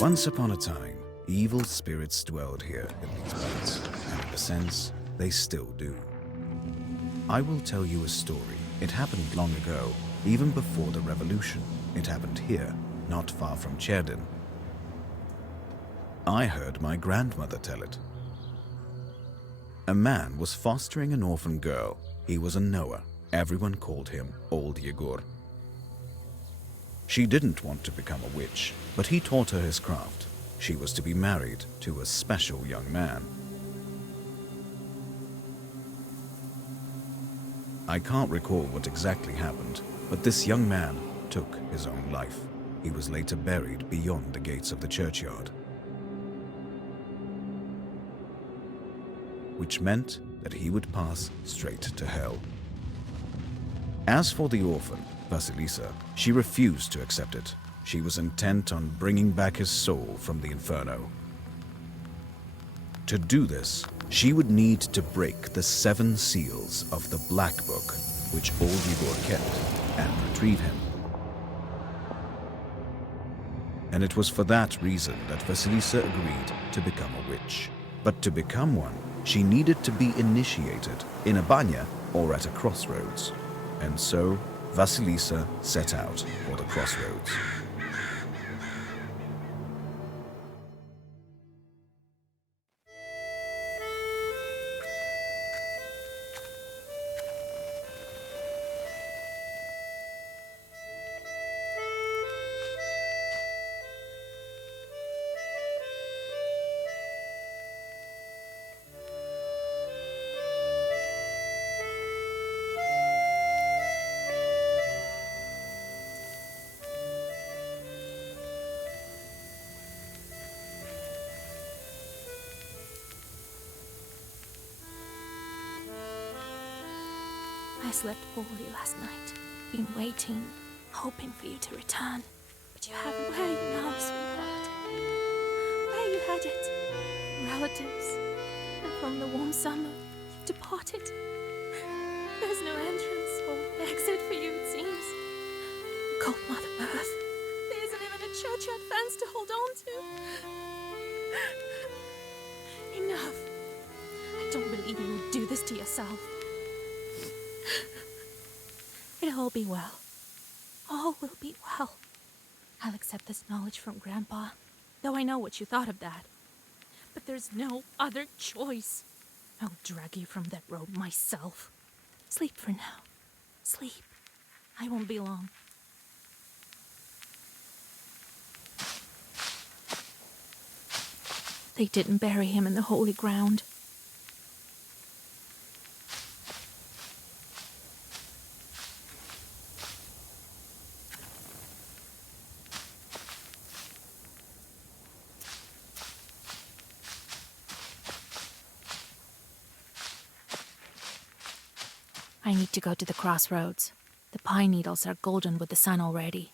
Once upon a time, evil spirits dwelled here in these parts, and in a sense, they still do. I will tell you a story. It happened long ago, even before the revolution. It happened here, not far from Cherdin. I heard my grandmother tell it. A man was fostering an orphan girl. He was a Noah. Everyone called him Old Yegor. She didn't want to become a witch, but he taught her his craft. She was to be married to a special young man. I can't recall what exactly happened, but this young man took his own life. He was later buried beyond the gates of the churchyard, which meant that he would pass straight to hell. As for the orphan, Vasilisa, she refused to accept it. She was intent on bringing back his soul from the inferno. To do this, she would need to break the 7 seals of the Black Book, which Old Yegor kept, and retrieve him. And it was for that reason that Vasilisa agreed to become a witch. But to become one, she needed to be initiated in a banya or at a crossroads. And so, Vasilisa set out for the crossroads. I slept poorly last night. Been waiting, hoping for you to return. But you haven't. Where are you now, sweetheart? Where you headed? Relatives. And from the warm summer, you've departed. There's no entrance or exit for you, it seems. Cold Mother Earth. There isn't even a churchyard fence to hold on to. Enough. I don't believe you would do this to yourself. It'll all be well. All will be well. I'll accept this knowledge from Grandpa, though I know what you thought of that. But there's no other choice. I'll drag you from that road myself. Sleep for now. Sleep. I won't be long. They didn't bury him in the holy ground. I need to go to the crossroads. The pine needles are golden with the sun already.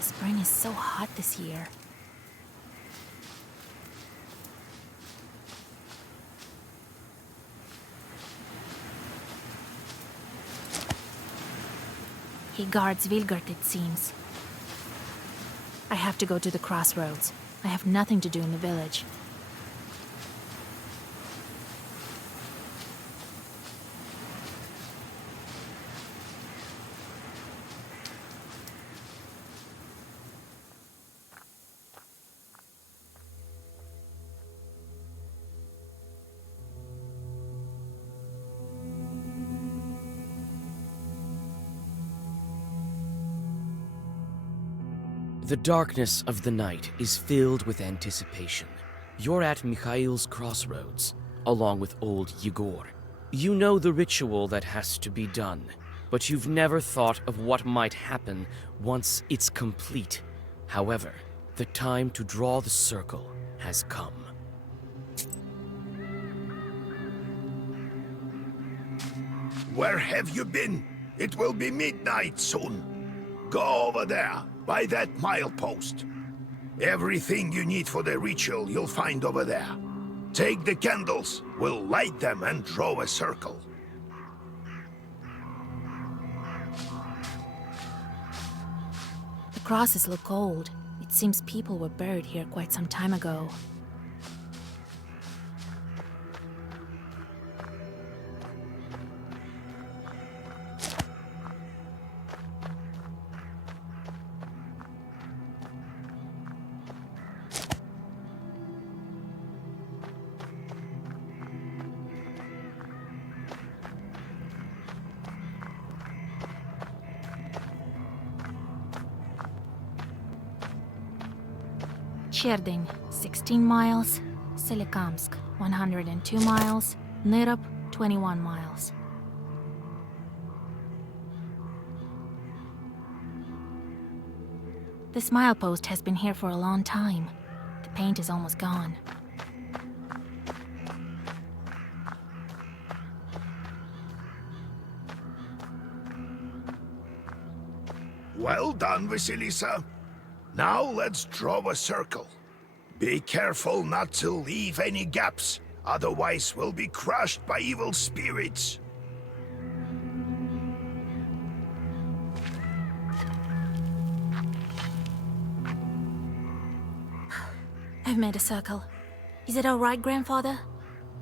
Spring is so hot this year. He guards Vilgard, it seems. I have to go to the crossroads. I have nothing to do in the village. The darkness of the night is filled with anticipation. You're at Mikhail's crossroads, along with old Yegor. You know the ritual that has to be done, but you've never thought of what might happen once it's complete. However, The time to draw the circle has come. Where have you been? It will be midnight soon. Go over there, by that milepost. Everything you need for the ritual you'll find over there. Take the candles, we'll light them and draw a circle. The crosses look old. It seems people were buried here quite some time ago. Cherdyn, 16 miles. Solikamsk, 102 miles. Nyrop, 21 miles. This milepost has been here for a long time. The paint is almost gone. Well done, Vasilisa. Now let's draw a circle. Be careful not to leave any gaps, otherwise we'll be crushed by evil spirits. I've made a circle. Is it all right, Grandfather?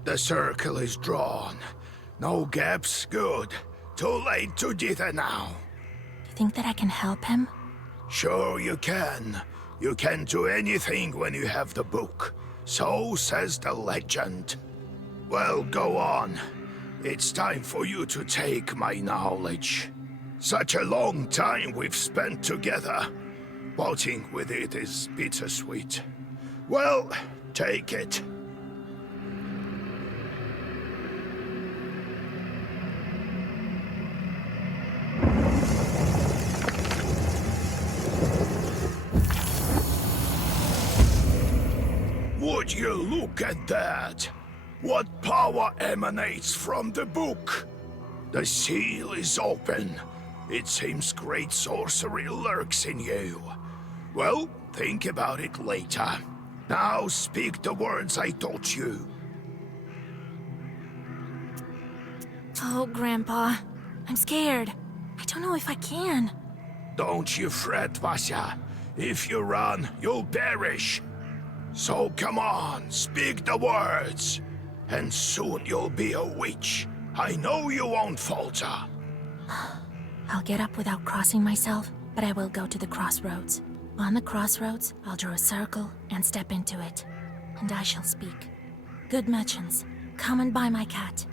The circle is drawn. No gaps, good. Too late to dither now. Do you think that I can help him? Sure you can. You can do anything when you have the book. So says the legend. Well, go on. It's time for you to take my knowledge. Such a long time we've spent together. Parting with it is bittersweet. Well, take it. Would you look at that? What power emanates from the book? The seal is open. It seems great sorcery lurks in you. Well, think about it later. Now speak the words I taught you. Oh, Grandpa. I'm scared. I don't know if I can. Don't you fret, Vasya. If you run, you'll perish. So come on, speak the words. And soon you'll be a witch. I know you won't falter. I'll get up without crossing myself, but I will go to the crossroads. On the crossroads, I'll draw a circle and step into it. And I shall speak. Good merchants, come and buy my cat.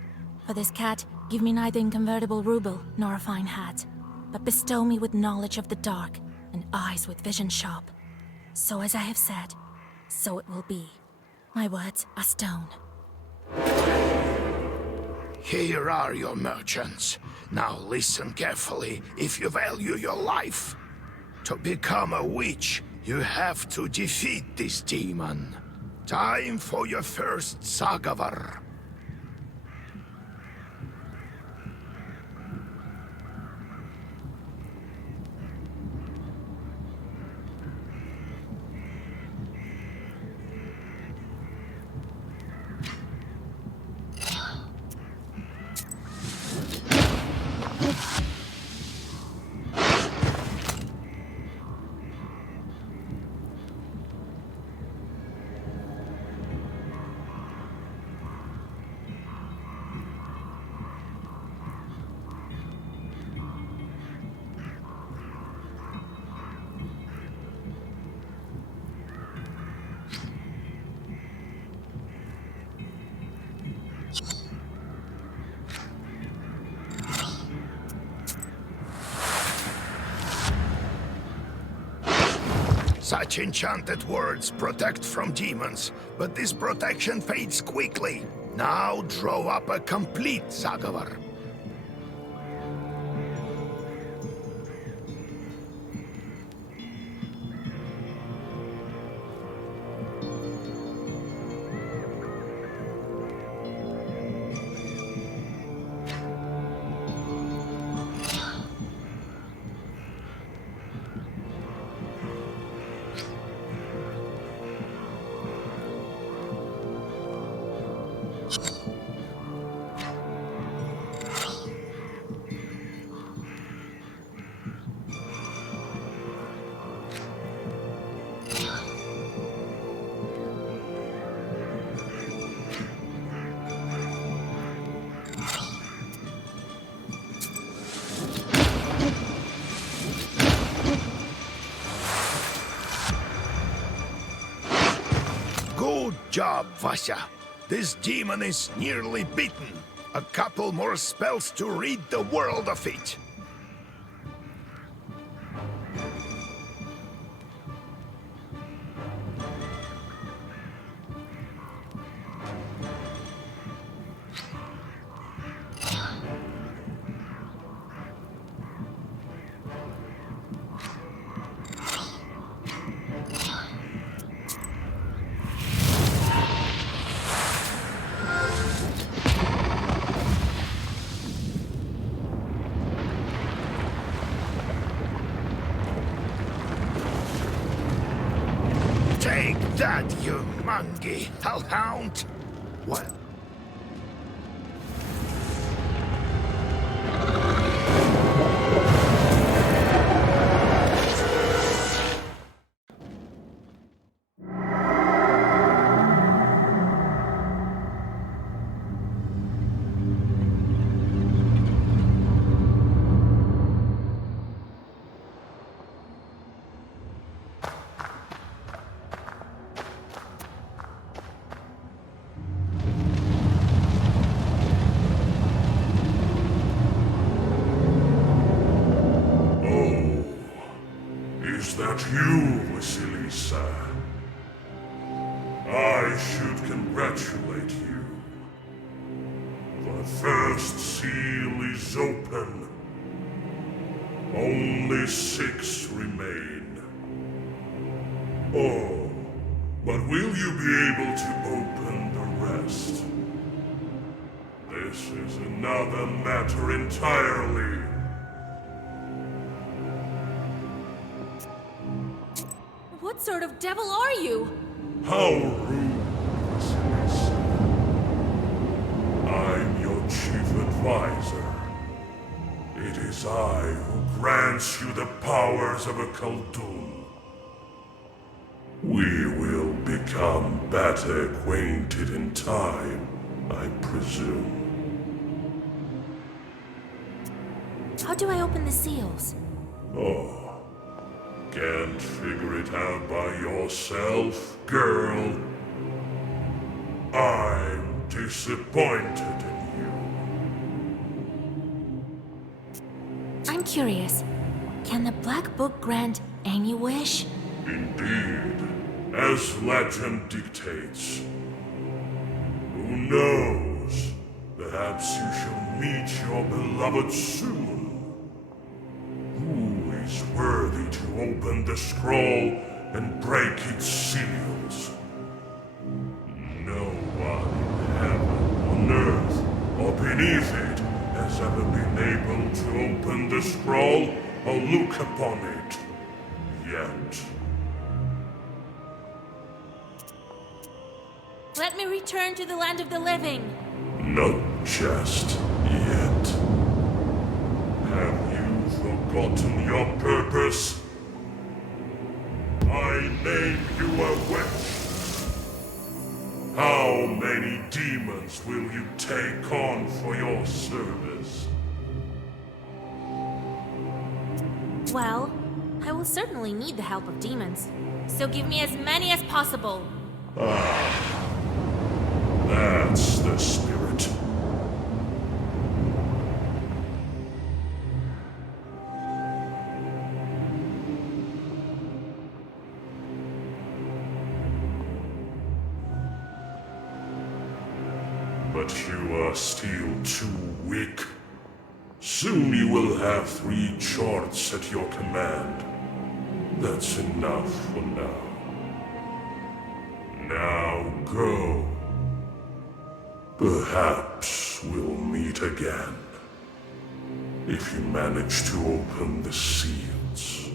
For this cat, give me neither inconvertible ruble nor a fine hat, but bestow me with knowledge of the dark and eyes with vision sharp. So as I have said, so it will be. My words are stone. Here are your merchants. Now listen carefully if you value your life. To become a witch, you have to defeat this demon. Time for your first Sagavar. Such enchanted words protect from demons, but this protection fades quickly. Now draw up a complete Sagavar. job, Vasya. This demon is nearly beaten. A couple more spells to rid the world of it. Take that, you monkey hellhound! What? Is that you, Vasilisa? I should congratulate you. The first seal is open. Only 6 remain. Oh, but will you be able to open the rest? This is another matter entirely. What sort of devil are you? How rude, Vasilisa. I'm your chief advisor. It is I who grants you the powers of a Khaldun. We will become better acquainted in time, I presume. How do I open the seals? Oh. Can't figure it out by yourself, girl? I'm disappointed in you. I'm curious. Can the Black Book grant any wish? Indeed, as legend dictates. Who knows? Perhaps you shall meet your beloved soon. Who is worthy to open the scroll and break its seals? No one in heaven, on earth, or beneath it has ever been able to open the scroll or look upon it. Yet. Let me return to the land of the living. Not just yet. Have you forgotten your purpose? I name you a witch. How many demons will you take on for your service? Well, I will certainly need the help of demons. So give me as many as possible. That's the spirit. But you are still too weak. Soon you will have 3 charts at your command. That's enough for now. Now go. Perhaps we'll meet again. If you manage to open the seals.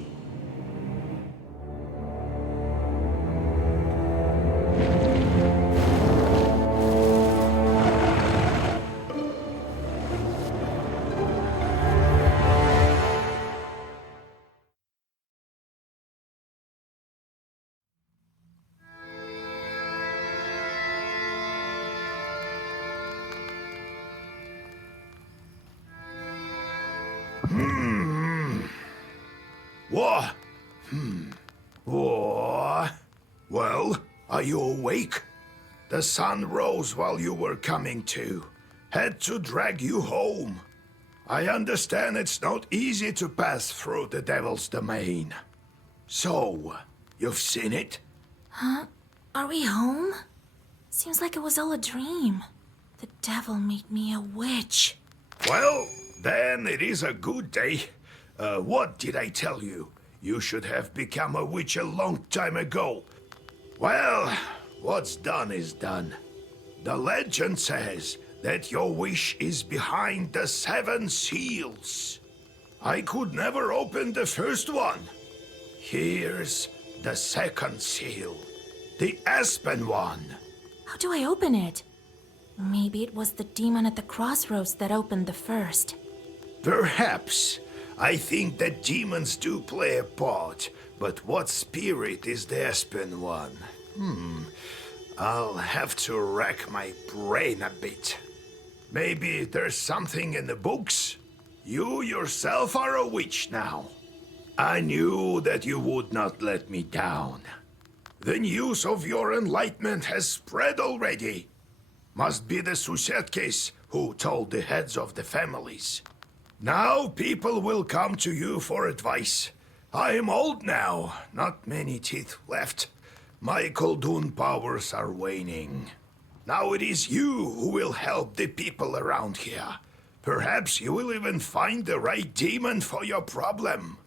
What? What? Well, are you awake? The sun rose while you were coming to. Had to drag you home. I understand it's not easy to pass through the devil's domain. So, you've seen it? Huh? Are we home? Seems like it was all a dream. The devil made me a witch. Well, then it is a good day. What did I tell you? You should have become a witch a long time ago. Well, what's done is done. The legend says that your wish is behind the 7 seals. I could never open the first one. Here's the second seal, the aspen one. How do I open it? Maybe it was the demon at the crossroads that opened the first. Perhaps. I think that demons do play a part, but what spirit is the aspen one? I'll have to rack my brain a bit. Maybe there's something in the books? You yourself are a witch now. I knew that you would not let me down. The news of your enlightenment has spread already. Must be the Susetkes who told the heads of the families. Now people will come to you for advice. I am old now, not many teeth left. My Koldun powers are waning. Now it is you who will help the people around here. Perhaps you will even find the right demon for your problem.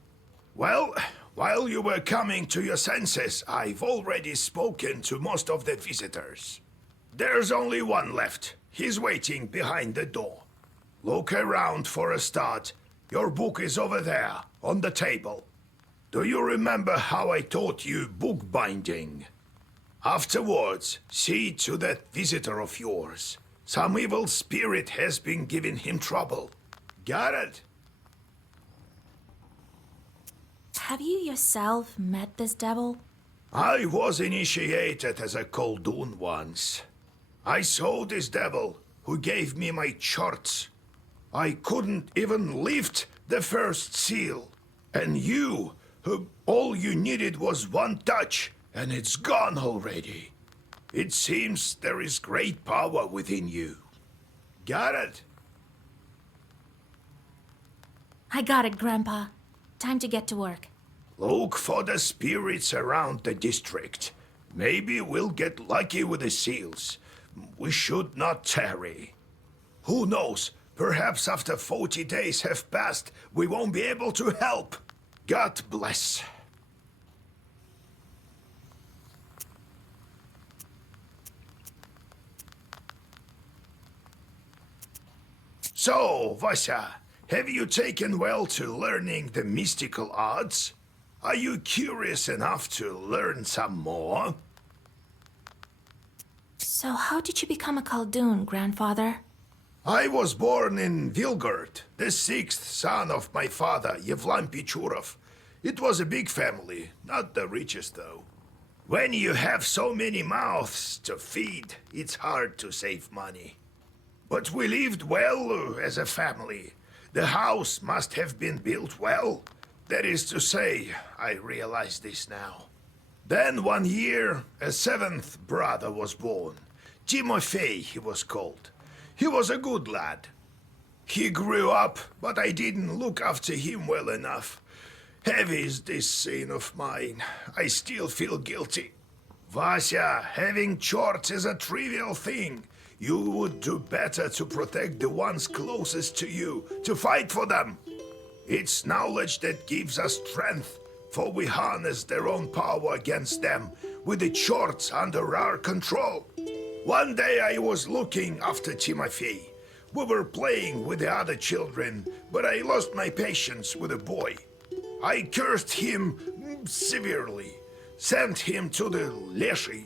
Well, while you were coming to your senses, I've already spoken to most of the visitors. There's only one left. He's waiting behind the door. Look around for a start. Your book is over there, on the table. Do you remember how I taught you bookbinding? Afterwards, see to that visitor of yours. Some evil spirit has been giving him trouble. Got it? Have you yourself met this devil? I was initiated as a Koldun once. I saw this devil, who gave me my charts. I couldn't even lift the first seal. And you, who all you needed was one touch, and it's gone already. It seems there is great power within you. Got it? I got it, Grandpa. Time to get to work. Look for the spirits around the district. Maybe we'll get lucky with the seals. We should not tarry. Who knows? Perhaps after 40 days have passed, we won't be able to help. God bless. So, Vasya, have you taken well to learning the mystical arts? Are you curious enough to learn some more? So how did you become a Khaldun, Grandfather? I was born in Vilgard, the 6th son of my father, Yevlam Pichurov. It was a big family, not the richest though. When you have so many mouths to feed, it's hard to save money. But we lived well as a family. The house must have been built well. That is to say, I realize this now. Then one year, a 7th brother was born. Timofey, he was called. He was a good lad. He grew up, but I didn't look after him well enough. Heavy is this sin of mine. I still feel guilty. Vasya, having chores is a trivial thing. You would do better to protect the ones closest to you, to fight for them. It's knowledge that gives us strength, for we harness their own power against them, with the chores under our control. One day I was looking after Timofey. We were playing with the other children, but I lost my patience with the boy. I cursed him severely, sent him to the Leshy.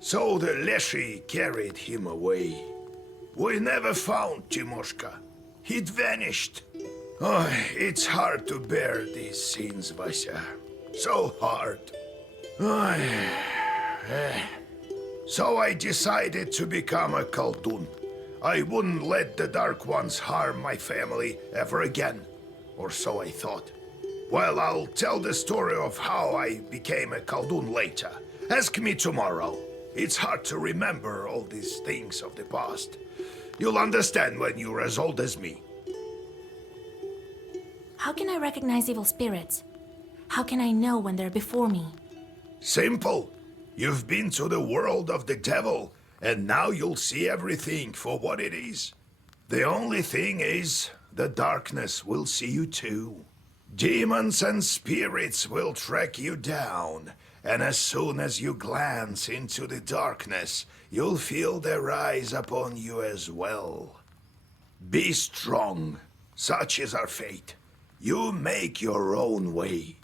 So the Leshy carried him away. We never found Timoshka. He'd vanished. Oh, it's hard to bear these scenes, Vasya. So hard. So I decided to become a Khaldun. I wouldn't let the Dark Ones harm my family ever again. Or so I thought. Well, I'll tell the story of how I became a Khaldun later. Ask me tomorrow. It's hard to remember all these things of the past. You'll understand when you're as old as me. How can I recognize evil spirits? How can I know when they're before me? Simple. You've been to the world of the devil, and now you'll see everything for what it is. The only thing is, the darkness will see you too. Demons and spirits will track you down, and as soon as you glance into the darkness, you'll feel their eyes upon you as well. Be strong. Such is our fate. You make your own way.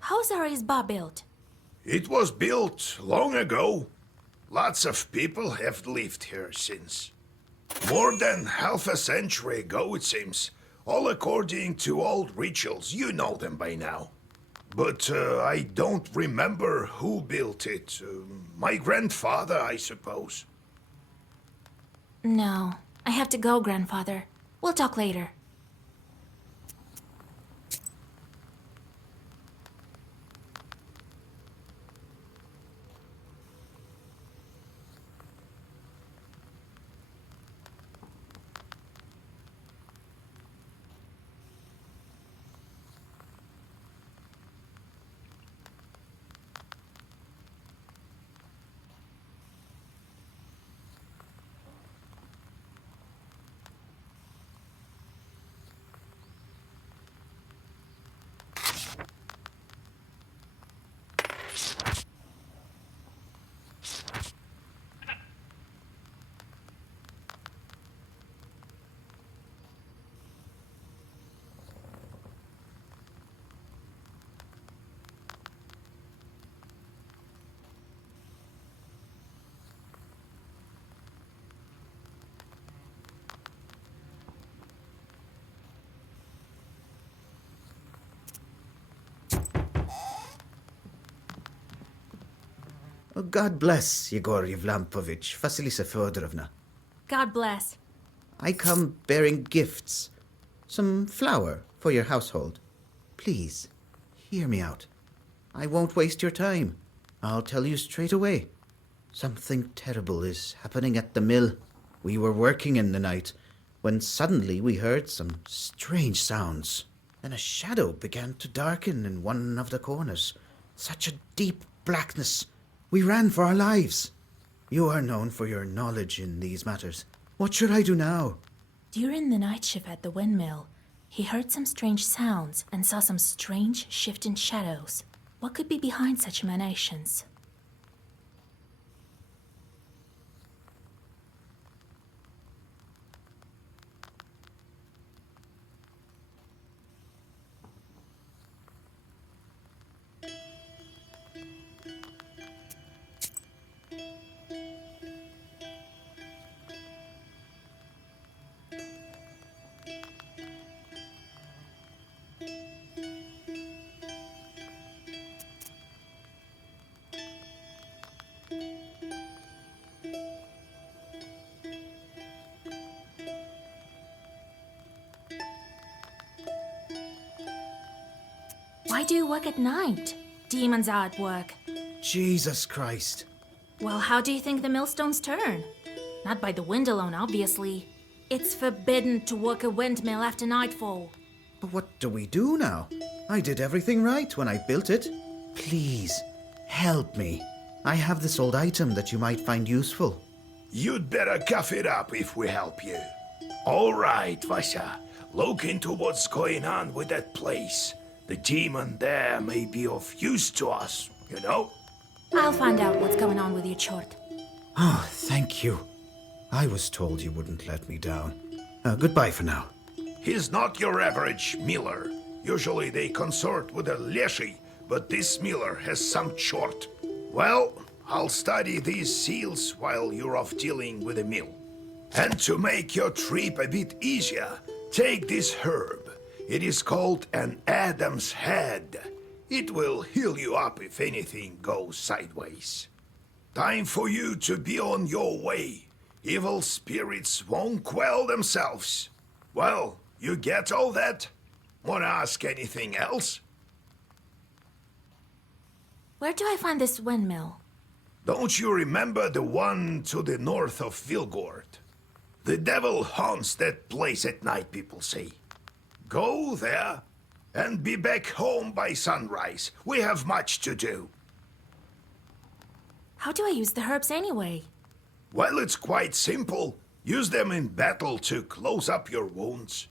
How's our Izba built? It was built long ago. Lots of people have lived here since. More than half a century ago, it seems. All according to old rituals. You know them by now. But I don't remember who built it. My grandfather, I suppose. No, I have to go, Grandfather. We'll talk later. Oh, God bless, Yegor Yevlampovich, Vasilisa Fyodorovna. God bless. I come bearing gifts. Some flour for your household. Please, hear me out. I won't waste your time. I'll tell you straight away. Something terrible is happening at the mill. We were working in the night when suddenly we heard some strange sounds. Then a shadow began to darken in one of the corners. Such a deep blackness. We ran for our lives. You are known for your knowledge in these matters. What should I do now? During the night shift at the windmill, he heard some strange sounds and saw some strange shifting shadows. What could be behind such emanations? Why do you work at night? Demons are at work. Jesus Christ. Well, how do you think the millstones turn? Not by the wind alone, obviously. It's forbidden to work a windmill after nightfall. But what do we do now? I did everything right when I built it. Please, help me. I have this old item that you might find useful. You'd better cough it up if we help you. All right, Vasya. Look into what's going on with that place. The demon there may be of use to us, you know? I'll find out what's going on with your chort. Oh, thank you. I was told you wouldn't let me down. Goodbye for now. He's not your average miller. Usually they consort with a leshy, but this miller has some chort. Well, I'll study these seals while you're off dealing with the mill. And to make your trip a bit easier, take this herb. It is called an Adam's head. It will heal you up if anything goes sideways. Time for you to be on your way. Evil spirits won't quell themselves. Well, you get all that? Wanna ask anything else? Where do I find this windmill? Don't you remember the one to the north of Vilgord? The devil haunts that place at night, people say. Go there and be back home by sunrise. We have much to do. How do I use the herbs anyway? Well, it's quite simple. Use them in battle to close up your wounds.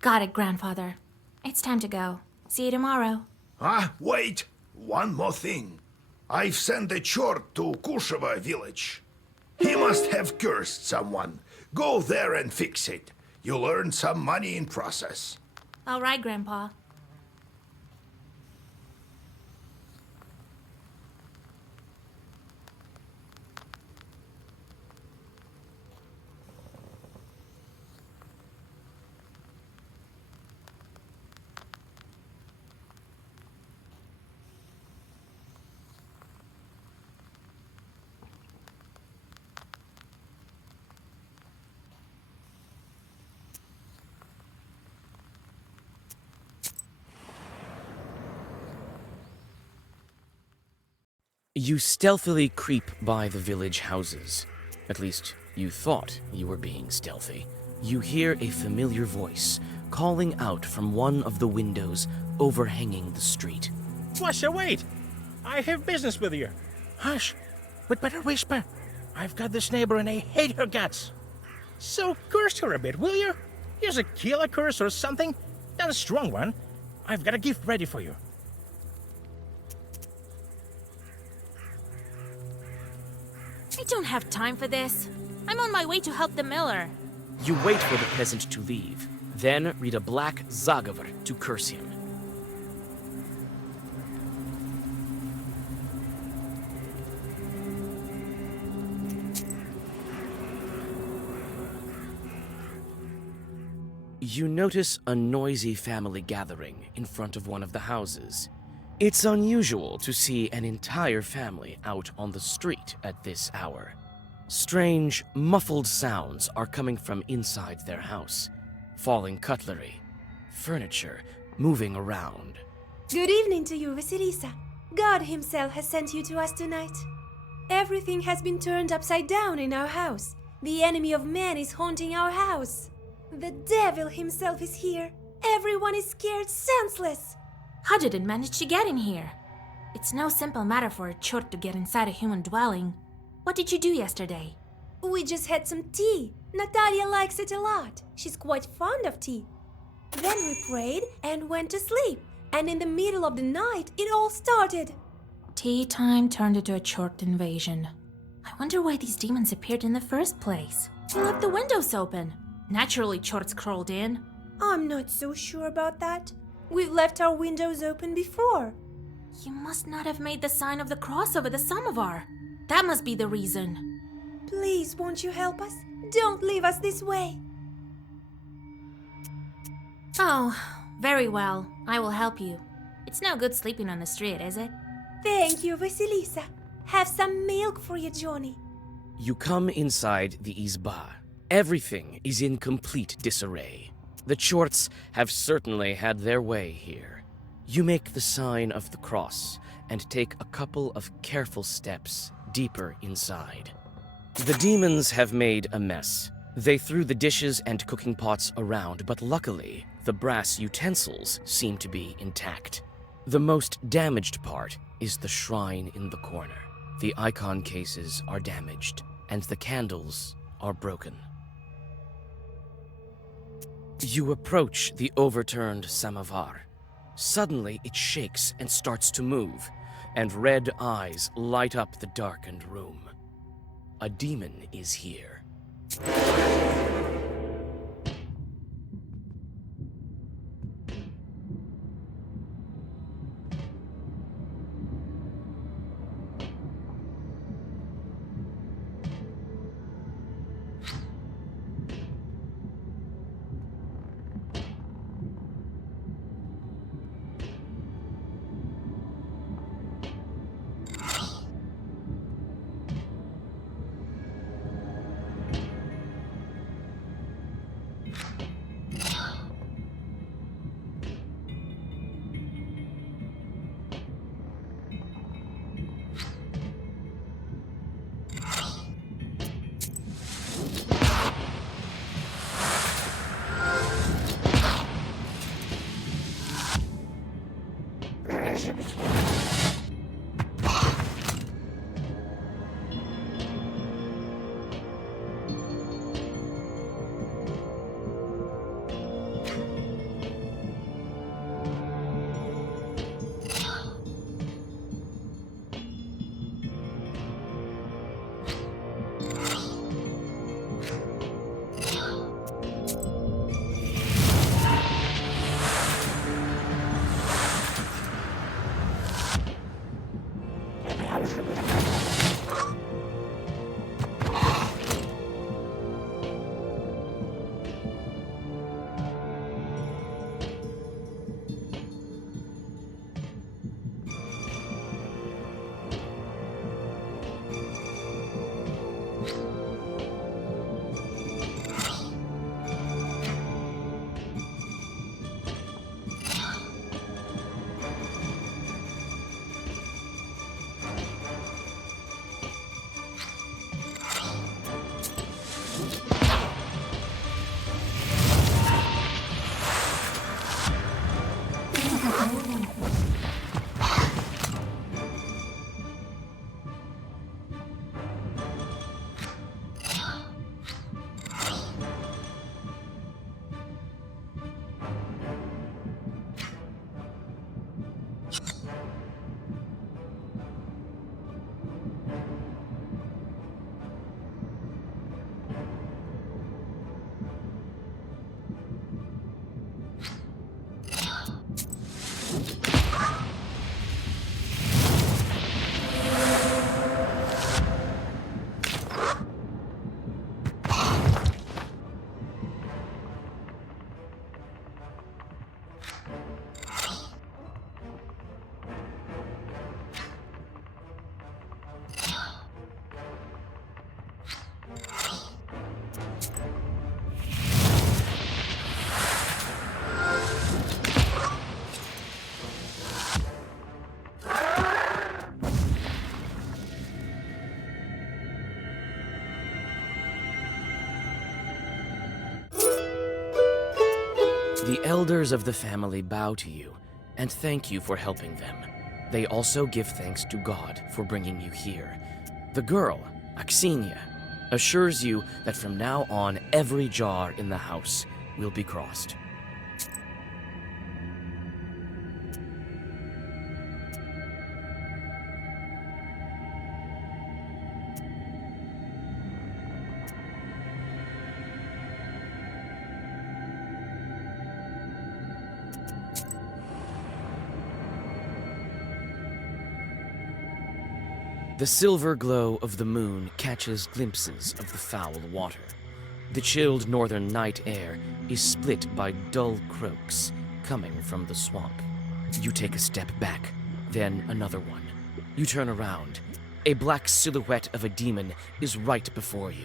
Got it, Grandfather. It's time to go. See you tomorrow. Ah, wait! One more thing. I've sent a chort to Kusheva village. He must have cursed someone. Go there and fix it. You'll earn some money in process. All right, Grandpa. You stealthily creep by the village houses. At least, you thought you were being stealthy. You hear a familiar voice calling out from one of the windows overhanging the street. Washa, wait! I have business with you. Hush! We'd better whisper. I've got this neighbor and I hate her guts. So curse her a bit, will you? Use a killer curse or something. Not a strong one. I've got a gift ready for you. I don't have time for this. I'm on my way to help the miller. You wait for the peasant to leave, then read a black Zagavar to curse him. You notice a noisy family gathering in front of one of the houses. It's unusual to see an entire family out on the street at this hour. Strange, muffled sounds are coming from inside their house. Falling cutlery, furniture moving around. Good evening to you, Vasilisa. God himself has sent you to us tonight. Everything has been turned upside down in our house. The enemy of man is haunting our house. The devil himself is here. Everyone is scared senseless. How did it manage to get in here? It's no simple matter for a chort to get inside a human dwelling. What did you do yesterday? We just had some tea. Natalia likes it a lot. She's quite fond of tea. Then we prayed and went to sleep. And in the middle of the night, it all started. Tea time turned into a chort invasion. I wonder why these demons appeared in the first place. We left the windows open. Naturally, chorts crawled in. I'm not so sure about that. We've left our windows open before. You must not have made the sign of the cross over the samovar. That must be the reason. Please, won't you help us? Don't leave us this way. Oh, very well. I will help you. It's no good sleeping on the street, is it? Thank you, Vasilisa. Have some milk for you, Johnny. You come inside the izba. Everything is in complete disarray. The chorts have certainly had their way here. You make the sign of the cross and take a couple of careful steps deeper inside. The demons have made a mess. They threw the dishes and cooking pots around, but luckily, the brass utensils seem to be intact. The most damaged part is the shrine in the corner. The icon cases are damaged, and the candles are broken. You approach the overturned samovar. Suddenly, it shakes and starts to move, and red eyes light up the darkened room. A demon is here. The elders of the family bow to you and thank you for helping them. They also give thanks to God for bringing you here. The girl, Aksenia, assures you that from now on every jar in the house will be crossed. The silver glow of the moon catches glimpses of the foul water. The chilled northern night air is split by dull croaks coming from the swamp. You take a step back, then another one. You turn around. A black silhouette of a demon is right before you.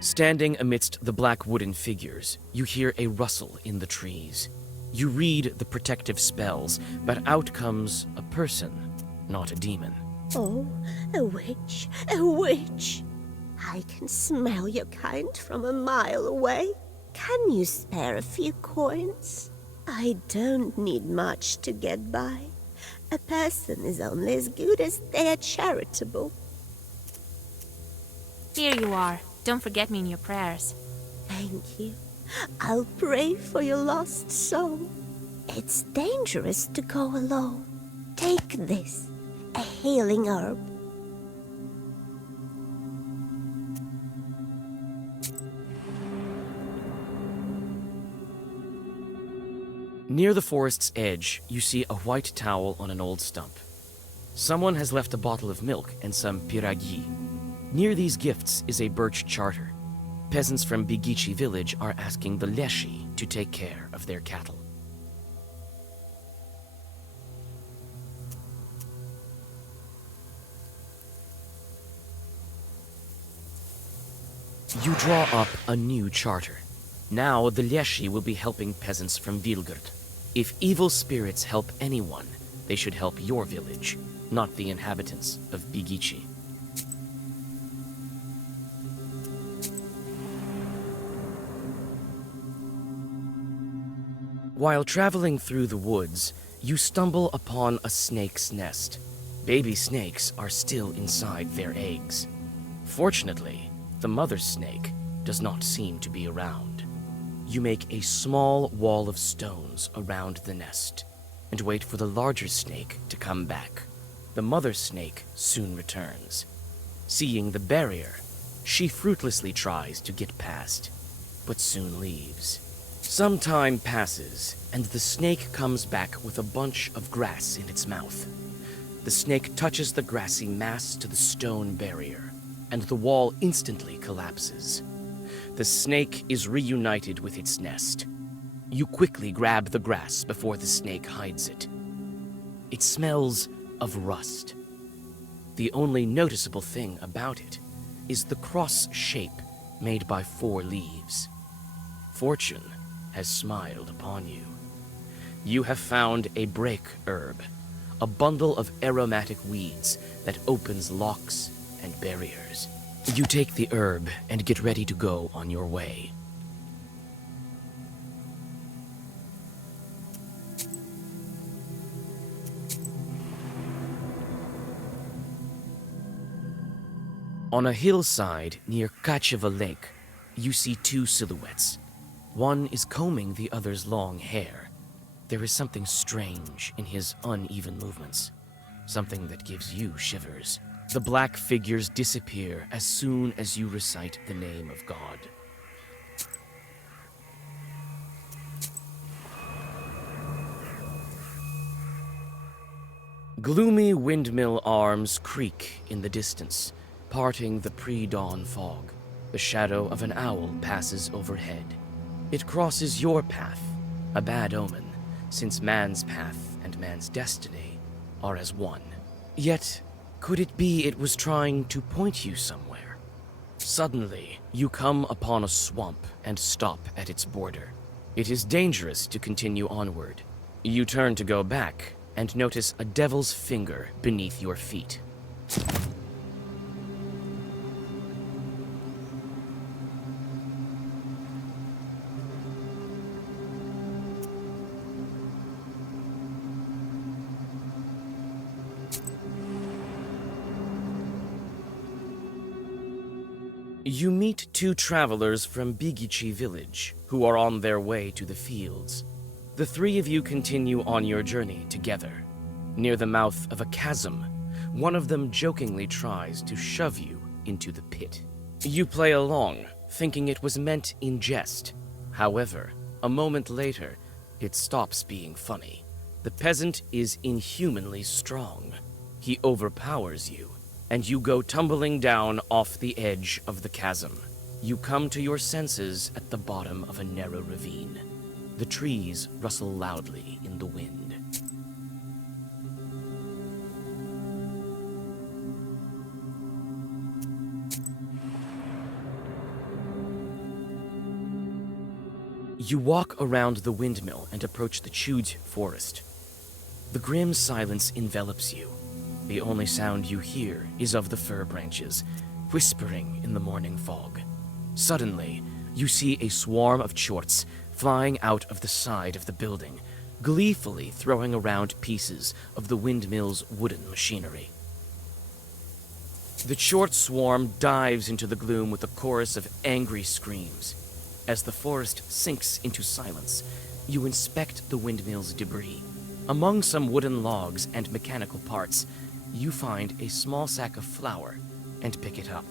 Standing amidst the black wooden figures, you hear a rustle in the trees. You read the protective spells, but out comes a person, not a demon. Oh, a witch, a witch. I can smell your kind from a mile away. Can you spare a few coins? I don't need much to get by. A person is only as good as they are charitable. Here you are. Don't forget me in your prayers. Thank you. I'll pray for your lost soul. It's dangerous to go alone. Take this, a healing herb. Near the forest's edge, you see a white towel on an old stump. Someone has left a bottle of milk and some piragi. Near these gifts is a birch charter. Peasants from Bigichi village are asking the Leshi to take care of their cattle. You draw up a new charter. Now the Leshi will be helping peasants from Vilgard. If evil spirits help anyone, they should help your village, not the inhabitants of Bigichi. While traveling through the woods, you stumble upon a snake's nest. Baby snakes are still inside their eggs. Fortunately, the mother snake does not seem to be around. You make a small wall of stones around the nest and wait for the larger snake to come back. The mother snake soon returns. Seeing the barrier, she fruitlessly tries to get past, but soon leaves. Some time passes, and the snake comes back with a bunch of grass in its mouth. The snake touches the grassy mass to the stone barrier, and the wall instantly collapses. The snake is reunited with its nest. You quickly grab the grass before the snake hides it. It smells of rust. The only noticeable thing about it is the cross shape made by 4 leaves. Fortune has smiled upon you. You have found a break herb a bundle of aromatic weeds that opens locks and barriers. You take the herb and get ready to go on your way. On a hillside near Kacheva Lake, you see two silhouettes. One is combing the other's long hair. There is something strange in his uneven movements, something that gives you shivers. The black figures disappear as soon as you recite the name of God. Gloomy windmill arms creak in the distance, parting the pre-dawn fog. The shadow of an owl passes overhead. It crosses your path, a bad omen, since man's path and man's destiny are as one. Yet, could it be it was trying to point you somewhere? Suddenly, you come upon a swamp and stop at its border. It is dangerous to continue onward. You turn to go back and notice a devil's finger beneath your feet. You meet two travelers from Bigichi village who are on their way to the fields. The three of you continue on your journey together. Near the mouth of a chasm, one of them jokingly tries to shove you into the pit. You play along, thinking it was meant in jest. However, a moment later, it stops being funny. The peasant is inhumanly strong. He overpowers you, and you go tumbling down off the edge of the chasm. You come to your senses at the bottom of a narrow ravine. The trees rustle loudly in the wind. You walk around the windmill and approach the Chuj forest. The grim silence envelops you. The only sound you hear is of the fir branches, whispering in the morning fog. Suddenly, you see a swarm of chorts flying out of the side of the building, gleefully throwing around pieces of the windmill's wooden machinery. The chort swarm dives into the gloom with a chorus of angry screams. As the forest sinks into silence, you inspect the windmill's debris. Among some wooden logs and mechanical parts, you find a small sack of flour and pick it up.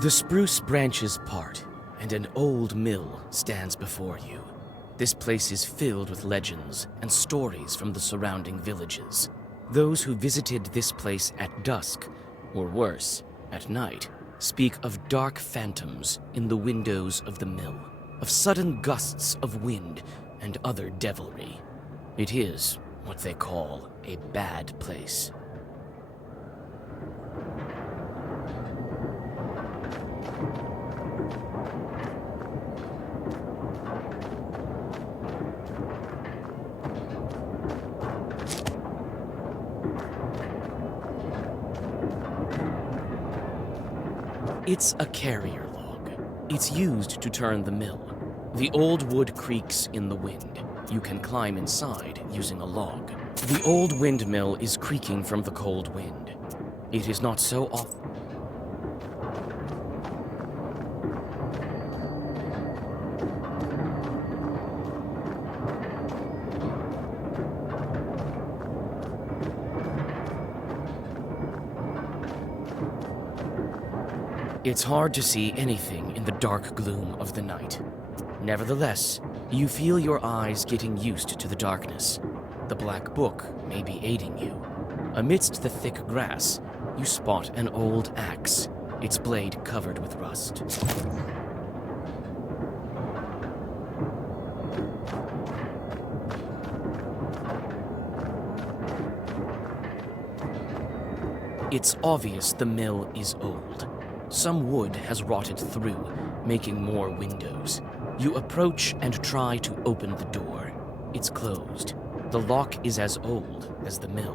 The spruce branches part, and an old mill stands before you. This place is filled with legends and stories from the surrounding villages. Those who visited this place at dusk, or worse, at night, speak of dark phantoms in the windows of the mill, of sudden gusts of wind and other devilry. It is what they call a bad place. It's a carrier log. It's used to turn the mill. The old wood creaks in the wind. You can climb inside using a log. The old windmill is creaking from the cold wind. It is not so often. It's hard to see anything in the dark gloom of the night. Nevertheless, you feel your eyes getting used to the darkness. The black book may be aiding you. Amidst the thick grass, you spot an old axe, its blade covered with rust. It's obvious the mill is old. Some wood has rotted through, making more windows. You approach and try to open the door. It's closed. The lock is as old as the mill.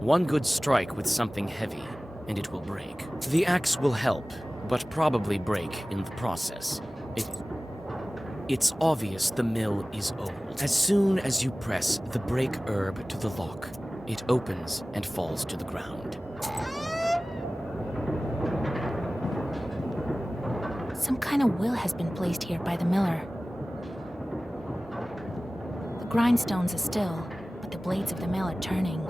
One good strike with something heavy, and it will break. The axe will help, but probably break in the process. It's obvious the mill is old. As soon as you press the break herb to the lock, it opens and falls to the ground. Some kind of will has been placed here by the miller. The grindstones are still, but the blades of the mill are turning.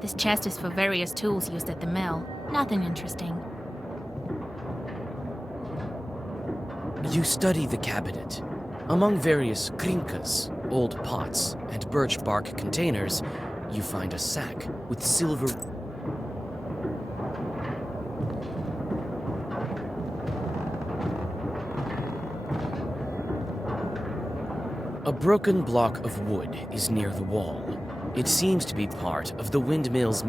This chest is for various tools used at the mill. Nothing interesting. You study the cabinet. Among various krinkas, old pots, and birch bark containers, you find a sack with silver... A broken block of wood is near the wall. It seems to be part of the windmill's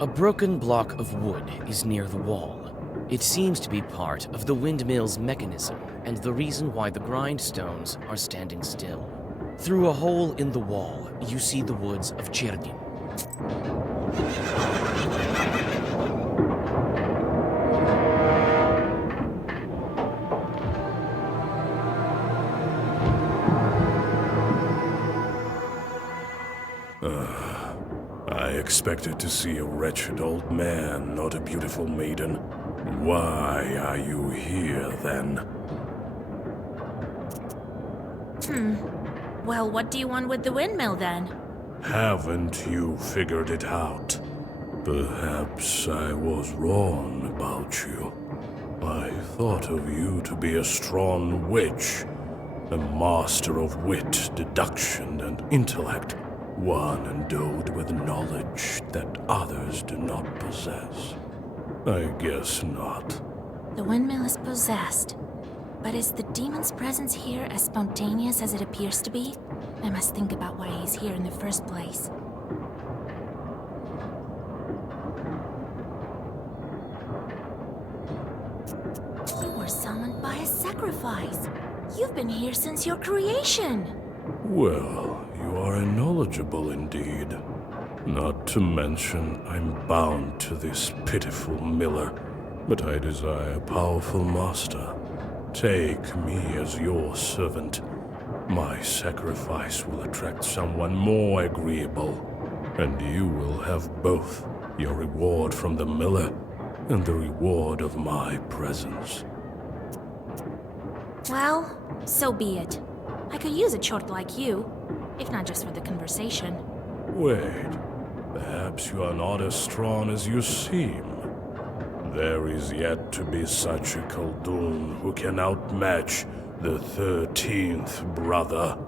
A broken block of wood is near the wall. It seems to be part of the windmill's mechanism and the reason why the grindstones are standing still. Through a hole in the wall, you see the woods of Cherdin. I expected to see a wretched old man, not a beautiful maiden. Why are you here, then? Well, what do you want with the windmill, then? Haven't you figured it out? Perhaps I was wrong about you. I thought of you to be a strong witch, a master of wit, deduction, and intellect. One endowed with knowledge that others do not possess. I guess not. The windmill is possessed. But is the demon's presence here as spontaneous as it appears to be? I must think about why he's here in the first place. You were summoned by a sacrifice. You've been here since your creation. Well, you are knowledgeable indeed. Not to mention, I'm bound to this pitiful miller, but I desire a powerful master. Take me as your servant. My sacrifice will attract someone more agreeable, and you will have both your reward from the miller and the reward of my presence. Well, so be it. I could use a chort like you, if not just for the conversation. Wait, perhaps you are not as strong as you seem. There is yet to be such a Khaldun who can outmatch the 13th brother.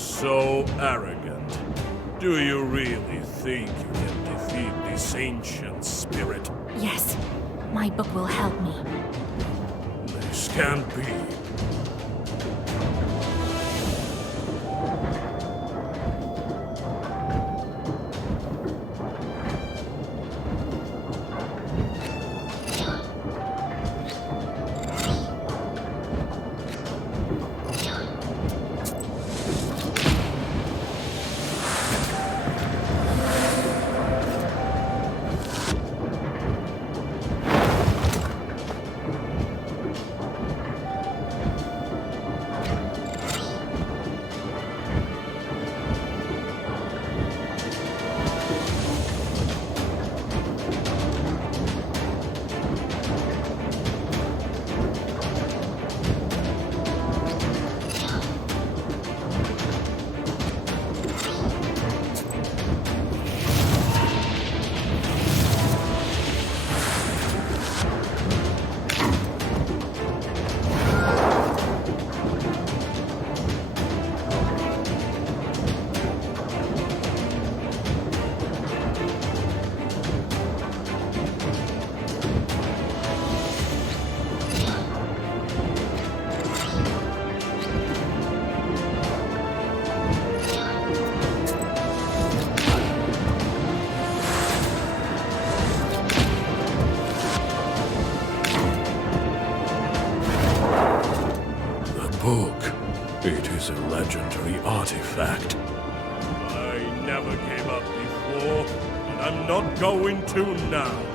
So arrogant. Do you really think you can defeat this ancient spirit? Yes, my book will help me. This can't be. elementary artifact. I never gave up before, and I'm not going to now.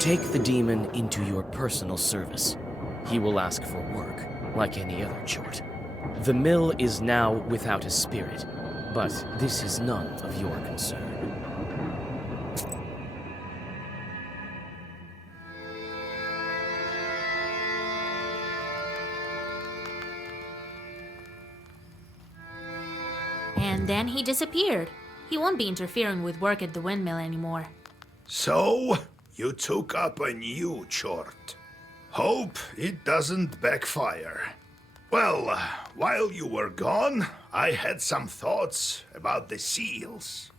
Take the demon into your personal service. He will ask for work, like any other chort. The mill is now without a spirit, but this is none of your concern. And then he disappeared. He won't be interfering with work at the windmill anymore. So, you took up a new chort. Hope it doesn't backfire. Well, while you were gone, I had some thoughts about the seals.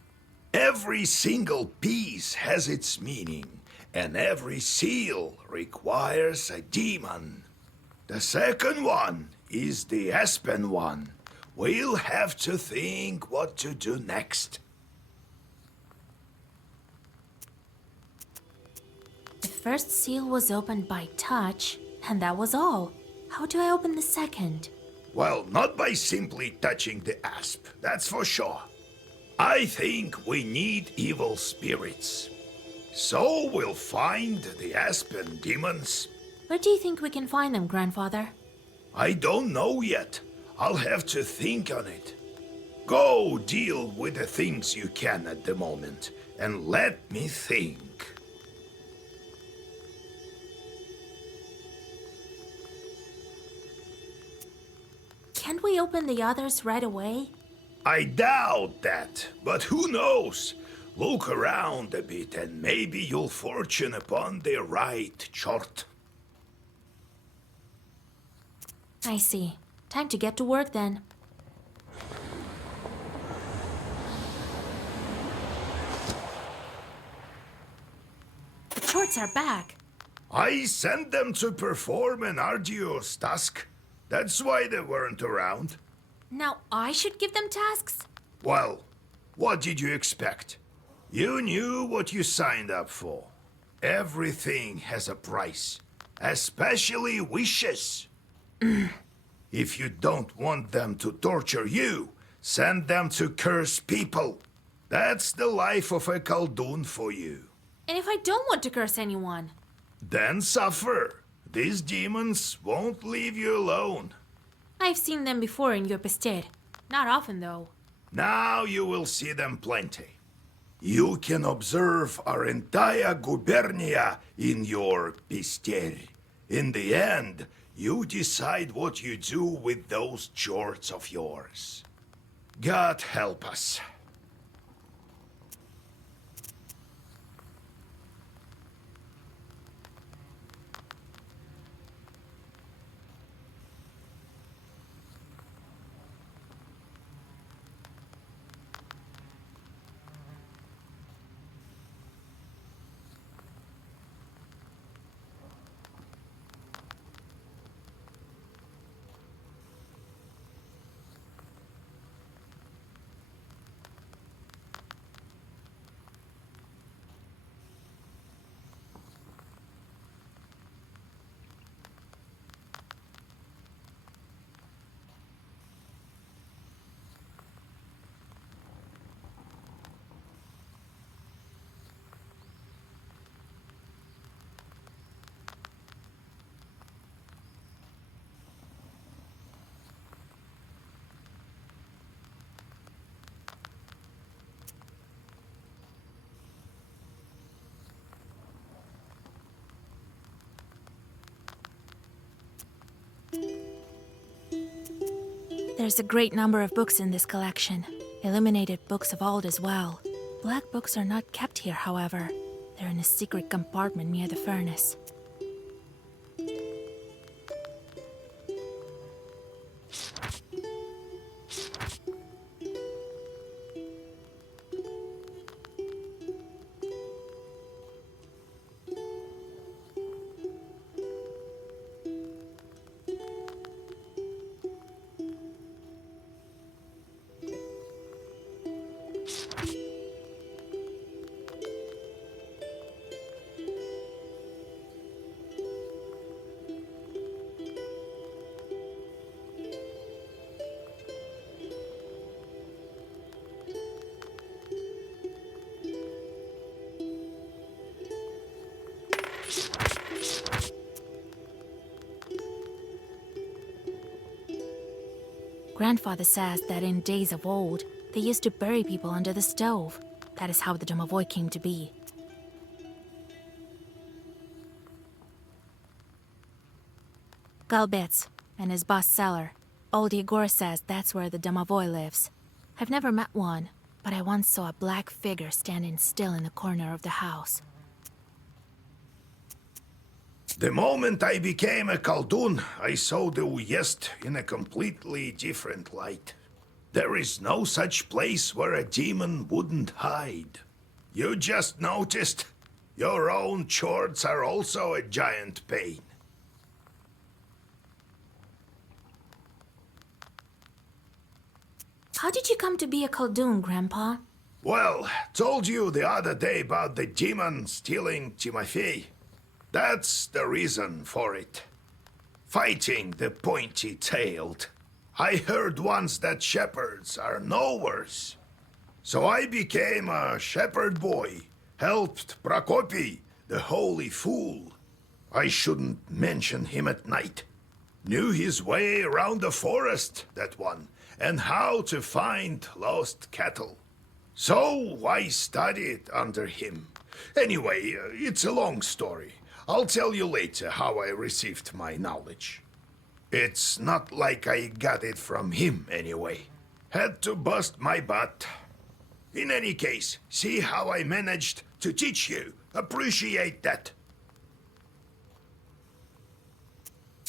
Every single piece has its meaning, and every seal requires a demon. The second one is the aspen one. We'll have to think what to do next. The first seal was opened by touch, and that was all. How do I open the second? Well, not by simply touching the asp, that's for sure. I think we need evil spirits. So we'll find the aspen demons. Where do you think we can find them, Grandfather? I don't know yet. I'll have to think on it. Go deal with the things you can at the moment, and let me think. Can't we open the others right away? I doubt that, but who knows? Look around a bit and maybe you'll fortune upon the right chort. I see. Time to get to work then. The chorts are back. I sent them to perform an arduous task. That's why they weren't around. Now I should give them tasks? Well, what did you expect? You knew what you signed up for. Everything has a price, especially wishes. If you don't want them to torture you, send them to curse people. That's the life of a Khaldun for you. And if I don't want to curse anyone? Then suffer. These demons won't leave you alone. I've seen them before in your Pester. Not often, though. Now you will see them plenty. You can observe our entire gubernia in your Pester. In the end, you decide what you do with those chords of yours. God help us. There's a great number of books in this collection. Illuminated books of old as well. Black books are not kept here, however. They're in a secret compartment near the furnace. Grandfather says that in days of old, they used to bury people under the stove. That is how the domovoi came to be. Galbets and his boss cellar. Old Igor says that's where the domovoi lives. I've never met one, but I once saw a black figure standing still in the corner of the house. The moment I became a Khaldun, I saw the Uyezd in a completely different light. There is no such place where a demon wouldn't hide. You just noticed? Your own chords are also a giant pain. How did you come to be a Khaldun, Grandpa? Well, told you the other day about the demon stealing Timofey. That's the reason for it. Fighting the pointy-tailed. I heard once that shepherds are no worse. So I became a shepherd boy, helped Prokopy, the holy fool. I shouldn't mention him at night. Knew his way around the forest, that one, and how to find lost cattle. So I studied under him. Anyway, it's a long story. I'll tell you later how I received my knowledge. It's not like I got it from him, anyway. Had to bust my butt. In any case, see how I managed to teach you. Appreciate that.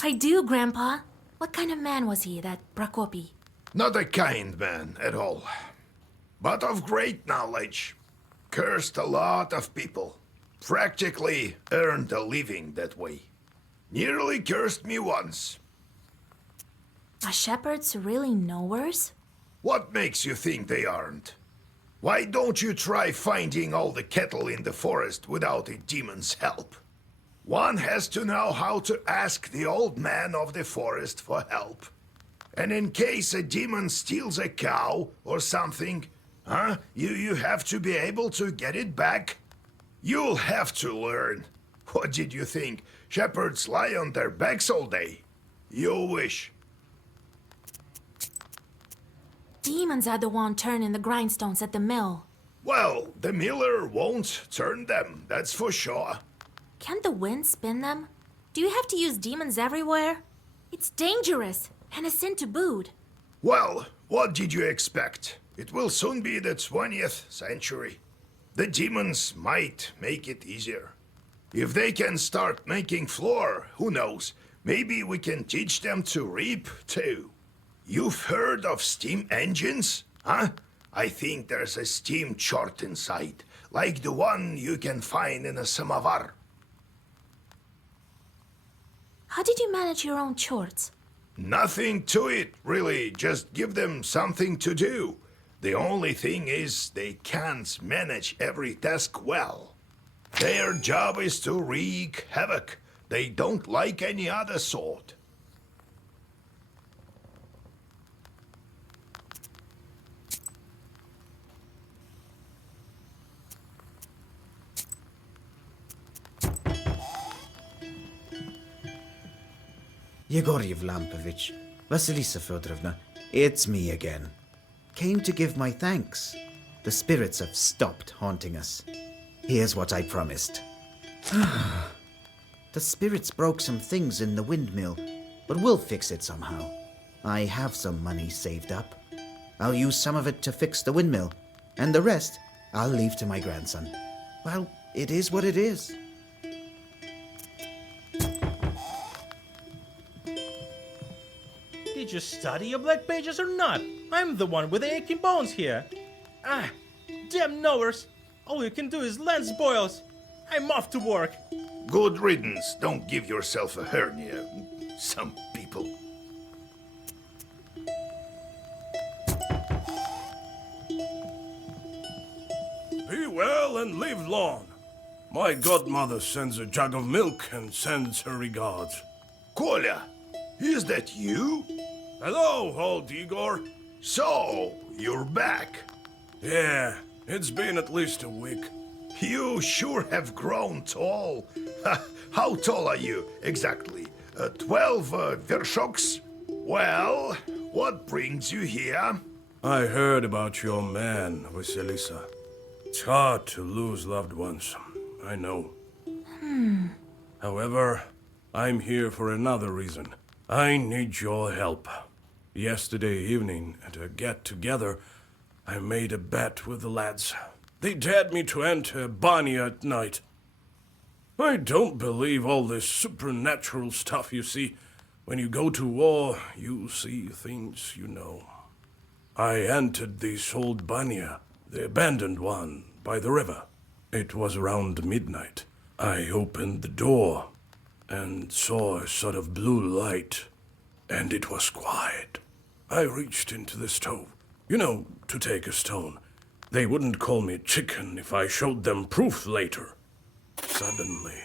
I do, Grandpa. What kind of man was he, that Prokopy? Not a kind man at all. But of great knowledge. Cursed a lot of people. Practically earned a living that way. Nearly cursed me once. Are shepherds really knowers? What makes you think they aren't? Why don't you try finding all the cattle in the forest without a demon's help? One has to know how to ask the old man of the forest for help. And in case a demon steals a cow or something, you have to be able to get it back. You'll have to learn. What did you think? Shepherds lie on their backs all day. You wish. Demons are the one turning the grindstones at the mill. Well, the miller won't turn them, that's for sure. Can't the wind spin them? Do you have to use demons everywhere? It's dangerous, and a sin to boot. Well, what did you expect? It will soon be the 20th century. The demons might make it easier. If they can start making flour, who knows? Maybe we can teach them to reap, too. You've heard of steam engines, huh? I think there's a steam chart inside, like the one you can find in a samovar. How did you manage your own chores? Nothing to it, really. Just give them something to do. The only thing is they can't manage every task well. Their job is to wreak havoc. They don't like any other sort. Yegor Yevlampovich, Vasilisa Fedorovna, it's me again. Came to give my thanks. The spirits have stopped haunting us. Here's what I promised. The spirits broke some things in the windmill, but we'll fix it somehow. I have some money saved up. I'll use some of it to fix the windmill, and the rest I'll leave to my grandson. Well, it is what it is. Did you study your black pages or not? I'm the one with the aching bones here. Ah, damn knowers. All you can do is lance boils. I'm off to work. Good riddance. Don't give yourself a hernia. Some people. Be well and live long. My godmother sends a jug of milk and sends her regards. Kolya, is that you? Hello, old Igor. So, you're back. Yeah, it's been at least a week. You sure have grown tall. How tall are you, exactly? 12 vershoks? Well, what brings you here? I heard about your man, Vasilisa. It's hard to lose loved ones, I know. However, I'm here for another reason. I need your help. Yesterday evening, at a get-together, I made a bet with the lads. They dared me to enter Banya at night. I don't believe all this supernatural stuff you see. When you go to war, you see things you know. I entered this old Banya, the abandoned one, by the river. It was around midnight. I opened the door and saw a sort of blue light, and it was quiet. I reached into the stove, you know, to take a stone. They wouldn't call me chicken if I showed them proof later. Suddenly,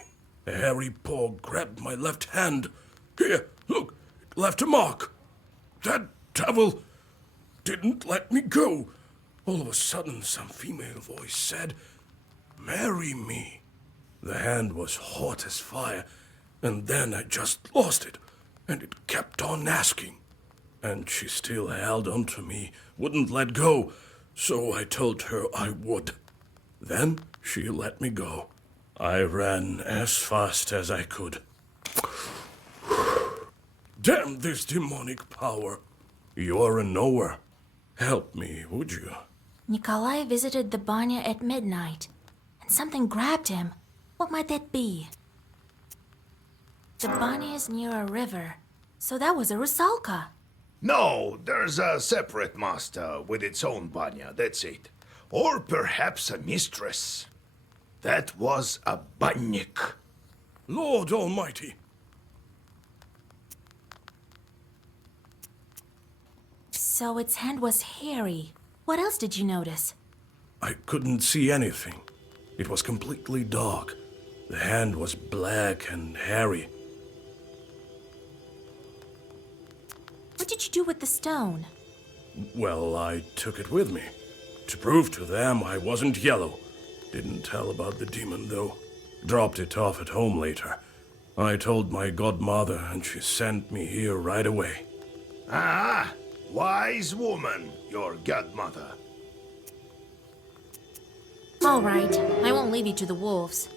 a hairy paw grabbed my left hand. Here, look, it left a mark. That devil didn't let me go. All of a sudden, some female voice said, "Marry me." The hand was hot as fire, and then I just lost it, and it kept on asking. And she still held on to me, wouldn't let go, so I told her I would. Then she let me go. I ran as fast as I could. Damn this demonic power. You're a knower. Help me, would you? Nikolai visited the Banya at midnight, and something grabbed him. What might that be? The Banya is near a river, so that was a rusalka. No, there's a separate master with its own banya, that's it. Or perhaps a mistress. That was a bannik. Lord Almighty. So its hand was hairy. What else did you notice? I couldn't see anything. It was completely dark. The hand was black and hairy. What did you do with the stone? Well, I took it with me. To prove to them I wasn't yellow. Didn't tell about the demon, though. Dropped it off at home later. I told my godmother, and she sent me here right away. Ah, wise woman, your godmother. All right, I won't leave you to the wolves.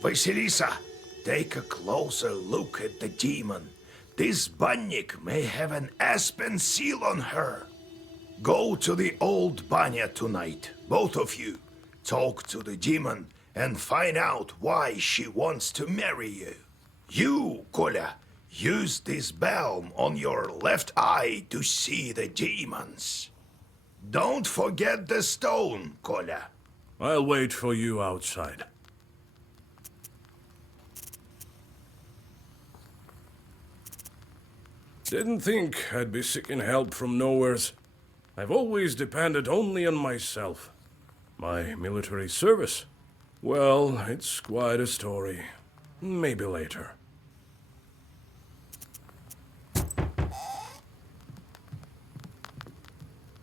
Vasilisa, take a closer look at the demon. This banyak may have an aspen seal on her. Go to the old banya tonight, both of you. Talk to the demon and find out why she wants to marry you. You, Kolya, use this balm on your left eye to see the demons. Don't forget the stone, Kolya. I'll wait for you outside. Didn't think I'd be seeking help from nowheres. I've always depended only on myself. My military service? Well, it's quite a story. Maybe later.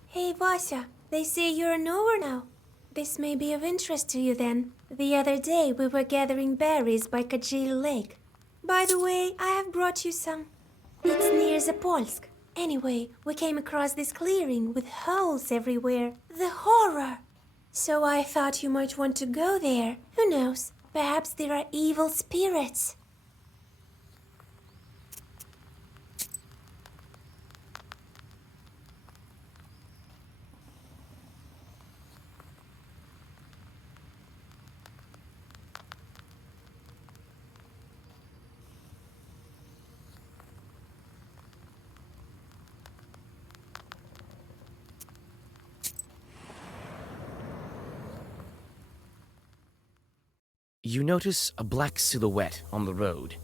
Hey, Vasya, they say you're a knower now. This may be of interest to you then. The other day we were gathering berries by Kajil Lake. By the way, I have brought you some. It's near Zapolsk. Anyway, we came across this clearing with holes everywhere. The horror! So I thought you might want to go there. Who knows? Perhaps there are evil spirits. You notice a black silhouette on the road.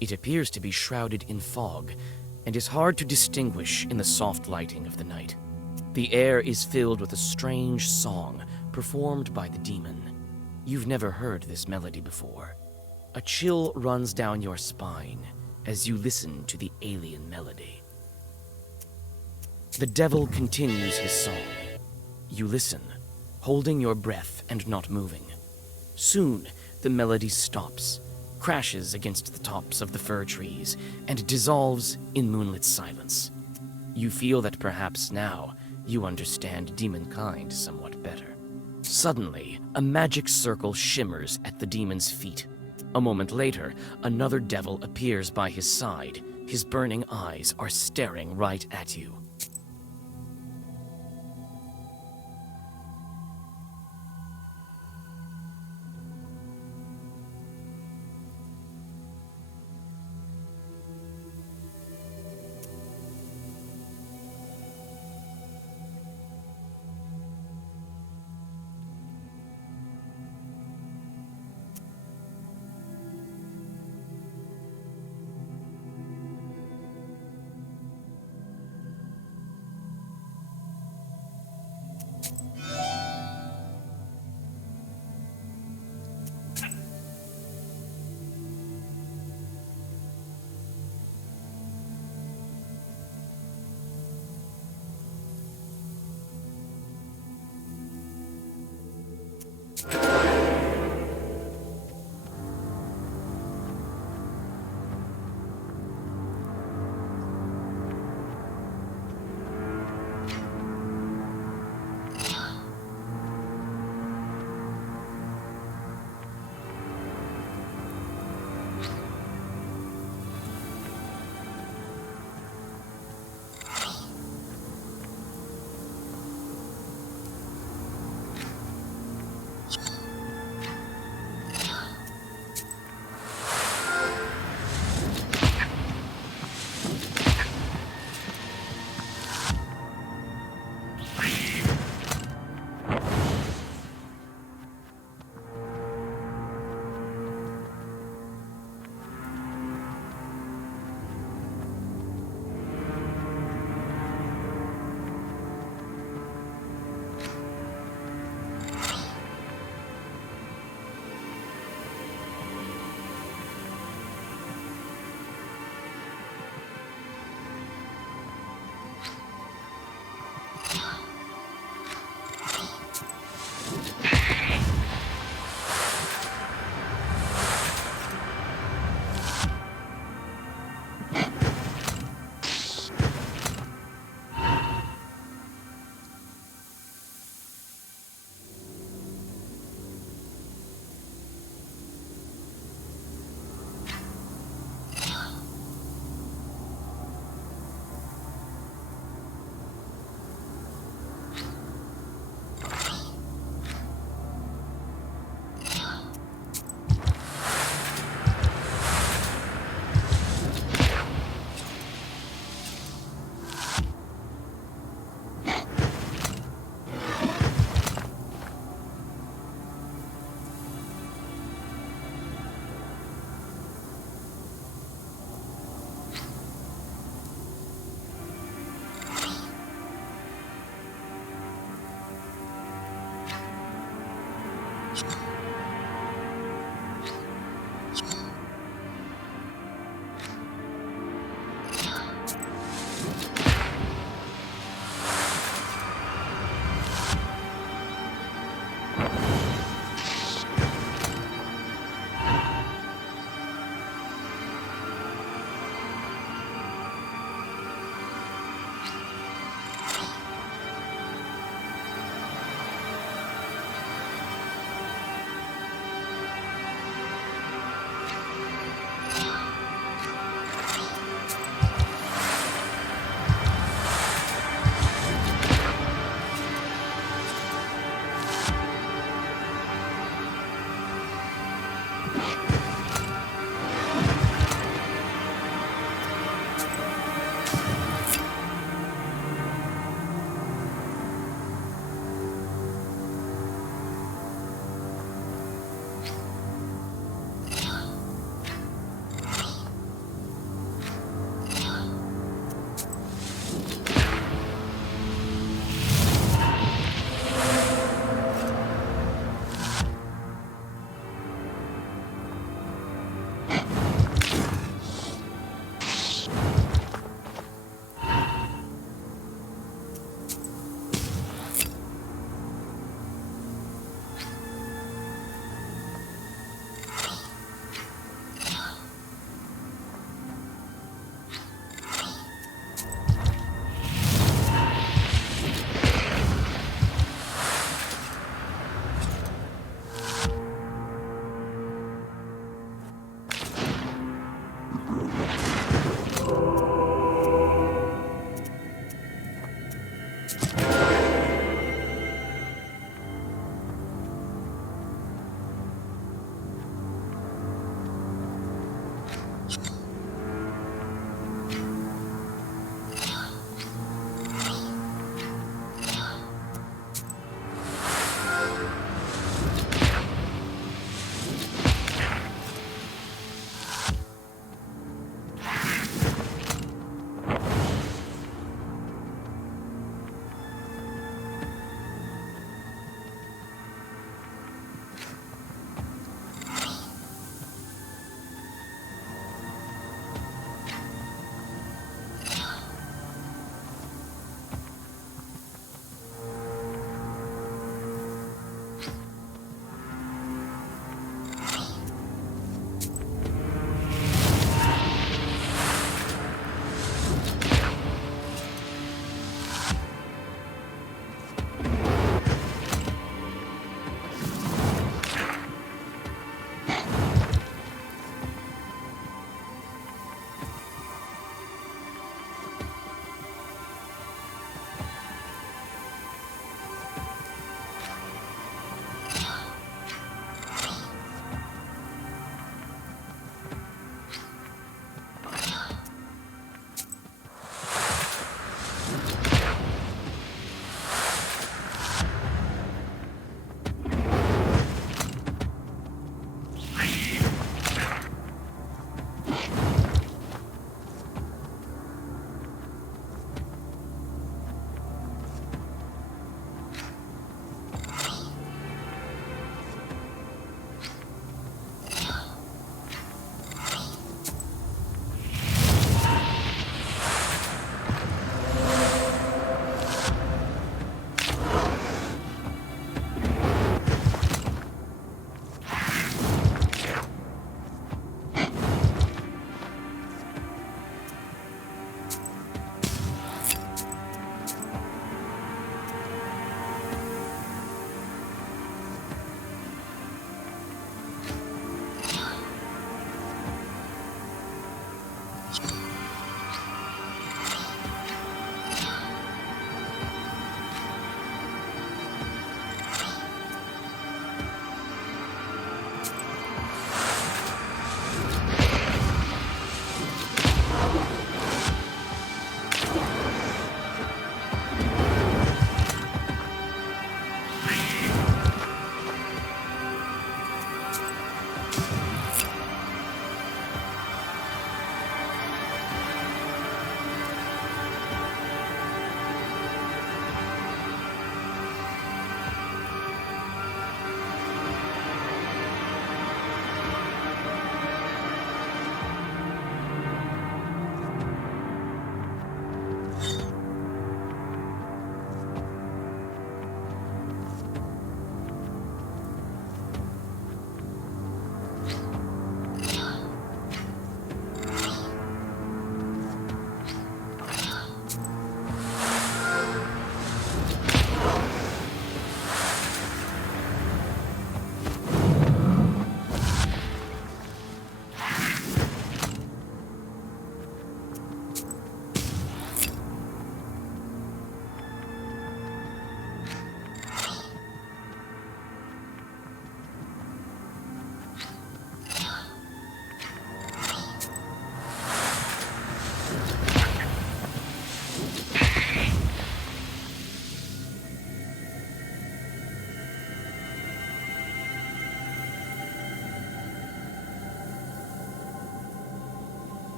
It appears to be shrouded in fog, and is hard to distinguish in the soft lighting of the night. The air is filled with a strange song performed by the demon. You've never heard this melody before. A chill runs down your spine as you listen to the alien melody. The devil continues his song. You listen, holding your breath and not moving. Soon, the melody stops, crashes against the tops of the fir trees, and dissolves in moonlit silence. You feel that perhaps now you understand demonkind somewhat better. Suddenly, a magic circle shimmers at the demon's feet. A moment later, another devil appears by his side. His burning eyes are staring right at you.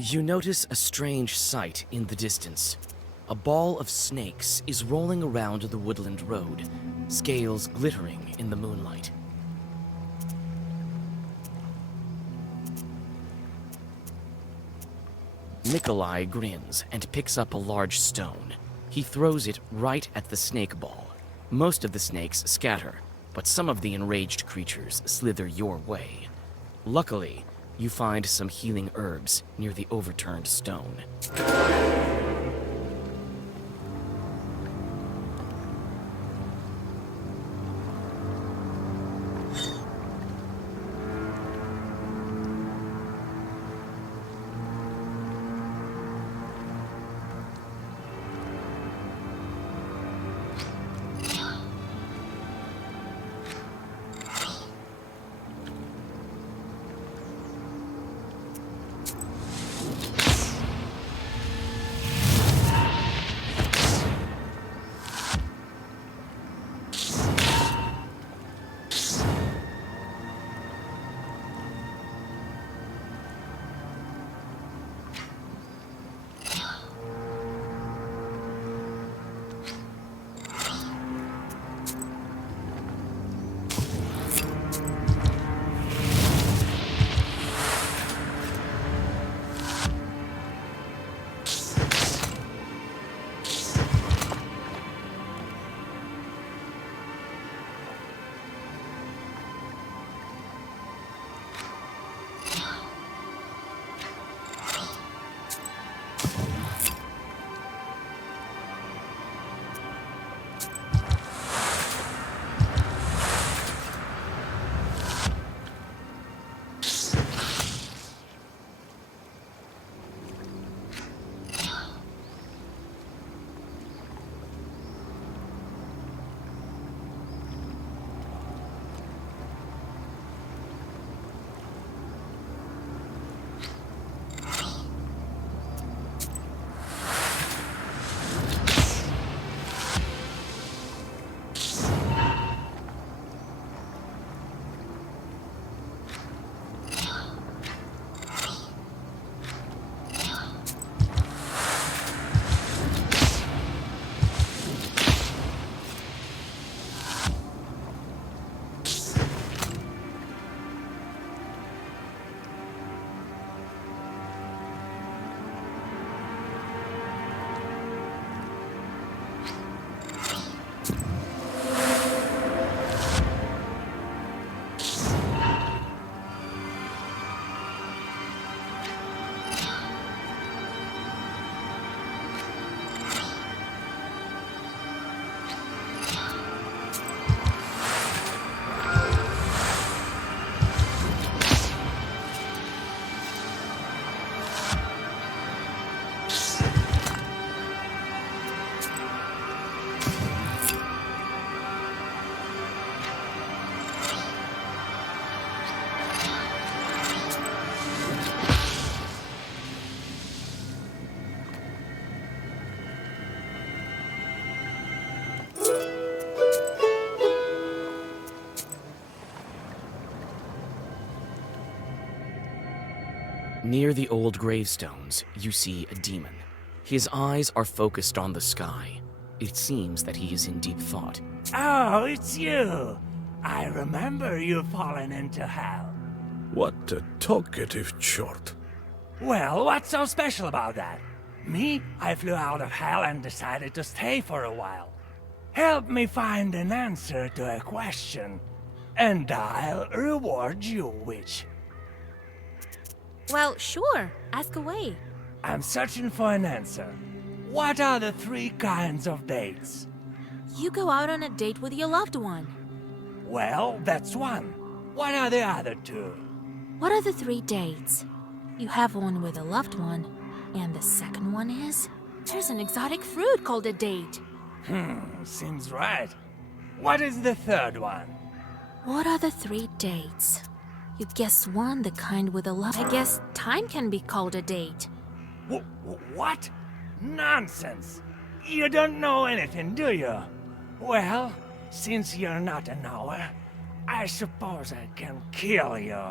You notice a strange sight in the distance. A ball of snakes is rolling around the woodland road, scales glittering in the moonlight. Nikolai grins and picks up a large stone. He throws it right at the snake ball. Most of the snakes scatter, but some of the enraged creatures slither your way. Luckily, you find some healing herbs near the overturned stone. Near the old gravestones, you see a demon. His eyes are focused on the sky. It seems that he is in deep thought. Oh, it's you! I remember you falling into hell. What a talkative chort. Well, what's so special about that? Me, I flew out of hell and decided to stay for a while. Help me find an answer to a question, and I'll reward you, witch. Well, sure. Ask away. I'm searching for an answer. What are the 3 kinds of dates? You go out on a date with your loved one. Well, that's one. What are the other 2? What are the 3 dates? You have one with a loved one, and the second one is? There's an exotic fruit called a date. Seems right. What is the 3rd one? What are the 3 dates? You guess one, the kind with a love. I guess time can be called a date. What? Nonsense! You don't know anything, do you? Well, since you're not a knower, I suppose I can kill you.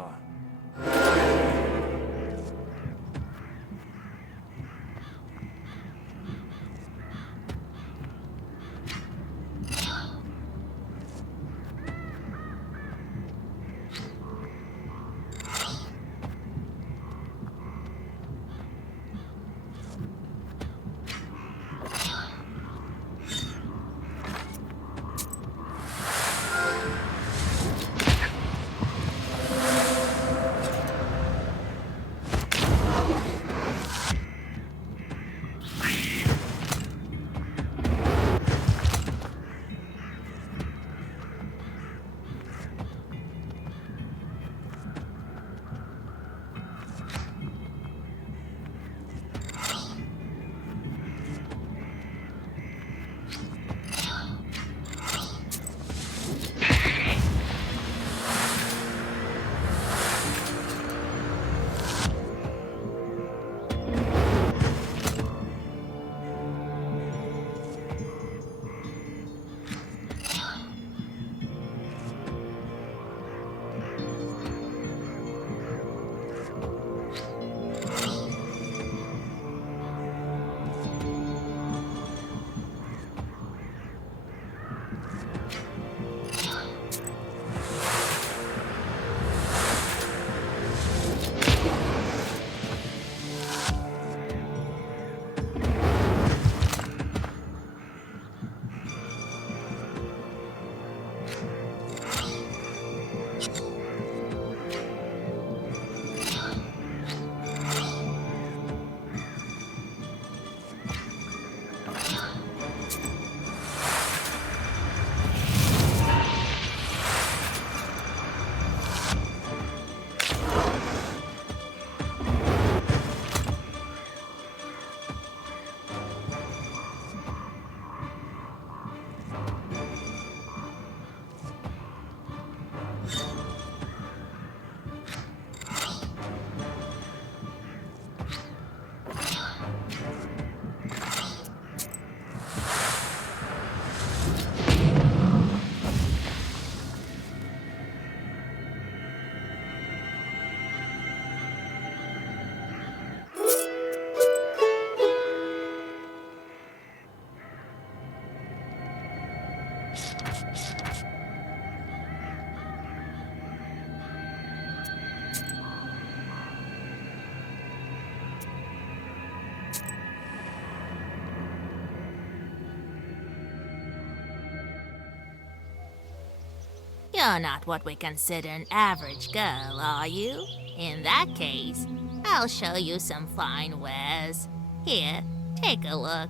You're not what we consider an average girl, are you? In that case, I'll show you some fine wares. Here, take a look.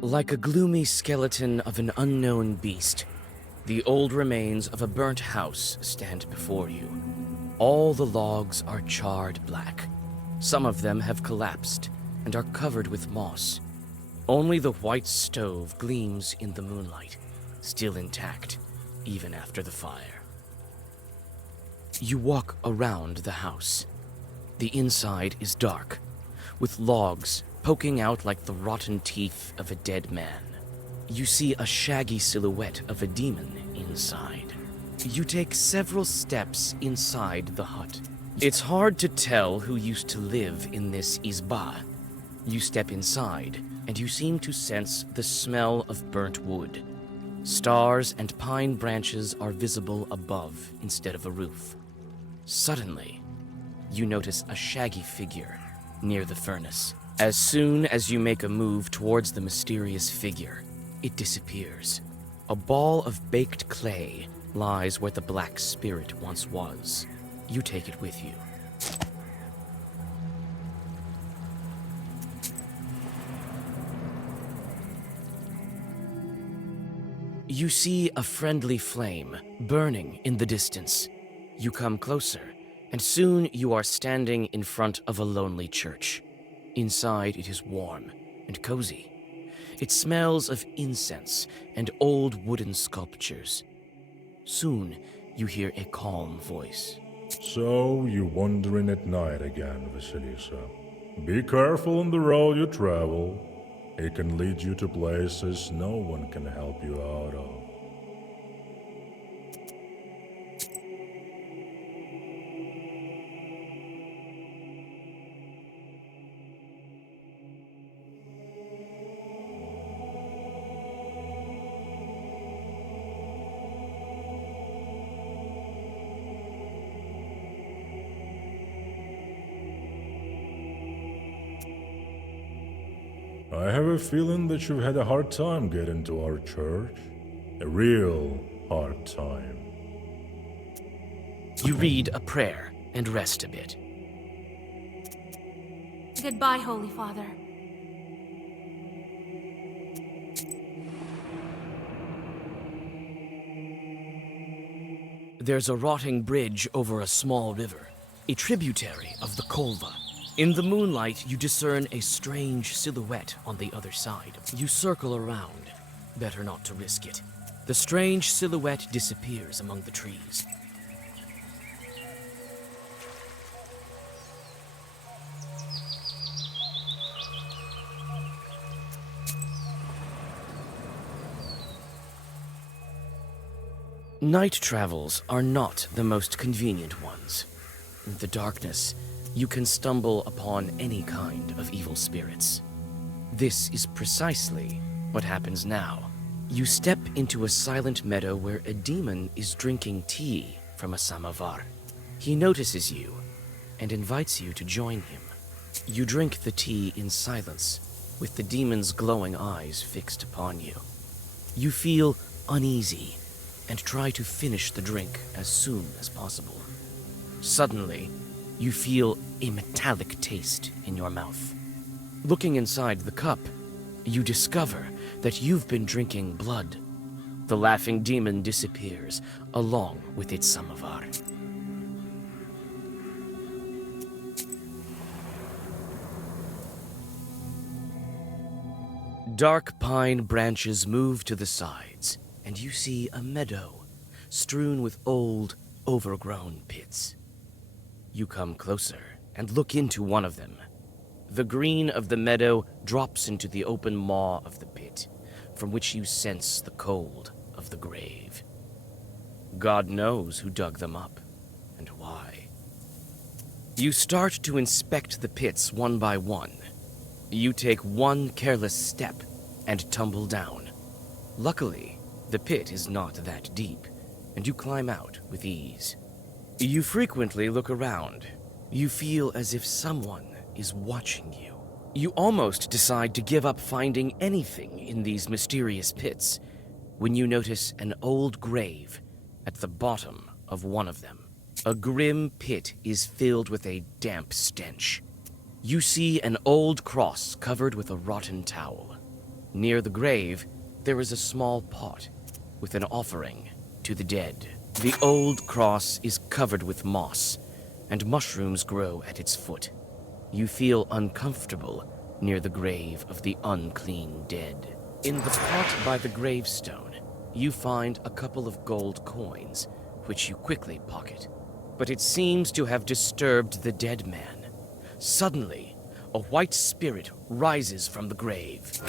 Like a gloomy skeleton of an unknown beast, the old remains of a burnt house stand before you. All the logs are charred black. Some of them have collapsed and are covered with moss. Only the white stove gleams in the moonlight, still intact, even after the fire. You walk around the house. The inside is dark, with logs poking out like the rotten teeth of a dead man. You see a shaggy silhouette of a demon inside. You take several steps inside the hut. It's hard to tell who used to live in this izba. You step inside, and you seem to sense the smell of burnt wood. Stars and pine branches are visible above instead of a roof. Suddenly, you notice a shaggy figure near the furnace. As soon as you make a move towards the mysterious figure, it disappears. A ball of baked clay lies where the black spirit once was. You take it with you. You see a friendly flame burning in the distance. You come closer, and soon you are standing in front of a lonely church. Inside it is warm and cozy. It smells of incense and old wooden sculptures. Soon you hear a calm voice. So you're wandering at night again, Vasilisa. Be careful on the road you travel. It can lead you to places no one can help you out of. I have a feeling that you've had a hard time getting to our church. A real hard time. You read a prayer and rest a bit. Goodbye, Holy Father. There's a rotting bridge over a small river, a tributary of the Kolva. In the moonlight, you discern a strange silhouette on the other side. You circle around. Better not to risk it. The strange silhouette disappears among the trees. Night travels are not the most convenient ones. In the darkness, you can stumble upon any kind of evil spirits. This is precisely what happens now. You step into a silent meadow where a demon is drinking tea from a samovar. He notices you and invites you to join him. You drink the tea in silence, with the demon's glowing eyes fixed upon you. You feel uneasy and try to finish the drink as soon as possible. Suddenly, you feel a metallic taste in your mouth. Looking inside the cup, you discover that you've been drinking blood. The laughing demon disappears, along with its samovar. Dark pine branches move to the sides, and you see a meadow strewn with old, overgrown pits. You come closer and look into one of them. The green of the meadow drops into the open maw of the pit, from which you sense the cold of the grave. God knows who dug them up and why. You start to inspect the pits one by one. You take one careless step and tumble down. Luckily, the pit is not that deep, and you climb out with ease. You frequently look around. You feel as if someone is watching you. You almost decide to give up finding anything in these mysterious pits when you notice an old grave at the bottom of one of them. A grim pit is filled with a damp stench. You see an old cross covered with a rotten towel. Near the grave, there is a small pot with an offering to the dead. The old cross is covered with moss, and mushrooms grow at its foot. You feel uncomfortable near the grave of the unclean dead. In the pot by the gravestone, you find a couple of gold coins, which you quickly pocket. But it seems to have disturbed the dead man. Suddenly, a white spirit rises from the grave.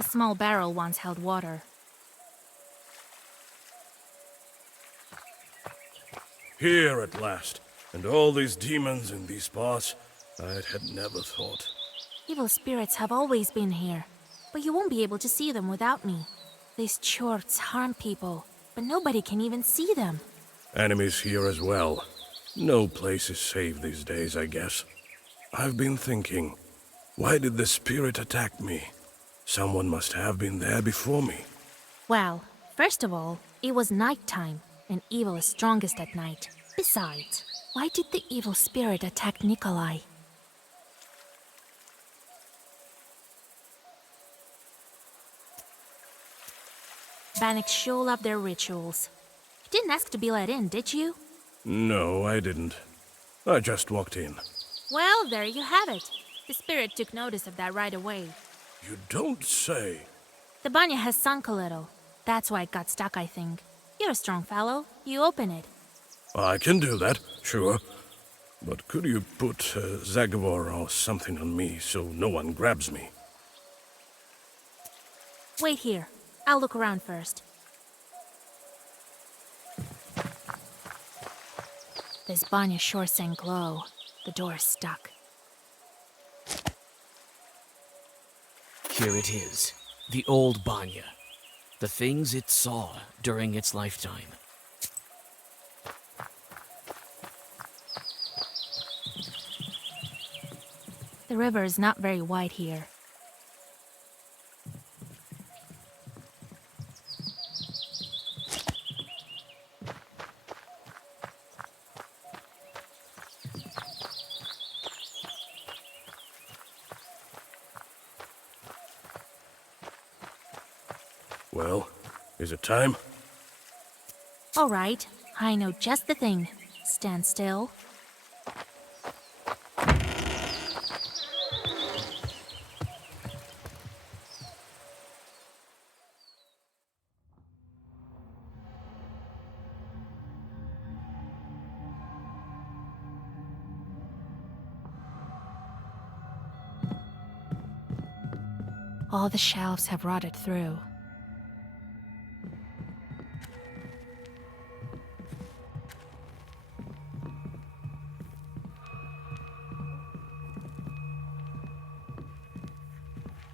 The small barrel once held water. Here at last. And all these demons in these parts, I had never thought. Evil spirits have always been here, but you won't be able to see them without me. These chorts harm people, but nobody can even see them. Enemies here as well. No place is safe these days, I guess. I've been thinking, why did the spirit attack me? Someone must have been there before me. Well, first of all, it was nighttime, and evil is strongest at night. Besides, why did the evil spirit attack Nikolai? Bannock sure love their rituals. You didn't ask to be let in, did you? No, I didn't. I just walked in. Well, there you have it. The spirit took notice of that right away. You don't say. The banya has sunk a little. That's why it got stuck, I think. You're a strong fellow. You open it. I can do that, sure. But could you put Zagavor or something on me so no one grabs me? Wait here. I'll look around first. This banya sure sank low. The door's stuck. Here it is. The old banya. The things it saw during its lifetime. The river is not very wide here. Well, is it time? All right, I know just the thing. Stand still. All the shelves have rotted through.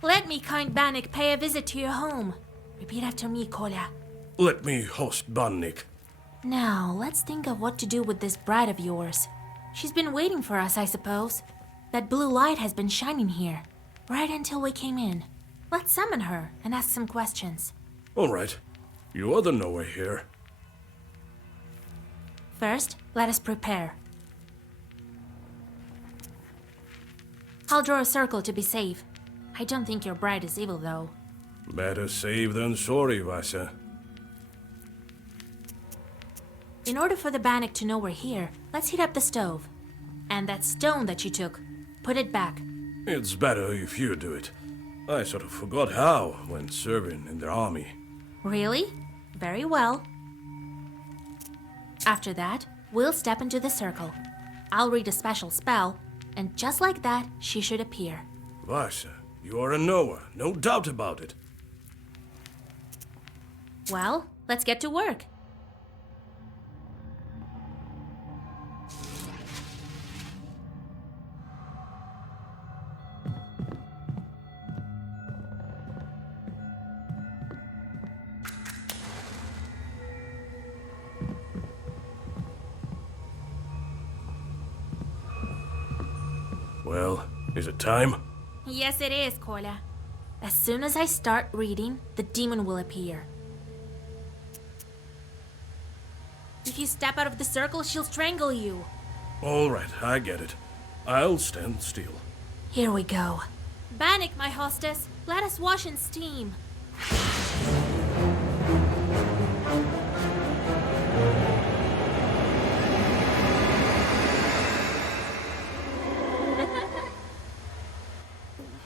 Let me, kind Bannock, pay a visit to your home. Repeat after me, Kolya. Let me host Bannik. Now, let's think of what to do with this bride of yours. She's been waiting for us, I suppose. That blue light has been shining here, right until we came in. Let's summon her and ask some questions. All right. You are the knower here. First, let us prepare. I'll draw a circle to be safe. I don't think your bride is evil, though. Better safe than sorry, Vasa. In order for the Bannock to know we're here, let's heat up the stove. And that stone that you took, put it back. It's better if you do it. I sort of forgot how when serving in the army. Really? Very well. After that, we'll step into the circle. I'll read a special spell, and just like that, she should appear. Vasa, you are a knower, no doubt about it. Well, let's get to work. Well, is it time? Yes, it is, Kolya. As soon as I start reading, the demon will appear. If you step out of the circle, she'll strangle you. All right, I get it. I'll stand still. Here we go. Bannock, my hostess, let us wash in steam.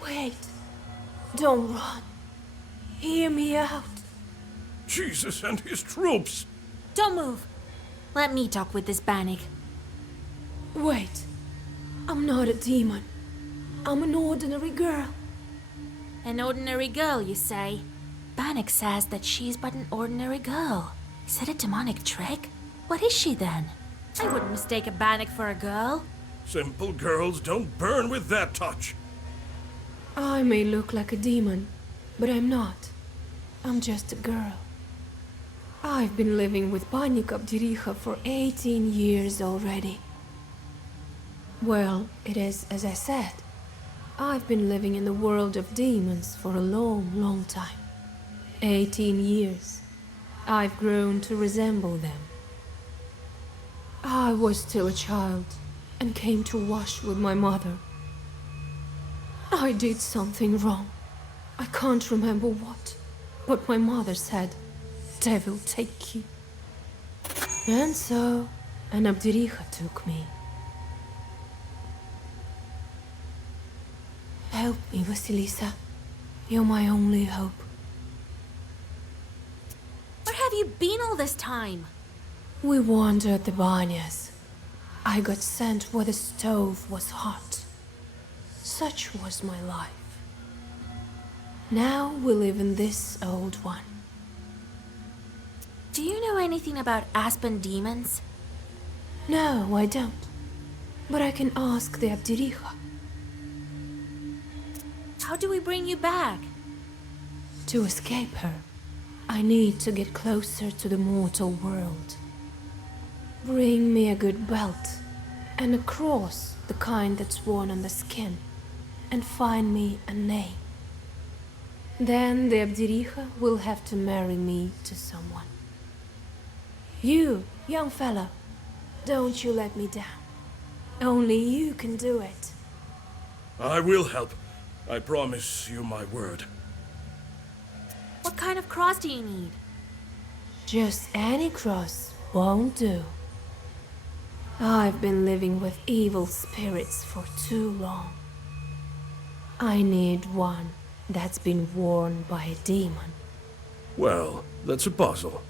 Wait. Don't run. Hear me out. Jesus and his troops! Don't move. Let me talk with this Bannock. Wait. I'm not a demon. I'm an ordinary girl. An ordinary girl, you say? Bannock says that she's but an ordinary girl. Is it a demonic trick? What is she then? I wouldn't mistake a Bannock for a girl. Simple girls don't burn with that touch. I may look like a demon, but I'm not. I'm just a girl. I've been living with Bailichka Abdiricha for 18 years already. Well, it is as I said. I've been living in the world of demons for a long, long time. 18 years. I've grown to resemble them. I was still a child and came to wash with my mother. I did something wrong. I can't remember what, but my mother said, "Devil take you." And so, an Abdiricha took me. Help me, Vasilisa. You're my only hope. Where have you been all this time? We wandered the banyas. I got sent where the stove was hot. Such was my life. Now we live in this old one. Do you know anything about aspen demons? No, I don't. But I can ask the Abdiricha. How do we bring you back? To escape her, I need to get closer to the mortal world. Bring me a good belt and a cross, the kind that's worn on the skin, and find me a name. Then the Abdiricha will have to marry me to someone. You, young fella, don't you let me down. Only you can do it. I will help. I promise you my word. What kind of cross do you need? Just any cross won't do. I've been living with evil spirits for too long. I need one that's been worn by a demon. Well, that's a puzzle.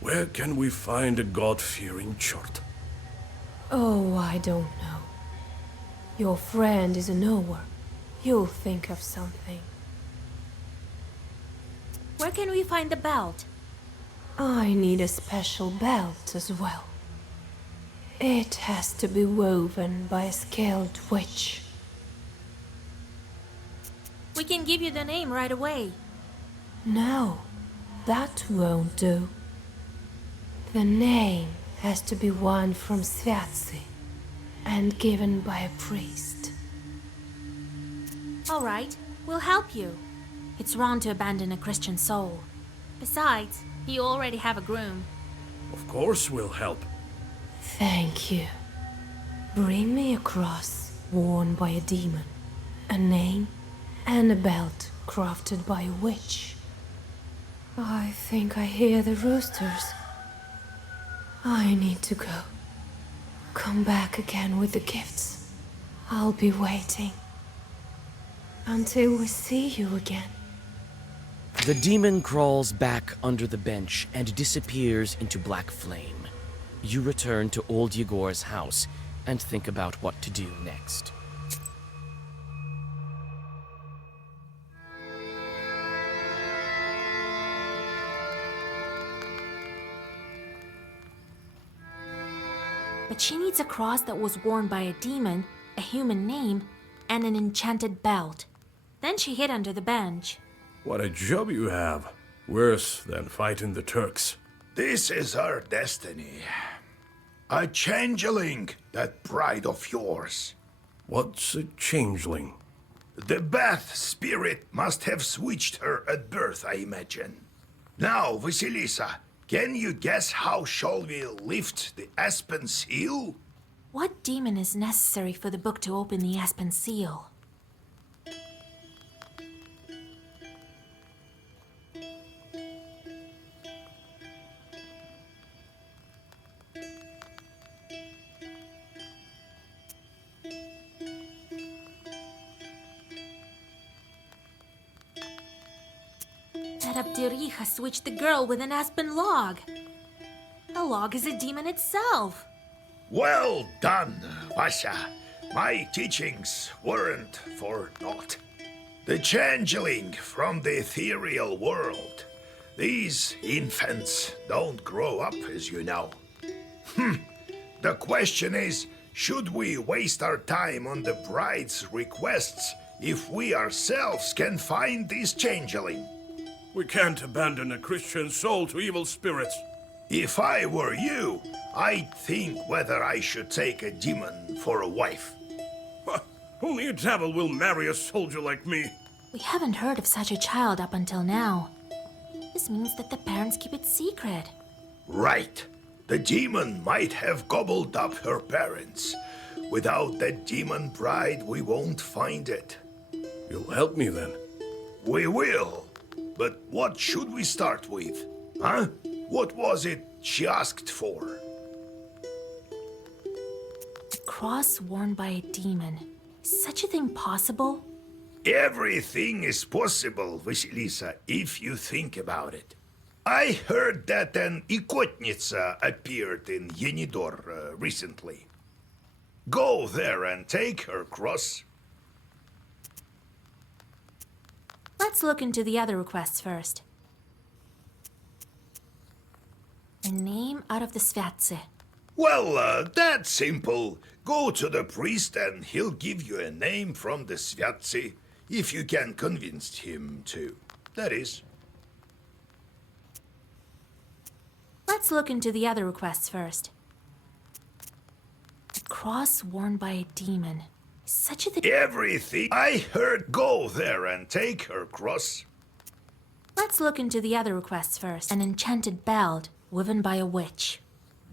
Where can we find a God-fearing chart? Oh, I don't know. Your friend is a knower. You'll think of something. Where can we find the belt? I need a special belt as well. It has to be woven by a skilled witch. We can give you the name right away. No, that won't do. The name has to be one from Sviatsi and given by a priest. All right, we'll help you. It's wrong to abandon a Christian soul. Besides, you already have a groom. Of course we'll help. Thank you. Bring me a cross worn by a demon, a name, and a belt crafted by a witch. I think I hear the roosters. I need to go. Come back again with the gifts. I'll be waiting. Until we see you again. The demon crawls back under the bench and disappears into black flame. You return to old Yegor's house and think about what to do next. But she needs a cross that was worn by a demon, a human name, and an enchanted belt. Then she hid under the bench. What a job you have. Worse than fighting the Turks. This is our destiny. A changeling, that bride of yours. What's a changeling? The Bath spirit must have switched her at birth, I imagine. Now, Vasilisa, can you guess how shall we lift the aspen seal? What demon is necessary for the book to open the aspen seal? That Abdiricha switched the girl with an aspen log. A log is a demon itself. Well done, Vasha. My teachings weren't for naught. The changeling from the ethereal world. These infants don't grow up, as you know. The question is, should we waste our time on the bride's requests if we ourselves can find this changeling? We can't abandon a Christian soul to evil spirits. If I were you, I'd think whether I should take a demon for a wife. Only a devil will marry a soldier like me. We haven't heard of such a child up until now. This means that the parents keep it secret. Right. The demon might have gobbled up her parents. Without that demon bride, we won't find it. You'll help me then? We will. But what should we start with? Huh? What was it she asked for? A cross worn by a demon. Is such a thing possible? Everything is possible, Vasilisa, if you think about it. I heard that an Ikotnitsa appeared in Yenidor recently. Go there and take her cross. Let's look into the other requests first. A name out of the Svyatse. Well, that's simple. Go to the priest and he'll give you a name from the Svyatse, if you can convince him to. That is. Let's look into the other requests first. A cross worn by a demon. Such a thing. Everything I heard. Go there and take her cross. Let's look into the other requests first. An enchanted belt woven by a witch.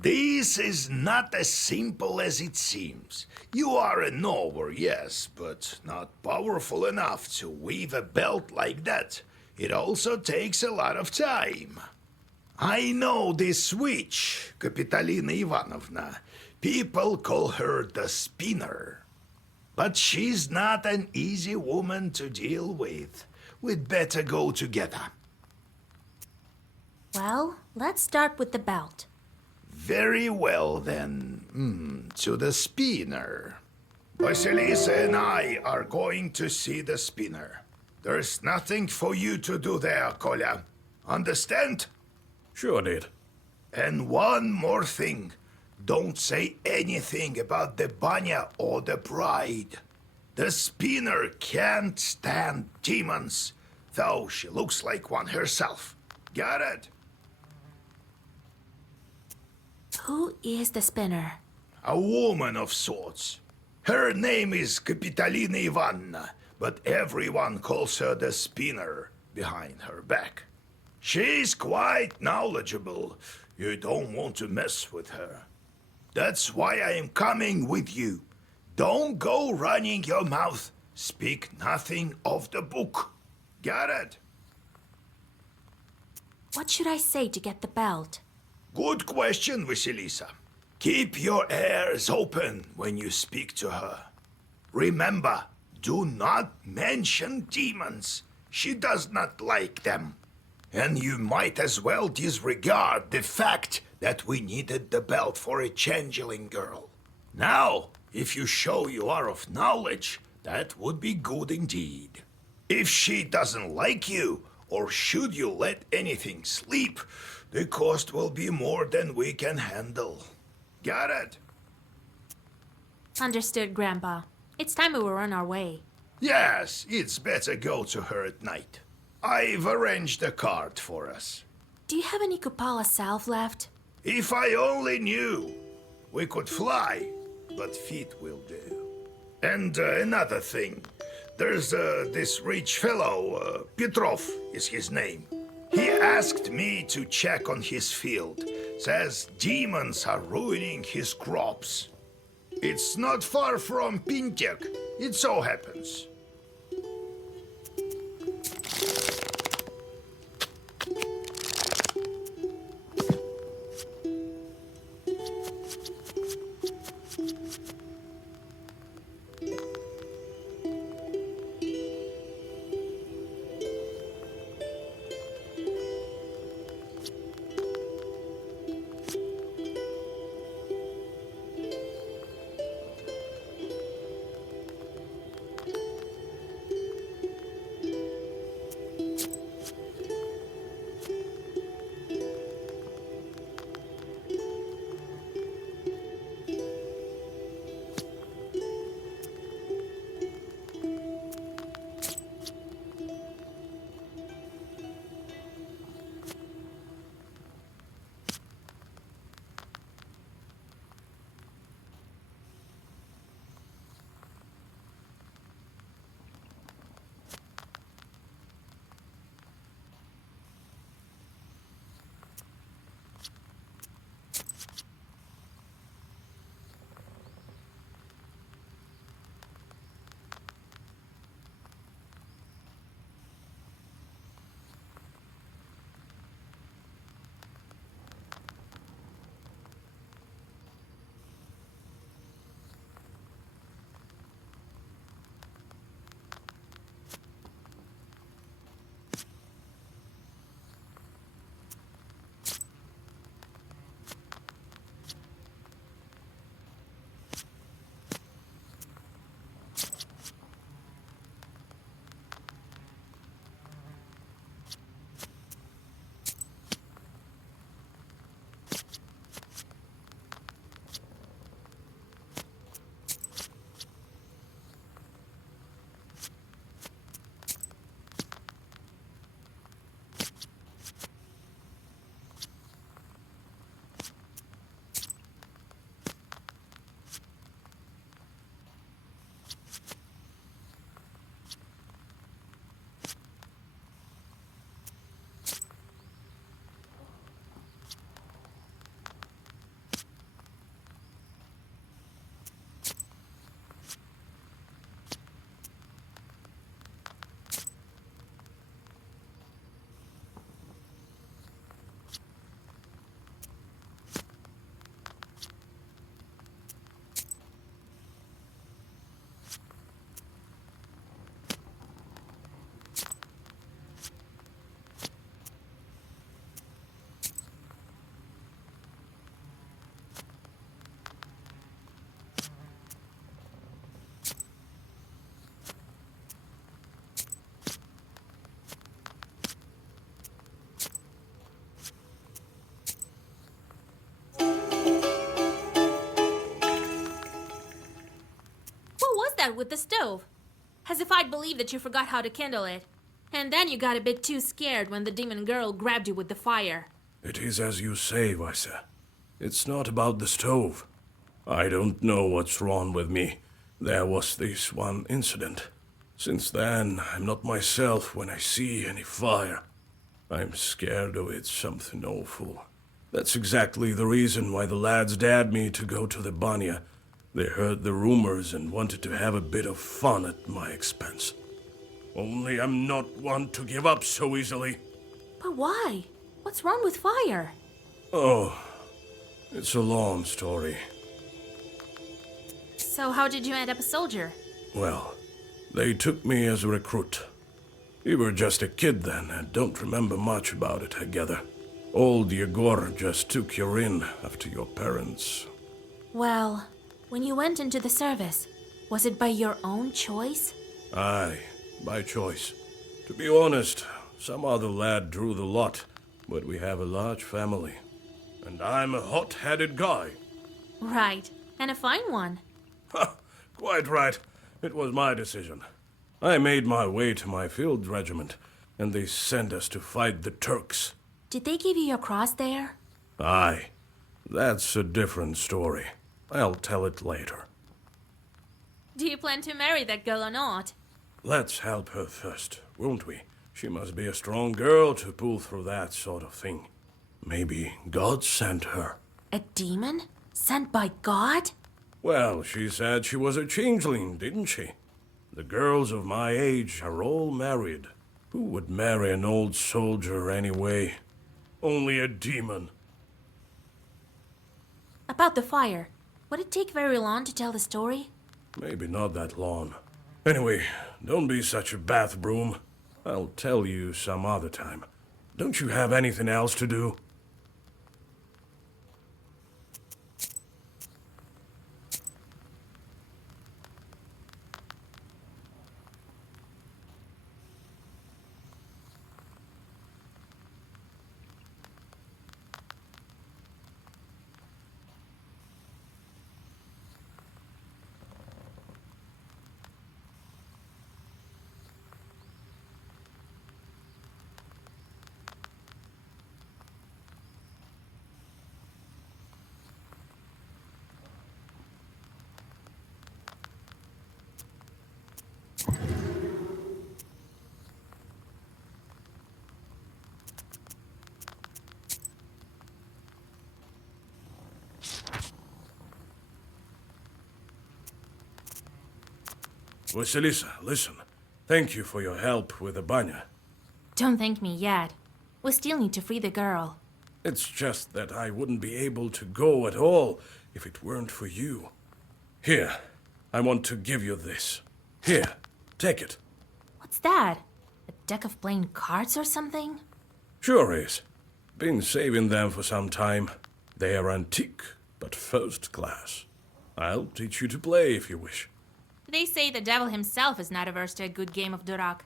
This is not as simple as it seems. You are a knower, yes, but not powerful enough to weave a belt like that. It also takes a lot of time. I know this witch, Kapitalina Ivanovna. People call her the spinner. But she's not an easy woman to deal with. We'd better go together. Well, let's start with the belt. Very well, then. To the spinner. Vasilisa and I are going to see the spinner. There's nothing for you to do there, Kolya. Understand? Sure did. And one more thing. Don't say anything about the banya or the bride. The spinner can't stand demons, though she looks like one herself. Got it? Who is the spinner? A woman of sorts. Her name is Kapitalina Ivanna, but everyone calls her the spinner behind her back. She's quite knowledgeable. You don't want to mess with her. That's why I am coming with you. Don't go running your mouth. Speak nothing of the book. Got it? What should I say to get the belt? Good question, Vasilisa. Keep your ears open when you speak to her. Remember, do not mention demons. She does not like them. And you might as well disregard the fact that we needed the belt for a changeling girl. Now, if you show you are of knowledge, that would be good indeed. If she doesn't like you, or should you let anything slip, the cost will be more than we can handle. Got it? Understood, Grandpa. It's time we were on our way. Yes, it's better go to her at night. I've arranged a cart for us. Do you have any Kupala salve left? If I only knew. We could fly, but feet will do. And another thing. There's this rich fellow, Petrov is his name. He asked me to check on his field. Says demons are ruining his crops. It's not far from Pintek. It so happens. that with the stove. As if I'd believe that you forgot how to kindle it. And then you got a bit too scared when the demon girl grabbed you with the fire. It is as you say, Vaisa. It's not about the stove. I don't know what's wrong with me. There was this one incident. Since then, I'm not myself when I see any fire. I'm scared of it something awful. That's exactly the reason why the lads dared me to go to the banya. They heard the rumors and wanted to have a bit of fun at my expense. Only I'm not one to give up so easily. But why? What's wrong with fire? Oh, it's a long story. So how did you end up a soldier? Well, they took me as a recruit. You were just a kid then and don't remember much about it, I gather. Old Yegor just took you in after your parents. Well, when you went into the service, was it by your own choice? Aye, by choice. To be honest, some other lad drew the lot, but we have a large family. And I'm a hot-headed guy. Right, and a fine one. Ha! Quite right. It was my decision. I made my way to my field regiment, and they sent us to fight the Turks. Did they give you your cross there? Aye. That's a different story. I'll tell it later. Do you plan to marry that girl or not? Let's help her first, won't we? She must be a strong girl to pull through that sort of thing. Maybe God sent her. A demon? Sent by God? Well, she said she was a changeling, didn't she? The girls of my age are all married. Who would marry an old soldier anyway? Only a demon. About the fire. Would it take very long to tell the story? Maybe not that long. Anyway, don't be such a bath broom. I'll tell you some other time. Don't you have anything else to do? Vasilisa, listen. Thank you for your help with the banya. Don't thank me yet. We still need to free the girl. It's just that I wouldn't be able to go at all if it weren't for you. Here, I want to give you this. Here, take it. What's that? A deck of playing cards or something? Sure is. Been saving them for some time. They are antique, but first class. I'll teach you to play if you wish. They say the devil himself is not averse to a good game of Durak.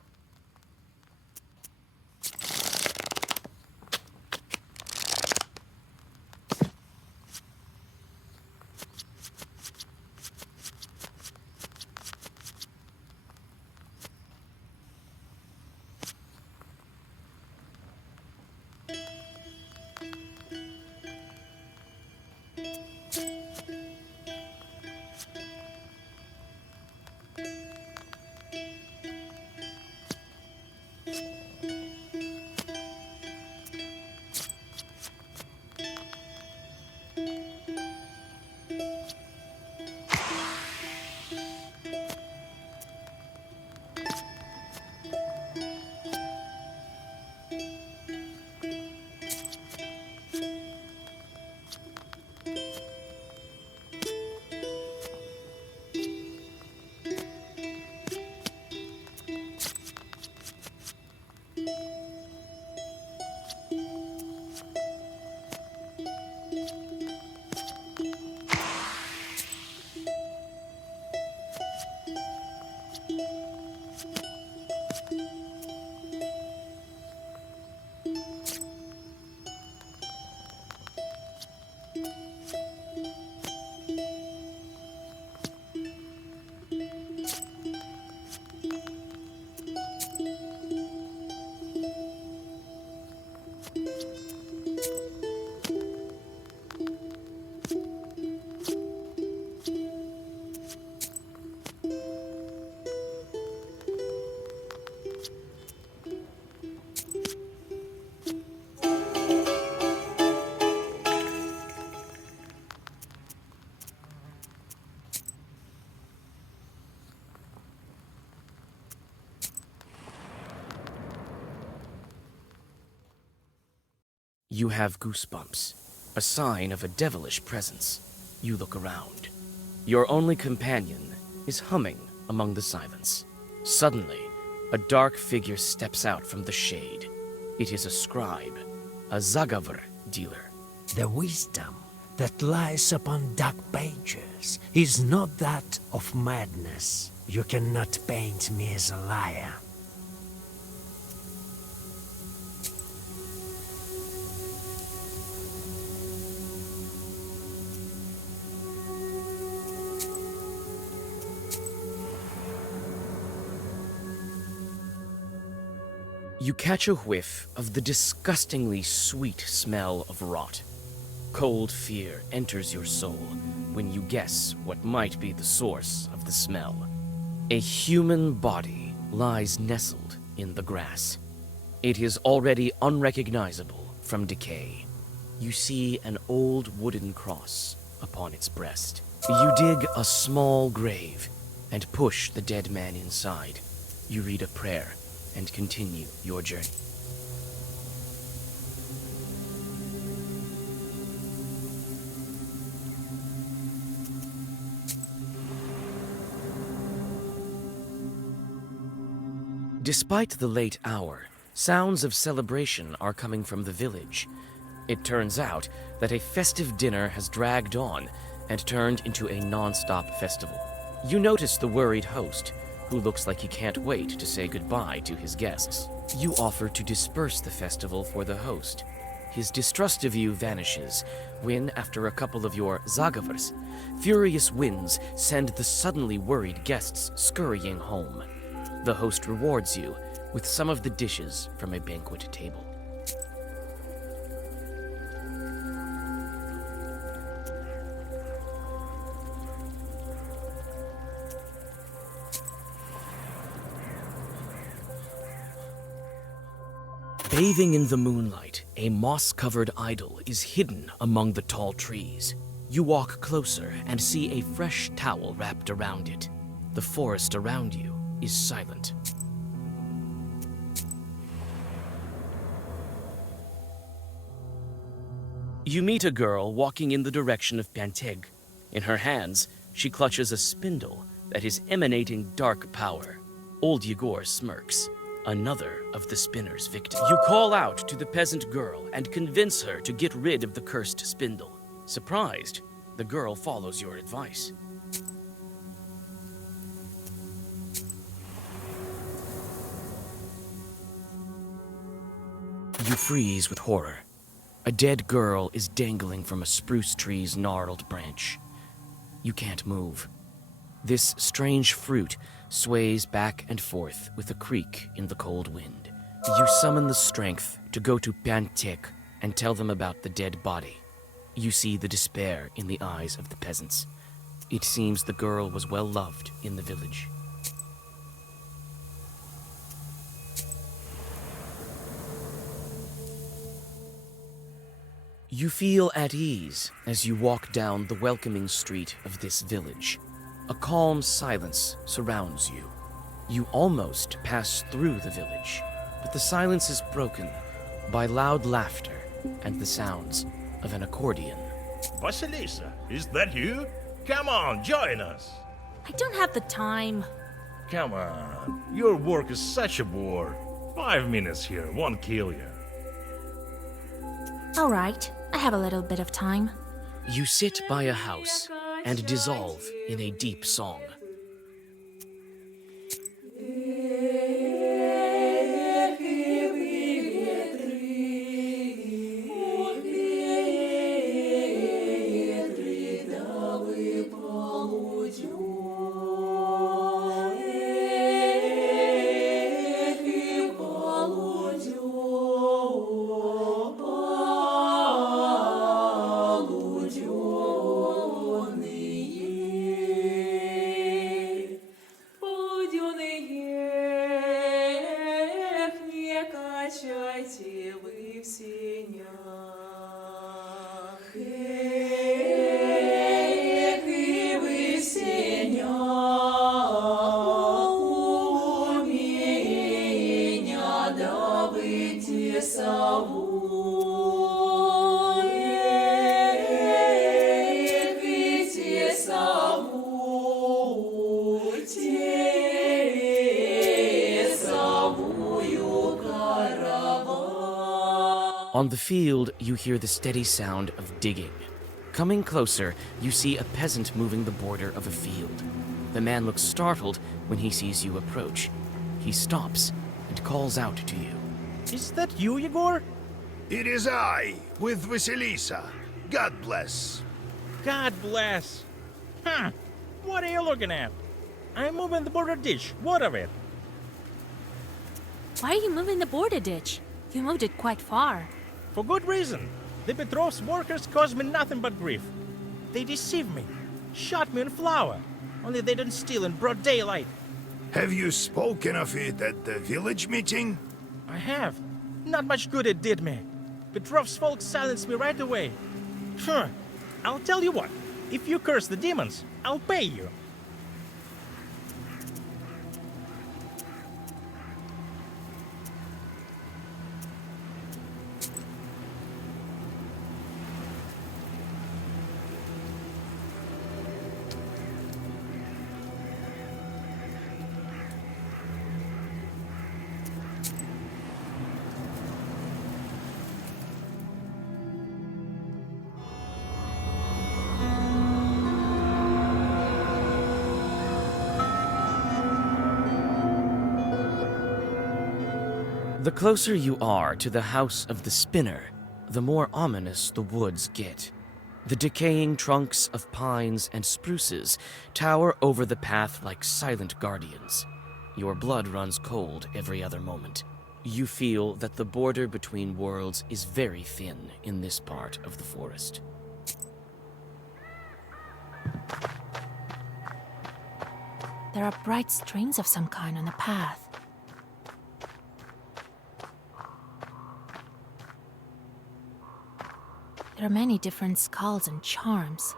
You have goosebumps, a sign of a devilish presence. You look around. Your only companion is humming among the silence. Suddenly, a dark figure steps out from the shade. It is a scribe, a Zagavr dealer. The wisdom that lies upon dark pages is not that of madness. You cannot paint me as a liar. You catch a whiff of the disgustingly sweet smell of rot. Cold fear enters your soul when you guess what might be the source of the smell. A human body lies nestled in the grass. It is already unrecognizable from decay. You see an old wooden cross upon its breast. You dig a small grave and push the dead man inside. You read a prayer and continue your journey. Despite the late hour, sounds of celebration are coming from the village. It turns out that a festive dinner has dragged on and turned into a non-stop festival. You notice the worried host, who looks like he can't wait to say goodbye to his guests. You offer to disperse the festival for the host. His distrust of you vanishes when, after a couple of your Zagavrs, furious winds send the suddenly worried guests scurrying home. The host rewards you with some of the dishes from a banquet table. Bathing in the moonlight, a moss-covered idol is hidden among the tall trees. You walk closer and see a fresh towel wrapped around it. The forest around you is silent. You meet a girl walking in the direction of Panteg. In her hands, she clutches a spindle that is emanating dark power. Old Yegor smirks. Another of the spinner's victims. You call out to the peasant girl and convince her to get rid of the cursed spindle. Surprised, the girl follows your advice. You freeze with horror. A dead girl is dangling from a spruce tree's gnarled branch. You can't move. This strange fruit sways back and forth with a creak in the cold wind. You summon the strength to go to Panteg and tell them about the dead body. You see the despair in the eyes of the peasants. It seems the girl was well loved in the village. You feel at ease as you walk down the welcoming street of this village. A calm silence surrounds you. You almost pass through the village, but the silence is broken by loud laughter and the sounds of an accordion. Vasilisa, is that you? Come on, join us. I don't have the time. Come on, your work is such a bore. 5 minutes here won't kill you. All right, I have a little bit of time. You sit by a house and dissolve in a deep song. On the field, you hear the steady sound of digging. Coming closer, you see a peasant moving the border of a field. The man looks startled when he sees you approach. He stops and calls out to you. Is that you, Yegor? It is I, with Vasilisa. God bless. God bless. What are you looking at? I'm moving the border ditch. What of it? Why are you moving the border ditch? You moved it quite far. For good reason. The Petrov's workers caused me nothing but grief. They deceived me, shot me in flour. Only they didn't steal in broad daylight. Have you spoken of it at the village meeting? I have. Not much good it did me. Petrov's folks silenced me right away. Sure, I'll tell you what. If you curse the demons, I'll pay you. The closer you are to the house of the spinner, the more ominous the woods get. The decaying trunks of pines and spruces tower over the path like silent guardians. Your blood runs cold every other moment. You feel that the border between worlds is very thin in this part of the forest. There are bright streams of some kind on the path. There are many different skulls and charms.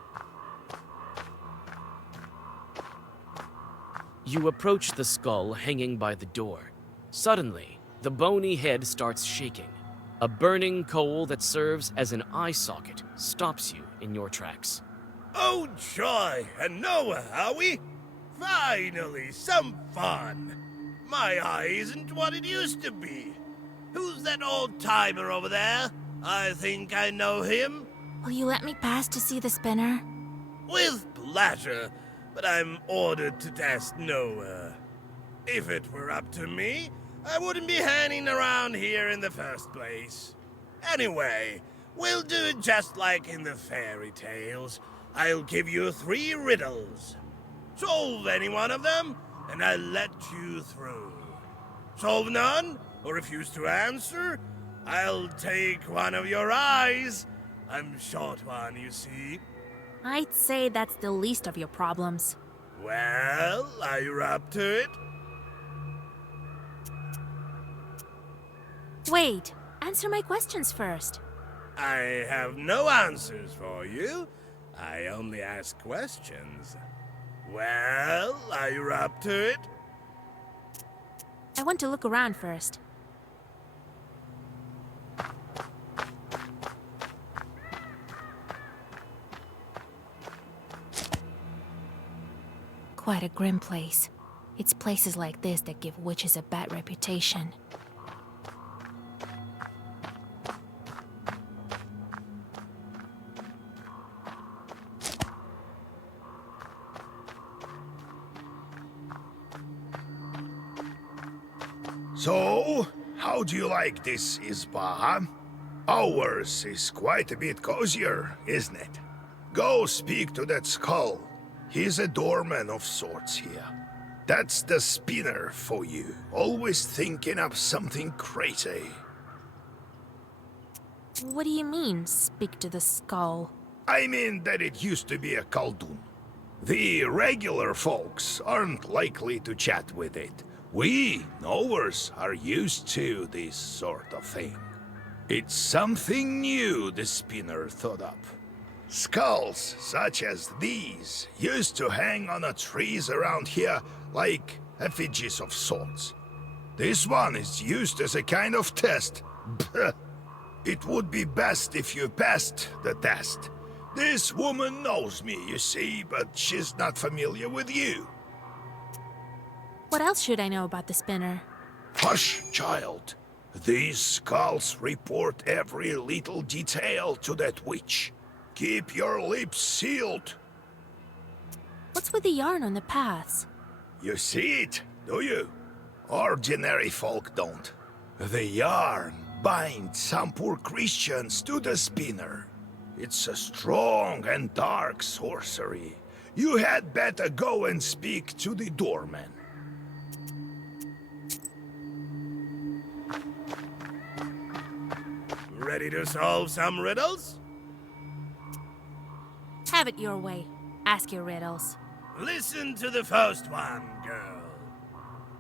You approach the skull hanging by the door. Suddenly, the bony head starts shaking. A burning coal that serves as an eye socket stops you in your tracks. Oh joy, and Noah, are we? Finally, some fun. My eye isn't what it used to be. Who's that old timer over there? I think I know him. Will you let me pass to see the spinner? With pleasure, but I'm ordered to test Noah. If it were up to me, I wouldn't be hanging around here in the first place. Anyway, we'll do it just like in the fairy tales. I'll give you 3 riddles. Solve any one of them, and I'll let you through. Solve none, or refuse to answer, I'll take one of your eyes. I'm short one, you see. I'd say that's the least of your problems. Well, are you up to it? Wait, answer my questions first. I have no answers for you. I only ask questions. Well, are you up to it? I want to look around first. Quite a grim place. It's places like this that give witches a bad reputation. So, how do you like this Izba? Ours is quite a bit cozier, isn't it? Go speak to that skull. He's a doorman of sorts here. That's the spinner for you, always thinking up something crazy. What do you mean, speak to the skull? I mean that it used to be a Khaldun. The regular folks aren't likely to chat with it. We, knowers, are used to this sort of thing. It's something new the spinner thought up. Skulls such as these used to hang on the trees around here like effigies of sorts. This one is used as a kind of test. It would be best if you passed the test. This woman knows me, you see, but she's not familiar with you. What else should I know about the spinner? Hush, child. These skulls report every little detail to that witch. Keep your lips sealed. What's with the yarn on the paths? You see it, do you? Ordinary folk don't. The yarn binds some poor Christians to the spinner. It's a strong and dark sorcery. You had better go and speak to the doorman. Ready to solve some riddles? Have it your way. Ask your riddles. Listen to the first one, girl.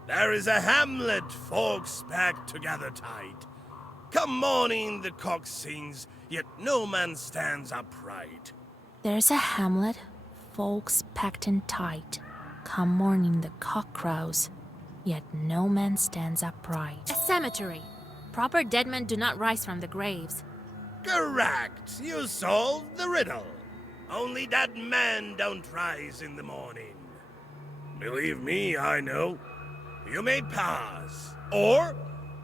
There is a hamlet, folks packed together tight. Come morning the cock sings, yet no man stands upright. There's a hamlet, folks packed in tight. Come morning the cock crows, yet no man stands upright. A cemetery. Proper dead men do not rise from the graves. Correct. You solved the riddle. Only that man don't rise in the morning. Believe me, I know. You may pass, or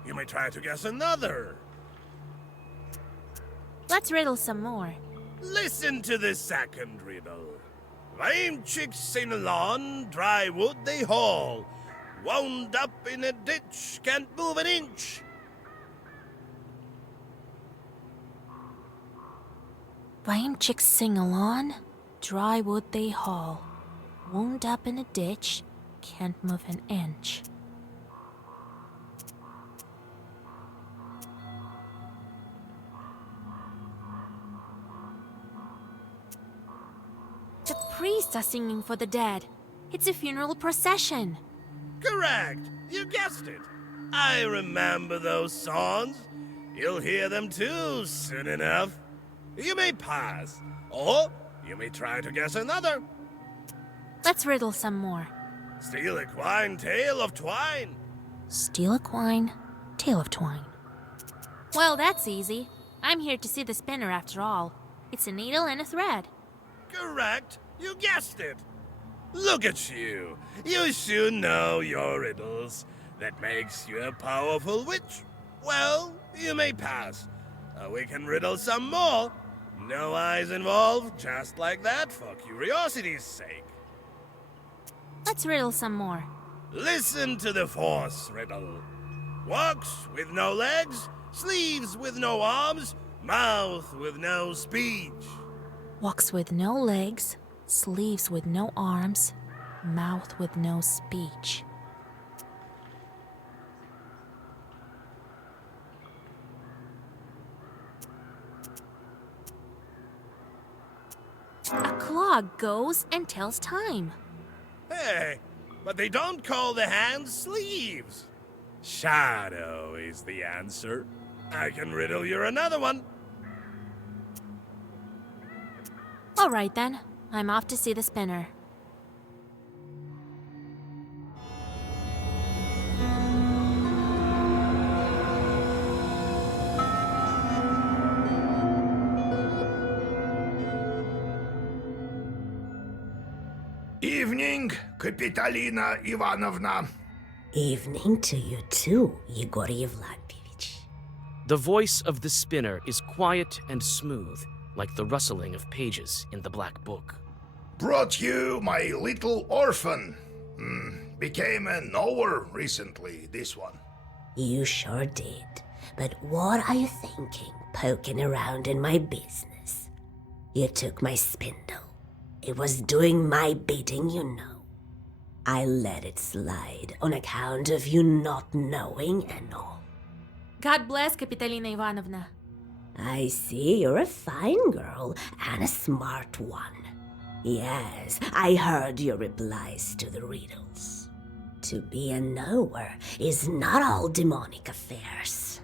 you may try to guess another. Let's riddle some more. Listen to the second riddle. Lame chicks in a lawn, dry wood they haul. Wound up in a ditch, can't move an inch. Lame chicks sing along, dry wood they haul. Wound up in a ditch, can't move an inch. The priests are singing for the dead. It's a funeral procession. Correct. You guessed it. I remember those songs. You'll hear them too soon enough. You may pass, or you may try to guess another. Let's riddle some more. Steal a quine, tale of twine. Steal a quine, tale of twine. Well, that's easy. I'm here to see the spinner after all. It's a needle and a thread. Correct. You guessed it. Look at you. You should know your riddles. That makes you a powerful witch. Well, you may pass. We can riddle some more. No eyes involved, just like that, for curiosity's sake. Let's riddle some more. Listen to the fourth riddle. Walks with no legs, sleeves with no arms, mouth with no speech. Walks with no legs, sleeves with no arms, mouth with no speech. A clock goes and tells time. Hey, but they don't call the hands sleeves. Shadow is the answer. I can riddle you another one. All right then, I'm off to see the spinner. Evening, Kapitalina Ivanovna. Evening to you too, Yegor Yevlampevich. The voice of the spinner is quiet and smooth, like the rustling of pages in the Black Book. Brought you my little orphan. Became a knower recently, this one. You sure did. But what are you thinking, poking around in my business? You took my spindle. It was doing my bidding, you know. I let it slide on account of you not knowing and all. God bless, Kapitalina Ivanovna. I see you're a fine girl and a smart one. Yes, I heard your replies to the riddles. To be a knower is not all demonic affairs.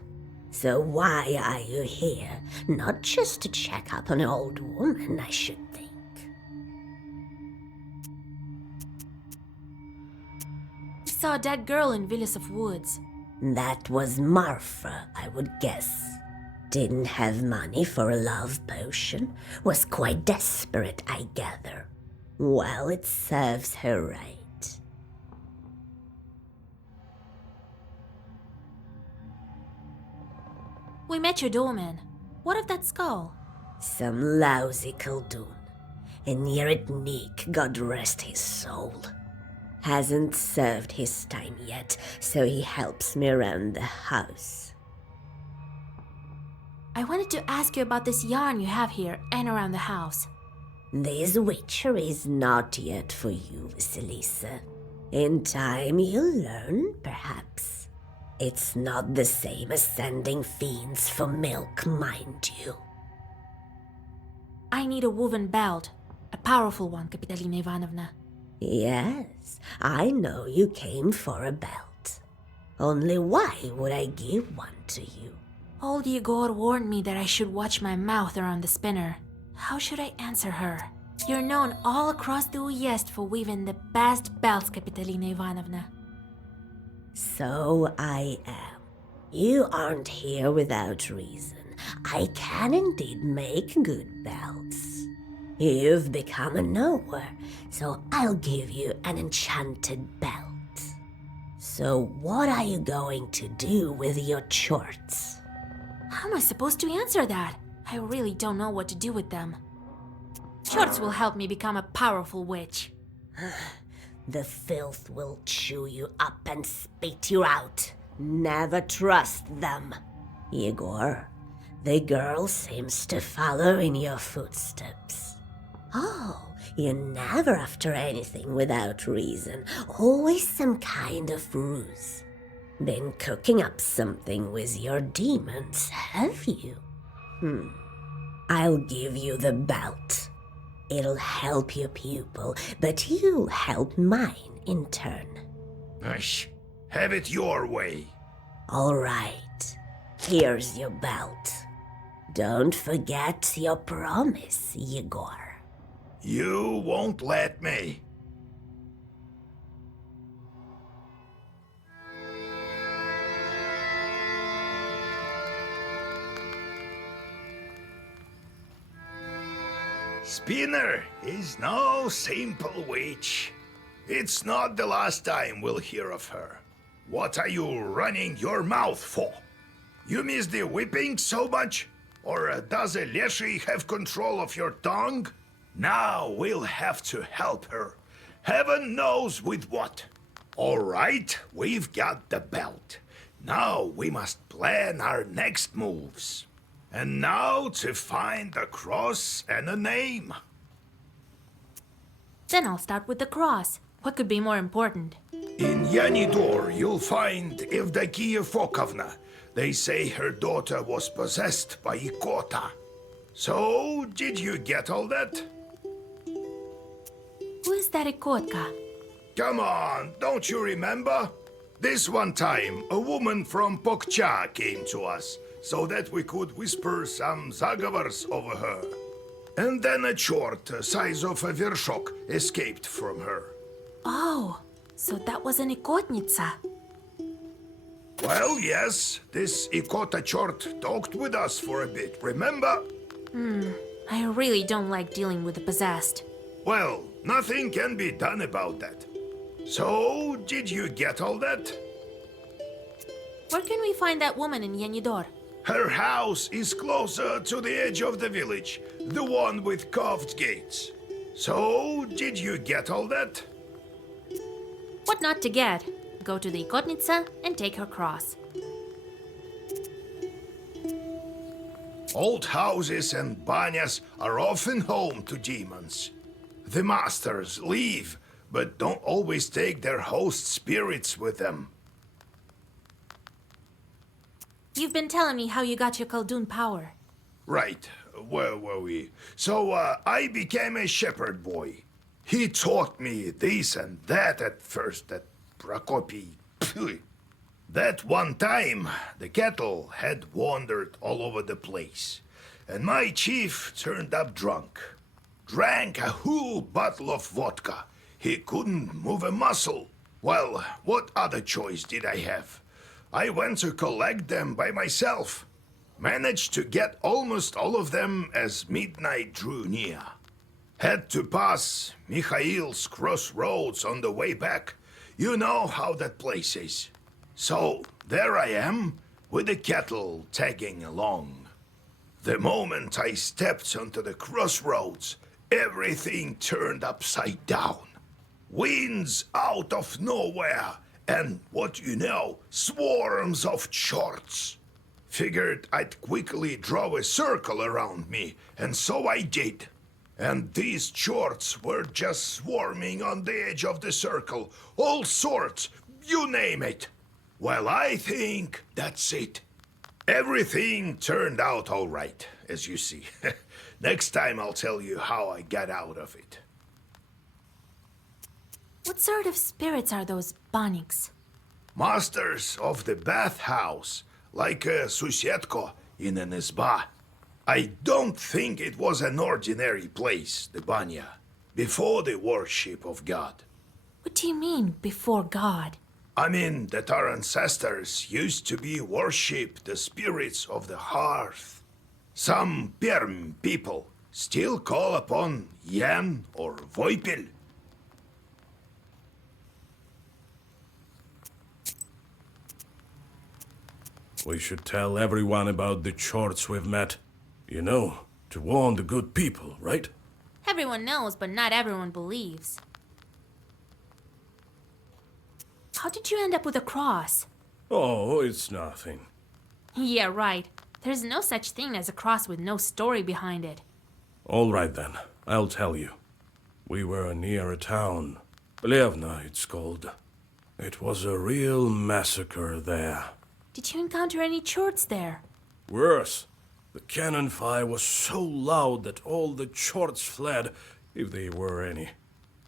So why are you here? Not just to check up on an old woman, I should think. I saw a dead girl in Villas of Woods. That was Marfa, I would guess. Didn't have money for a love potion. Was quite desperate, I gather. Well, it serves her right. We met your doorman. What of that skull? Some lousy Khaldun. And Nerik, God rest his soul. Hasn't served his time yet, so he helps me around the house. I wanted to ask you about this yarn you have here and around the house. This witchery is not yet for you, Vasilisa. In time you'll learn, perhaps. It's not the same as sending fiends for milk, mind you. I need a woven belt. A powerful one, Kapitalina Ivanovna. Yes, I know you came for a belt. Only why would I give one to you? Old Yegor warned me that I should watch my mouth around the spinner. How should I answer her? You're known all across the Uyezd for weaving the best belts, Kapitalina Ivanovna. So I am. You aren't here without reason. I can indeed make good belts. You've become a knower, so I'll give you an enchanted belt. So what are you going to do with your chorts? How am I supposed to answer that? I really don't know what to do with them. Shorts will help me become a powerful witch. The filth will chew you up and spit you out. Never trust them. Yegor, the girl seems to follow in your footsteps. Oh, you're never after anything without reason. Always some kind of ruse. Been cooking up something with your demons, have you? I'll give you the belt. It'll help your pupil, but you'll help mine in turn. Hush. Have it your way. All right. Here's your belt. Don't forget your promise, Yegor. You won't let me. Spinner is no simple witch. It's not the last time we'll hear of her. What are you running your mouth for? You miss the whipping so much? Or does a Leshy have control of your tongue? Now we'll have to help her. Heaven knows with what. All right, we've got the belt. Now we must plan our next moves. And now to find a cross and a name. Then I'll start with the cross. What could be more important? In Yanidor, you'll find Evdokia Fokovna. They say her daughter was possessed by Ikota. So, did you get all that? Who is that Ikotka? Come on, don't you remember? This one time, a woman from Pokcha came to us, so that we could whisper some zagovars over her. And then a chort, size of a vershok, escaped from her. Oh, so that was an Ikotnitsa. Well, yes, this Ikota chort talked with us for a bit, remember? I really don't like dealing with the possessed. Well, nothing can be done about that. So, did you get all that? Where can we find that woman in Yanidor? Her house is closer to the edge of the village, the one with carved gates. So, did you get all that? What not to get? Go to the Ikotnitsa and take her cross. Old houses and banyas are often home to demons. The masters leave, but don't always take their host spirits with them. You've been telling me how you got your Khaldun power. Right, where were we? So, I became a shepherd boy. He taught me this and that at first, at Prokopi. That one time, the cattle had wandered all over the place, and my chief turned up drunk. Drank a whole bottle of vodka. He couldn't move a muscle. Well, what other choice did I have? I went to collect them by myself. Managed to get almost all of them as midnight drew near. Had to pass Mikhail's crossroads on the way back. You know how that place is. So, there I am, with the kettle tagging along. The moment I stepped onto the crossroads, everything turned upside down. Winds out of nowhere, and what you know, swarms of chorts. Figured I'd quickly draw a circle around me, and so I did. And these chorts were just swarming on the edge of the circle, all sorts, you name it. Well, I think that's it. Everything turned out all right, as you see. Next time I'll tell you how I got out of it. What sort of spirits are those Bailichkas? Masters of the bathhouse, like a susiedko in an izba. I don't think it was an ordinary place, the banya, before the worship of God. What do you mean, before God? I mean that our ancestors used to be worship the spirits of the hearth. Some Perm people still call upon Jan or Voipil. We should tell everyone about the chorts we've met. You know, to warn the good people, right? Everyone knows, but not everyone believes. How did you end up with a cross? Oh, it's nothing. Yeah, right. There's no such thing as a cross with no story behind it. All right then, I'll tell you. We were near a town. Plevna, it's called. It was a real massacre there. Did you encounter any chorts there? Worse. The cannon fire was so loud that all the chorts fled, if they were any.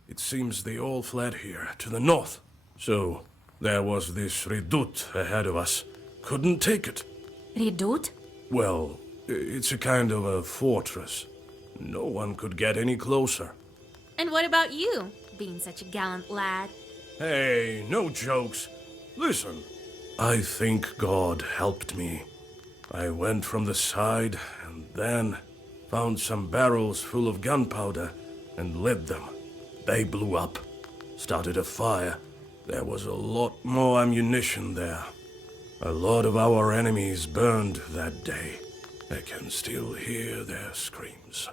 It seems they all fled here, to the north. So, there was this redoute ahead of us. Couldn't take it. Redoute? Well, it's a kind of a fortress. No one could get any closer. And what about you, being such a gallant lad? Hey, no jokes. Listen, I think God helped me. I went from the side and then found some barrels full of gunpowder and lit them. They blew up, started a fire. There was a lot more ammunition there. A lot of our enemies burned that day. I can still hear their screams.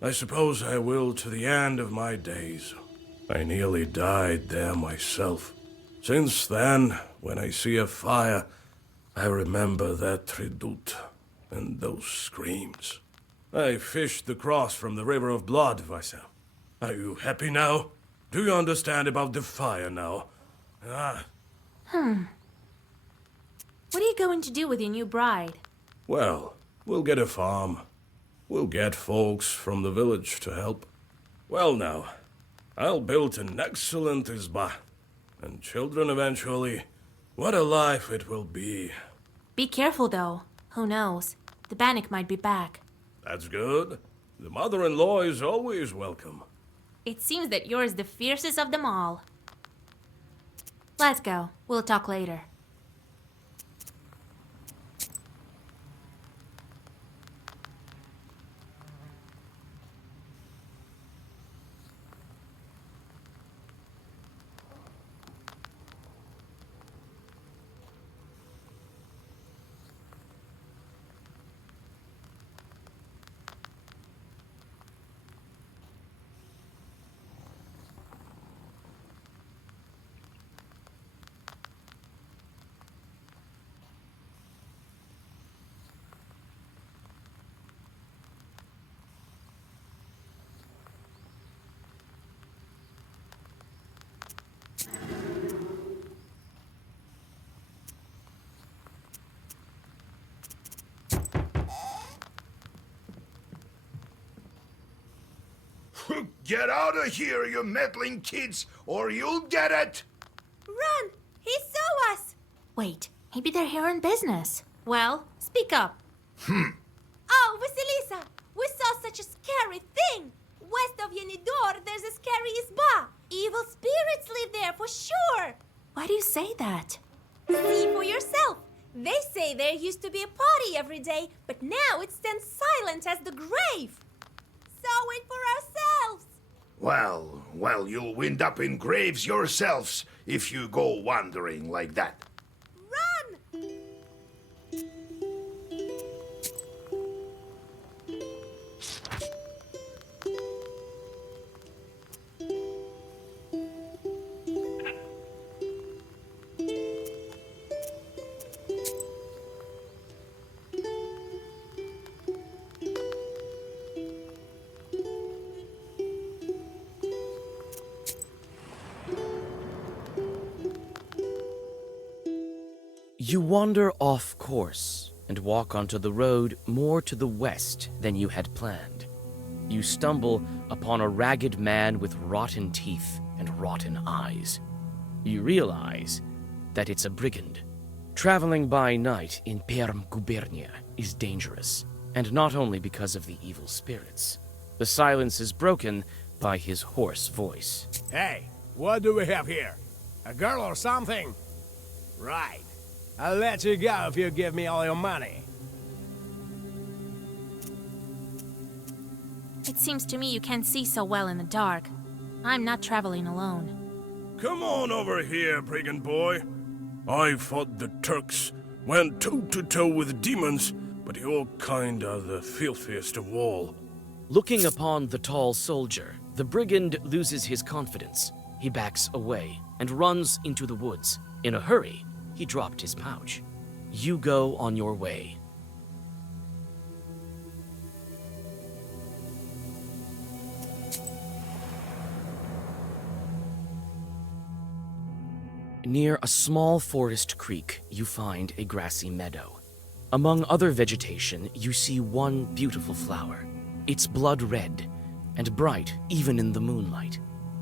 I suppose I will to the end of my days. I nearly died there myself. Since then, when I see a fire, I remember that redoute and those screams. I fished the cross from the river of blood, Vaisa. Are you happy now? Do you understand about the fire now? Ah. What are you going to do with your new bride? Well, we'll get a farm. We'll get folks from the village to help. Well now, I'll build an excellent izba. And children eventually. What a life it will be. Be careful, though. Who knows? The Bannock might be back. That's good. The mother-in-law is always welcome. It seems that you're the fiercest of them all. Let's go. We'll talk later. Get out of here, you meddling kids, or you'll get it! Run! He saw us! Wait, maybe they're here on business. Well, speak up. Oh, Vasilisa! We saw such a scary thing! West of Yenidor, there's a scary izba! Evil spirits live there for sure! Why do you say that? See for yourself! They say there used to be a party every day, but now it stands silent as the grave! Saw it for ourselves! Well, you'll wind up in graves yourselves if you go wandering like that. Run! You wander off course and walk onto the road more to the west than you had planned. You stumble upon a ragged man with rotten teeth and rotten eyes. You realize that it's a brigand. Traveling by night in Perm Gubernia is dangerous, and not only because of the evil spirits. The silence is broken by his hoarse voice. Hey, what do we have here? A girl or something? Right. I'll let you go if you give me all your money. It seems to me you can't see so well in the dark. I'm not traveling alone. Come on over here, brigand boy. I fought the Turks, went toe-to-toe with demons, but you're kinda the filthiest of all. Looking upon the tall soldier, the brigand loses his confidence. He backs away and runs into the woods. In a hurry, he dropped his pouch. You go on your way. Near a small forest creek, you find a grassy meadow. Among other vegetation, you see one beautiful flower. It's blood red and bright even in the moonlight.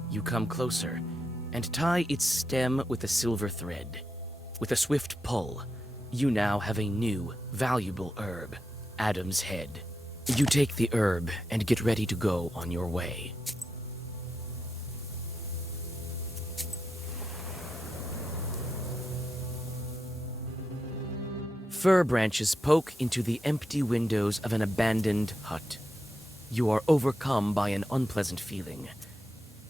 You come closer and tie its stem with a silver thread. With a swift pull, you now have a new, valuable herb, Adam's Head. You take the herb and get ready to go on your way. Fir branches poke into the empty windows of an abandoned hut. You are overcome by an unpleasant feeling.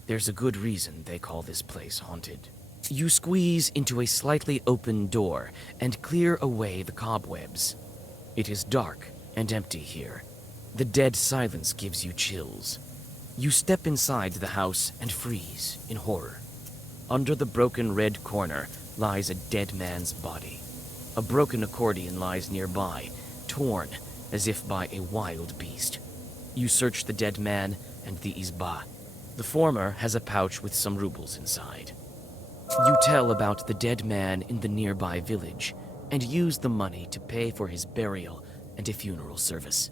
There's a good reason they call this place haunted. You squeeze into a slightly open door and clear away the cobwebs. It is dark and empty here. The dead silence gives you chills. You step inside the house and freeze in horror. Under the broken red corner lies a dead man's body. A broken accordion lies nearby, torn as if by a wild beast. You search the dead man and the izba. The former has a pouch with some rubles inside. You tell about the dead man in the nearby village and use the money to pay for his burial and a funeral service.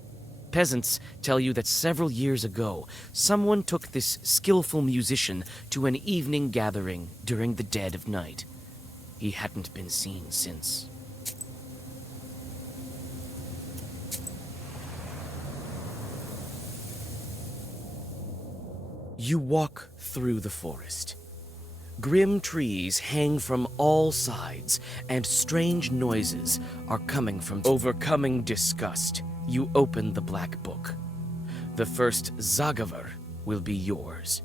Peasants tell you that several years ago, someone took this skillful musician to an evening gathering during the dead of night. He hadn't been seen since. You walk through the forest. Grim trees hang from all sides, and strange noises are coming from overcoming disgust. You open the black book. The first Zagavar will be yours.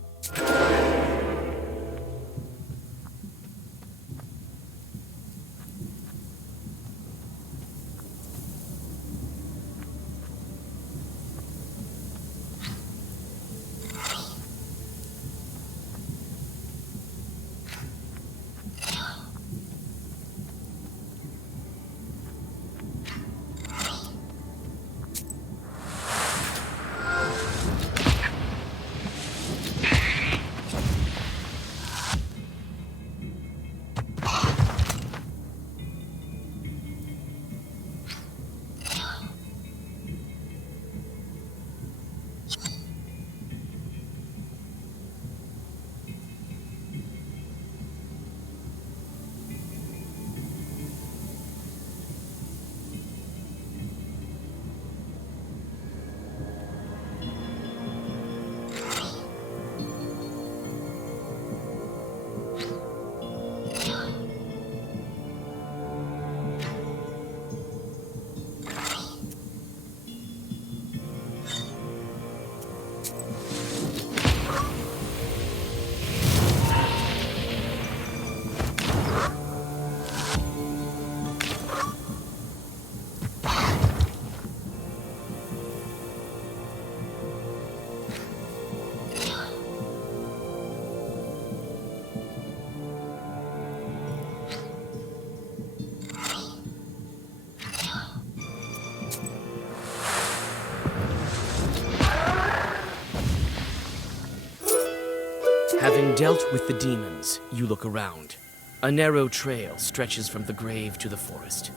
Having dealt with the demons, you look around. A narrow trail stretches from the grave to the forest.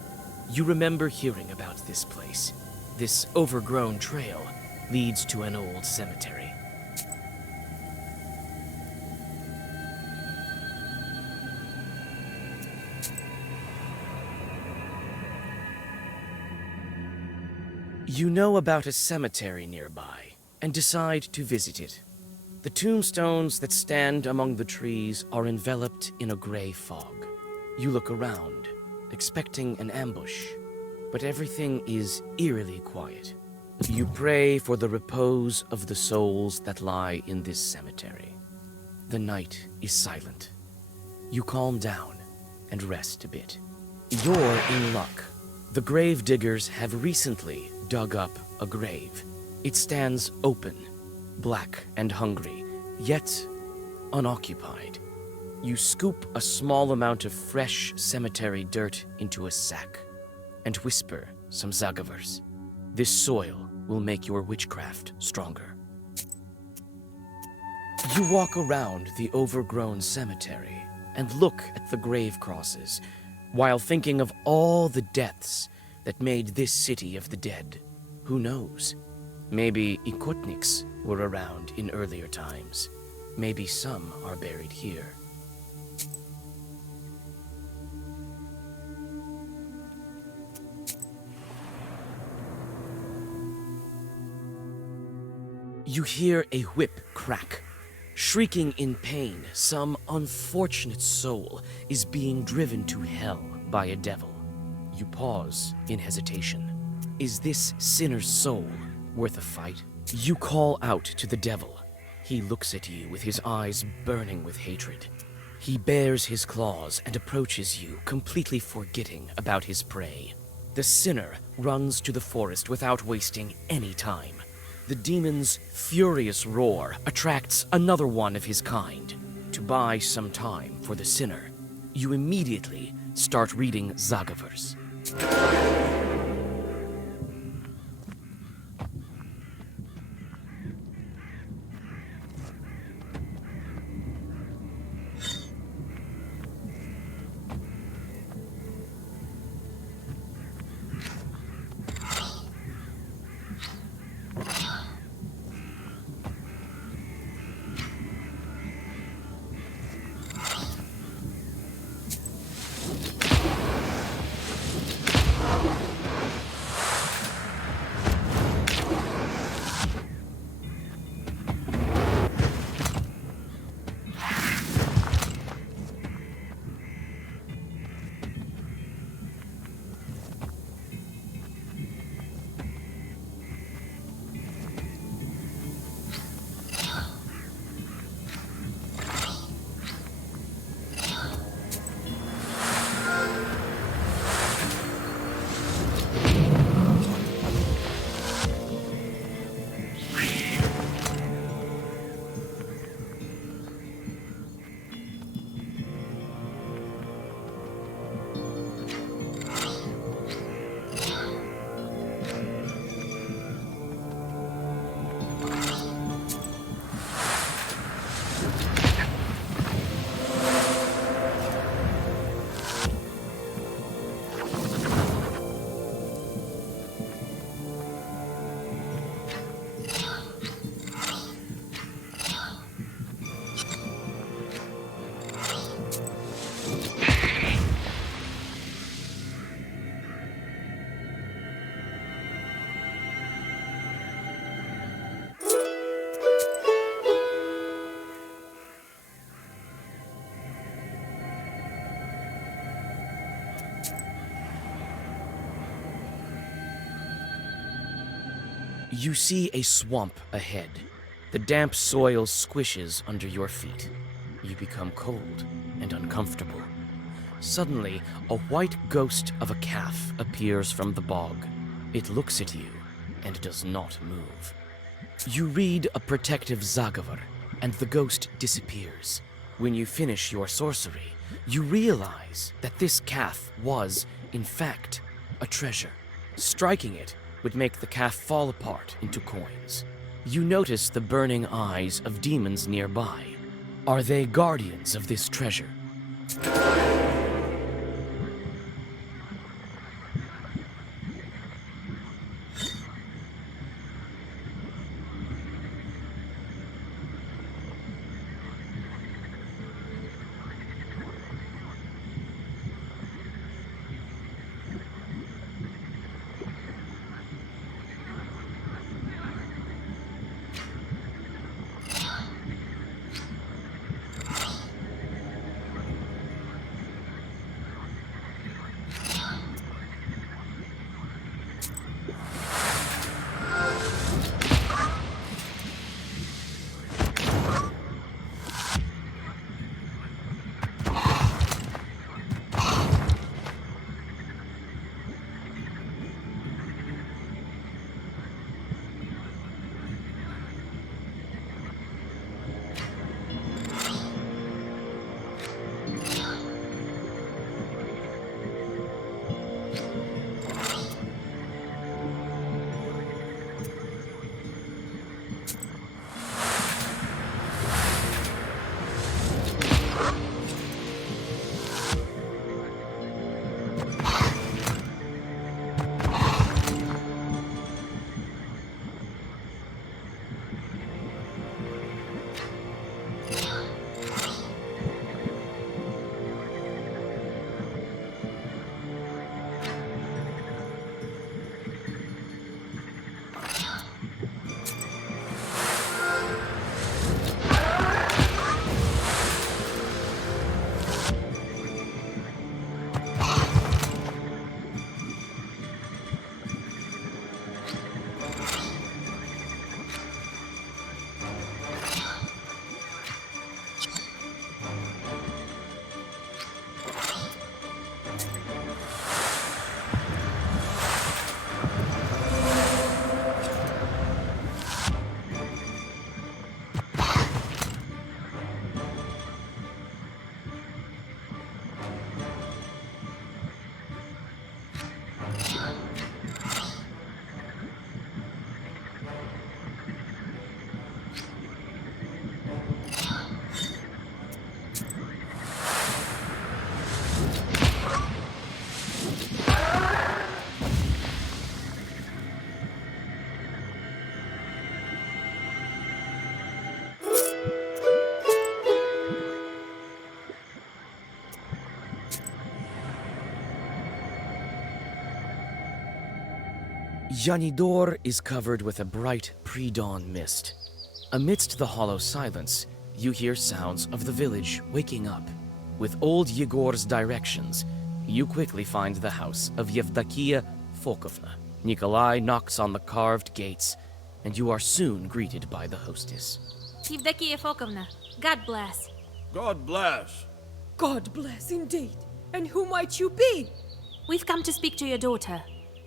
You remember hearing about this place. This overgrown trail leads to an old cemetery. You know about a cemetery nearby and decide to visit it. The tombstones that stand among the trees are enveloped in a gray fog. You look around, expecting an ambush, but everything is eerily quiet. You pray for the repose of the souls that lie in this cemetery. The night is silent. You calm down and rest a bit. You're in luck. The grave diggers have recently dug up a grave. It stands open, black and hungry, yet unoccupied. You scoop a small amount of fresh cemetery dirt into a sack and whisper some zagavers. This soil will make your witchcraft stronger. You walk around the overgrown cemetery and look at the grave crosses while thinking of all the deaths that made this city of the dead. Who knows? Maybe Ikotniks were around in earlier times. Maybe some are buried here. You hear a whip crack. Shrieking in pain, some unfortunate soul is being driven to hell by a devil. You pause in hesitation. Is this sinner's soul worth a fight? You call out to the devil. He looks at you with his eyes burning with hatred. He bares his claws and approaches you, completely forgetting about his prey. The sinner runs to the forest without wasting any time. The demon's furious roar attracts another one of his kind. To buy some time for the sinner, you immediately start reading zagavers. You see a swamp ahead. The damp soil squishes under your feet. You become cold and uncomfortable. Suddenly, a white ghost of a calf appears from the bog. It looks at you and does not move. You read a protective zagavar, and the ghost disappears. When you finish your sorcery, you realize that this calf was, in fact, a treasure. Striking it would make the calf fall apart into coins. You notice the burning eyes of demons nearby. Are they guardians of this treasure? Yanidor is covered with a bright pre-dawn mist. Amidst the hollow silence, you hear sounds of the village waking up. With old Yegor's directions, you quickly find the house of Yevdakia Fokovna. Nikolai knocks on the carved gates, and you are soon greeted by the hostess. Yevdakia Fokovna, God bless. God bless. God bless indeed. And who might you be? We've come to speak to your daughter.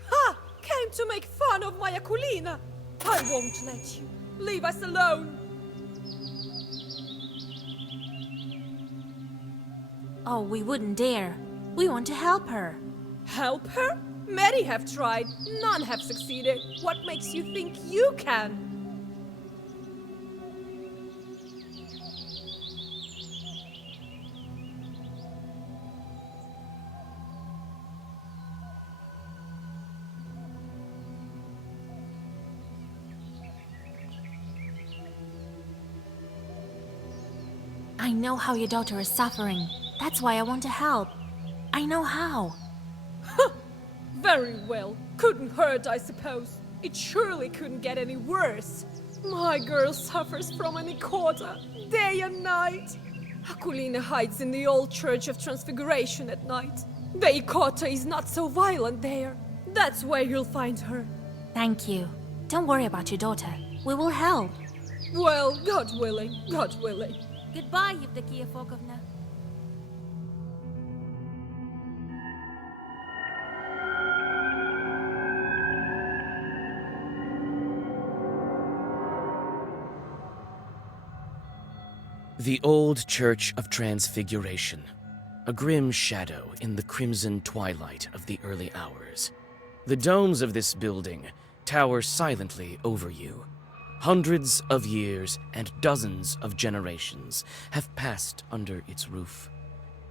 Ha! Came to make fun of my Akulina. I won't let you. Leave us alone. Oh, we wouldn't dare. We want to help her. Help her? Many have tried. None have succeeded. What makes you think you can? I know how your daughter is suffering. That's why I want to help. I know how. Very well. Couldn't hurt, I suppose. It surely couldn't get any worse. My girl suffers from an ikota, day and night. Akulina hides in the old Church of Transfiguration at night. The ikota is not so violent there. That's where you'll find her. Thank you. Don't worry about your daughter. We will help. Well, God willing, God willing. Goodbye, Yevdakia Fokovna. The old Church of Transfiguration, a grim shadow in the crimson twilight of the early hours. The domes of this building tower silently over you. Hundreds of years and dozens of generations have passed under its roof.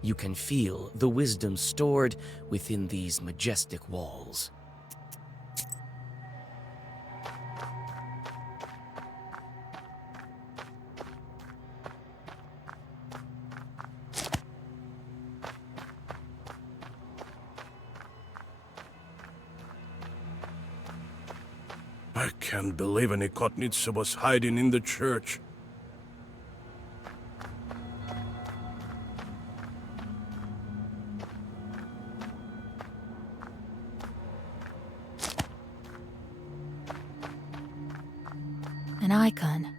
You can feel the wisdom stored within these majestic walls. I can't believe an Ikotnitsa was hiding in the church. An icon.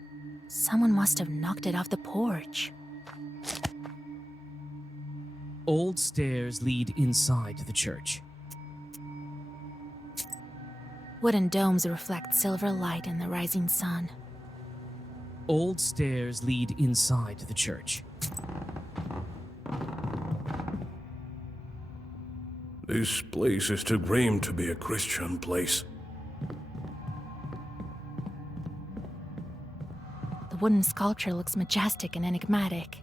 Someone must have knocked it off the porch. Old stairs lead inside the church. Wooden domes reflect silver light in the rising sun. Old stairs lead inside the church. This place is too grim to be a Christian place. The wooden sculpture looks majestic and enigmatic.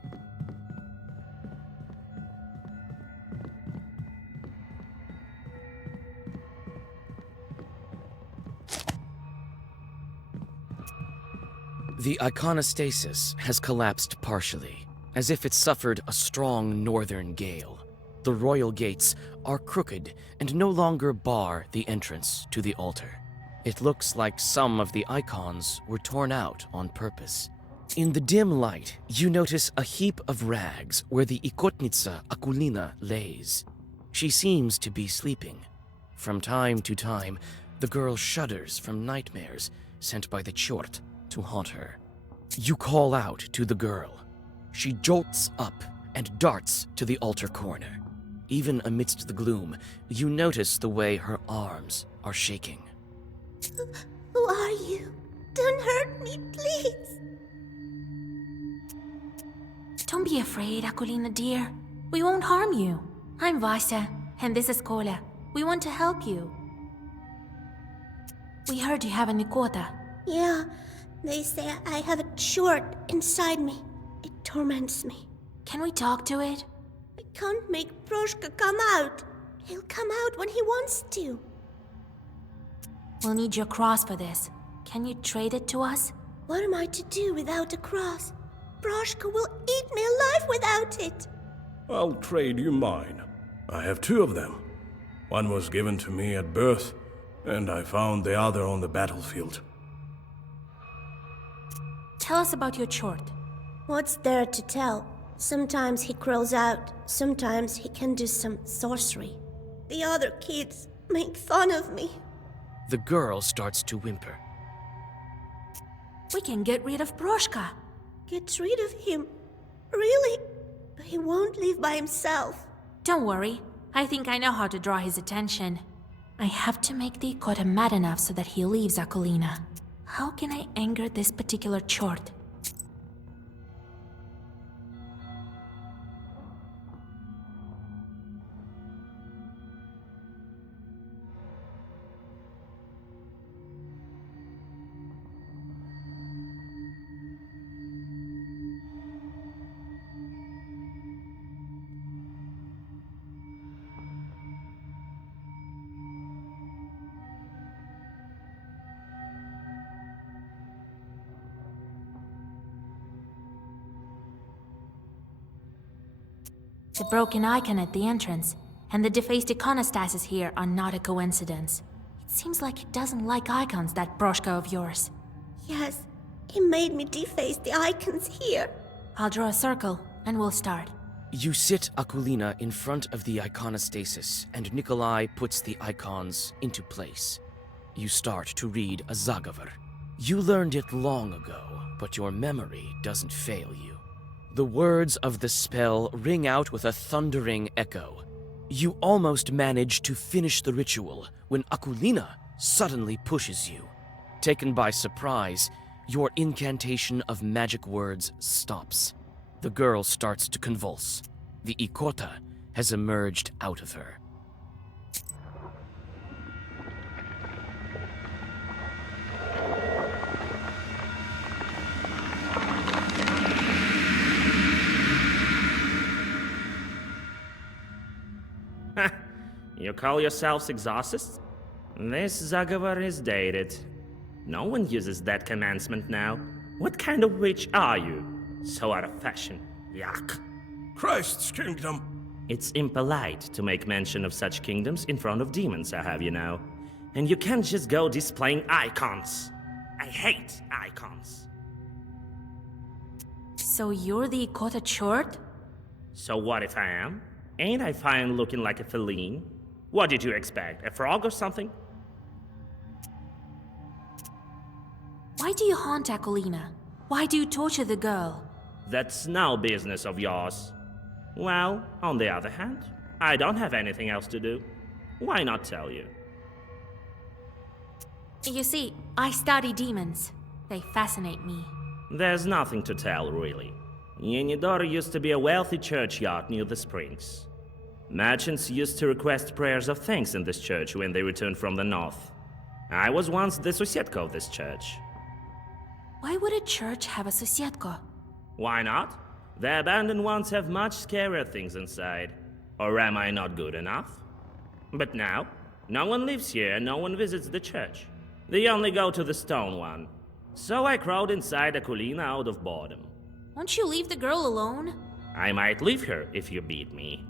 The iconostasis has collapsed partially, as if it suffered a strong northern gale. The royal gates are crooked and no longer bar the entrance to the altar. It looks like some of the icons were torn out on purpose. In the dim light, you notice a heap of rags where the Ikotnitsa Akulina lays. She seems to be sleeping. From time to time, the girl shudders from nightmares sent by the Chort to haunt her. You call out to the girl. She jolts up and darts to the altar corner. Even amidst the gloom, you notice the way her arms are shaking. Who are you? Don't hurt me, please. Don't be afraid, Akulina dear. We won't harm you. I'm Vasa, and this is Kola. We want to help you. We heard you have a Nikota. Yeah, they say I have a short inside me. It torments me. Can we talk to it? I can't make Proshka come out. He'll come out when he wants to. We'll need your cross for this. Can you trade it to us? What am I to do without a cross? Proshka will eat me alive without it. I'll trade you mine. I have two of them. One was given to me at birth, And I found the other on the battlefield. Tell us about your chort. What's there to tell? Sometimes he crawls out, sometimes he can do some sorcery. The other kids make fun of me. The girl starts to whimper. We can get rid of Broshka. Get rid of him? Really? But he won't leave by himself. Don't worry. I think I know how to draw his attention. I have to make the Ikota mad enough so that he leaves Akulina. How can I anger this particular chort? The broken icon at the entrance and the defaced iconostasis here are not a coincidence. It seems like he doesn't like icons, that Broshka of yours. Yes, he made me deface the icons here. I'll draw a circle, and we'll start. You sit Akulina in front of the iconostasis, and Nikolai puts the icons into place. You start to read a Zagavar. You learned it long ago, but your memory doesn't fail you. The words of the spell ring out with a thundering echo. You almost manage to finish the ritual when Akulina suddenly pushes you. Taken by surprise, your incantation of magic words stops. The girl starts to convulse. The Ikota has emerged out of her. You call yourselves exorcists? This Zagavar is dated. No one uses that commencement now. What kind of witch are you? So out of fashion. Yuck. Christ's kingdom! It's impolite to make mention of such kingdoms in front of demons, I have you know. And you can't just go displaying icons. I hate icons. So you're the Ikota chort? So what if I am? Ain't I fine looking like a feline? What did you expect? A frog or something? Why do you haunt Akulina? Why do you torture the girl? That's no business of yours. Well, on the other hand, I don't have anything else to do. Why not tell you? You see, I study demons. They fascinate me. There's nothing to tell, really. Yenidor used to be a wealthy churchyard near the springs. Merchants used to request prayers of thanks in this church when they returned from the north. I was once the Sosiedko of this church. Why would a church have a Sosiedko? Why not? The abandoned ones have much scarier things inside. Or am I not good enough? But now, no one lives here and no one visits the church. They only go to the stone one. So I crawled inside Akulina out of boredom. Won't you leave the girl alone? I might leave her if you beat me.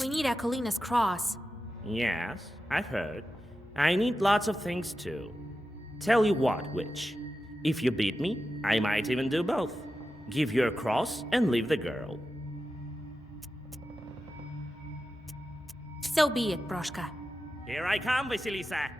We need Akulina's cross. Yes, I've heard. I need lots of things too. Tell you what, witch. If you beat me, I might even do both. Give you a cross and leave the girl. So be it, Broshka. Here I come, Vasilisa.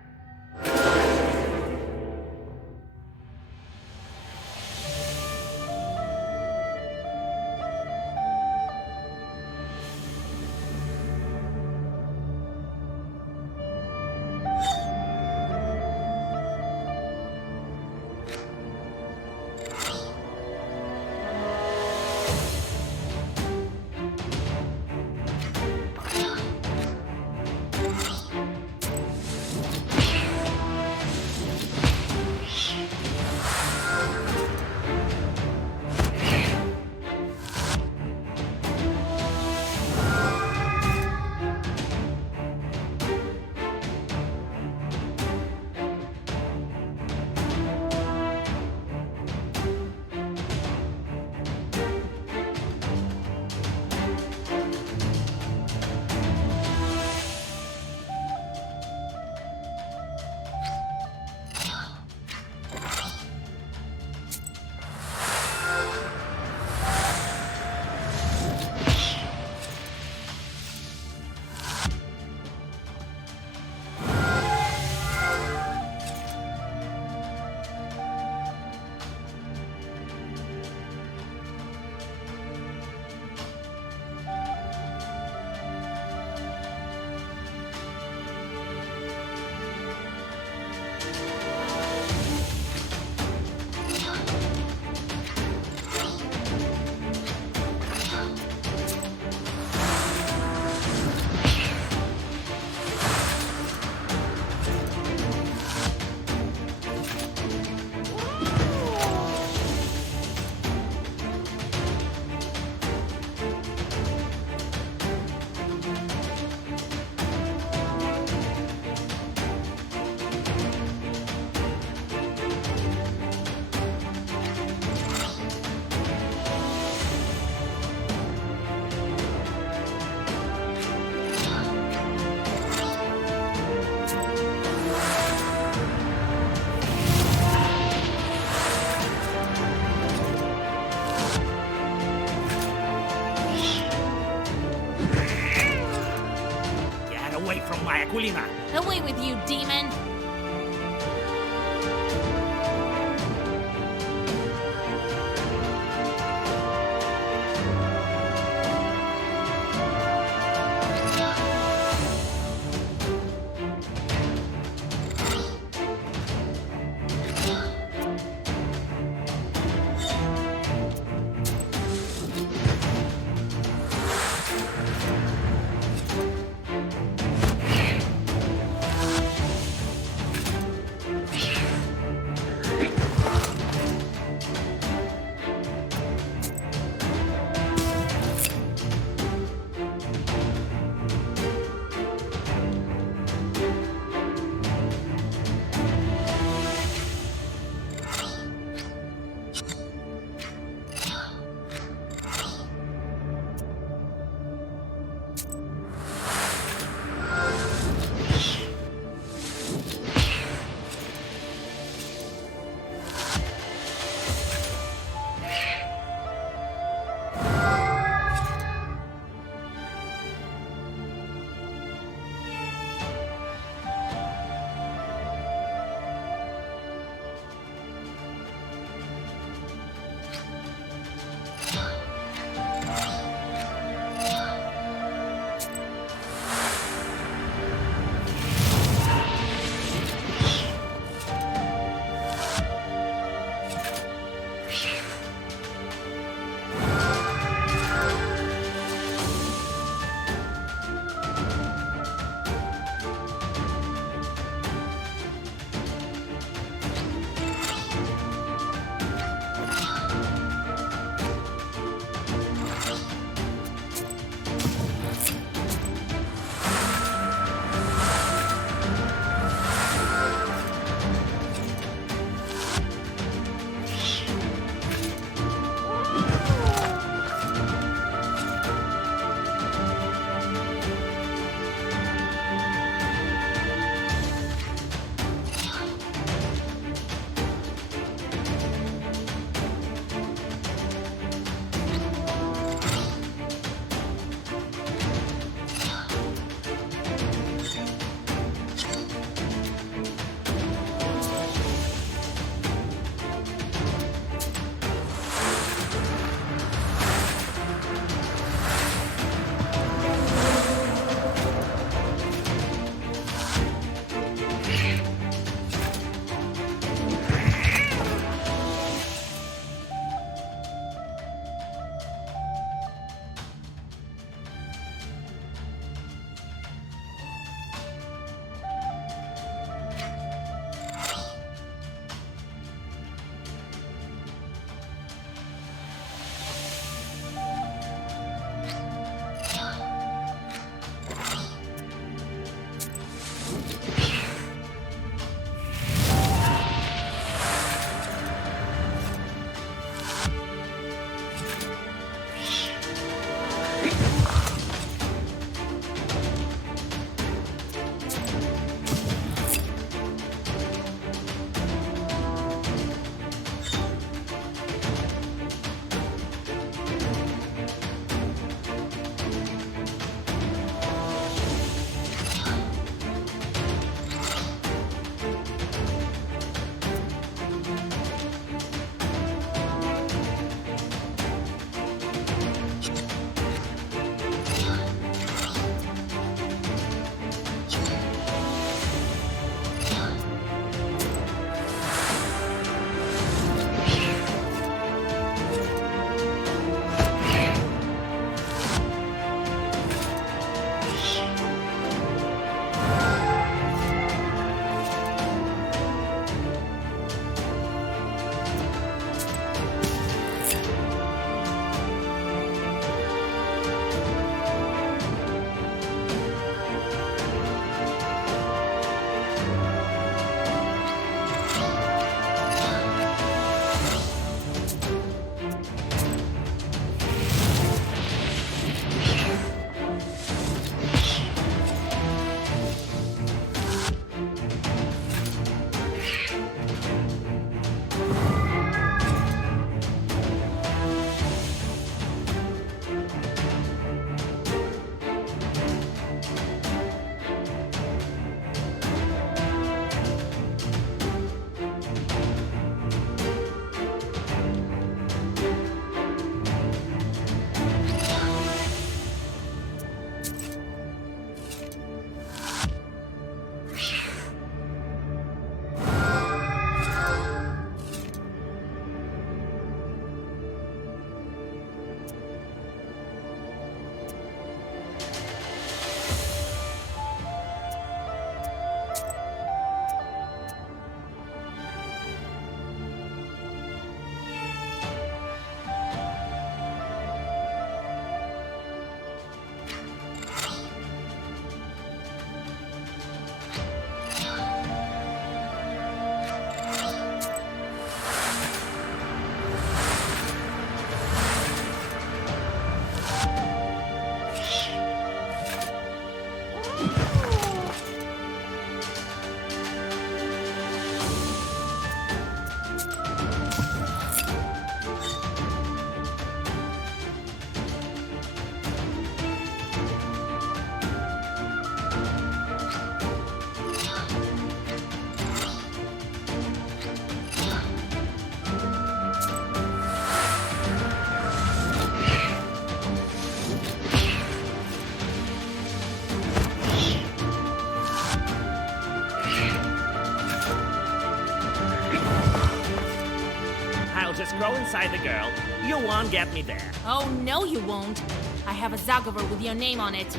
a scroll inside the girl, you won't get me there. Oh, no, you won't. I have a Zagover with your name on it.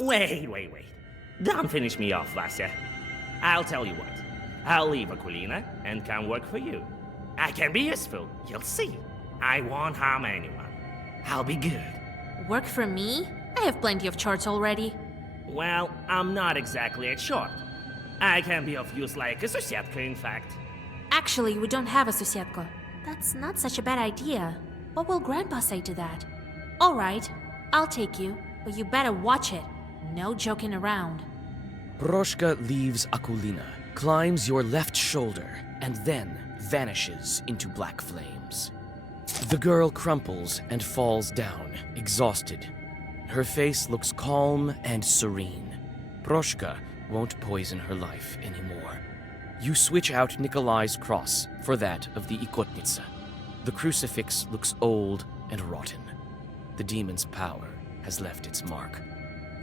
Wait. Don't finish me off, Vasya. I'll tell you what. I'll leave Aquilina and come work for you. I can be useful, you'll see. I won't harm anyone. I'll be good. Work for me? I have plenty of charts already. Well, I'm not exactly a short. I can be of use like a Sosietka, in fact. Actually, we don't have a Sosietka. That's not such a bad idea. What will Grandpa say to that? All right, I'll take you, but you better watch it. No joking around. Proshka leaves Akulina, climbs your left shoulder, and then vanishes into black flames. The girl crumples and falls down, exhausted. Her face looks calm and serene. Proshka won't poison her life anymore. You switch out Nikolai's cross for that of the Ikotnitsa. The crucifix looks old and rotten. The demon's power has left its mark.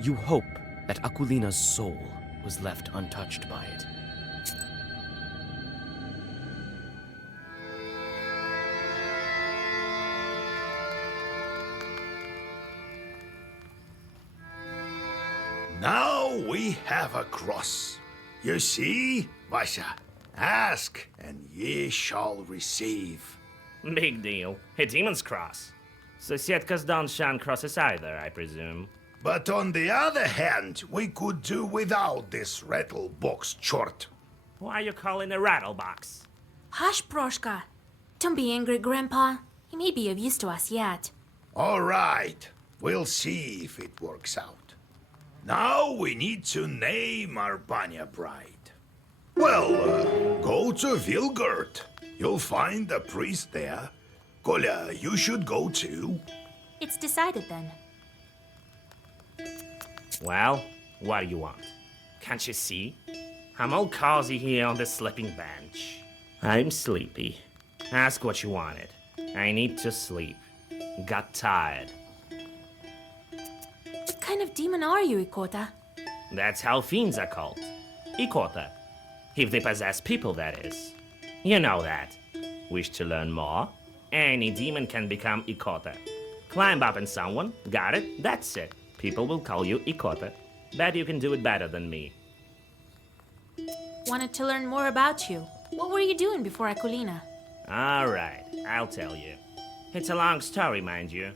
You hope that Akulina's soul was left untouched by it. Now we have a cross. You see, Vasha? Ask, and ye shall receive. Big deal. A demon's cross. Sosietkas don't shun crosses either, I presume. But on the other hand, we could do without this rattle box chort. Why are you calling a rattle box? Hush, Proshka. Don't be angry, Grandpa. He may be of use to us yet. All right, we'll see if it works out. Now we need to name our Banya bride. Well, go to Vilgurt. You'll find the priest there. Kolya, you should go too. It's decided then. Well, what do you want? Can't you see? I'm all cozy here on the sleeping bench. I'm sleepy. Ask what you wanted. I need to sleep. Got tired. What kind of demon are you, Ikota? That's how fiends are called. Ikota. If they possess people, that is. You know that. Wish to learn more? Any demon can become Ikota. Climb up on someone, got it, that's it. People will call you Ikota. Bet you can do it better than me. Wanted to learn more about you. What were you doing before Akulina? Alright, I'll tell you. It's a long story, mind you.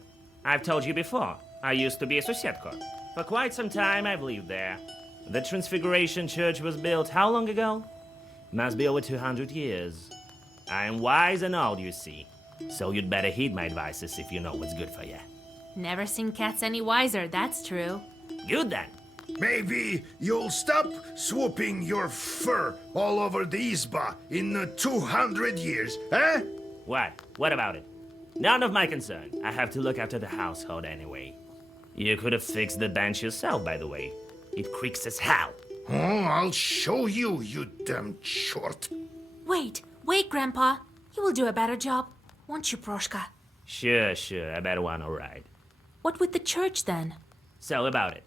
I've told you before, I used to be a Sosietka. For quite some time I've lived there. The Transfiguration Church was built how long ago? Must be over 200 years. I am wise and old, you see. So you'd better heed my advices if you know what's good for you. Never seen cats any wiser, that's true. Good then. Maybe you'll stop swooping your fur all over the Izba in 200 years, eh? What? What about it? None of my concern. I have to look after the household anyway. You could have fixed the bench yourself, by the way. It creaks as hell. Oh, I'll show you, you damn short. Wait, Grandpa. He will do a better job. Won't you, Proshka? Sure, I bet one alright. What with the church, then? So about it.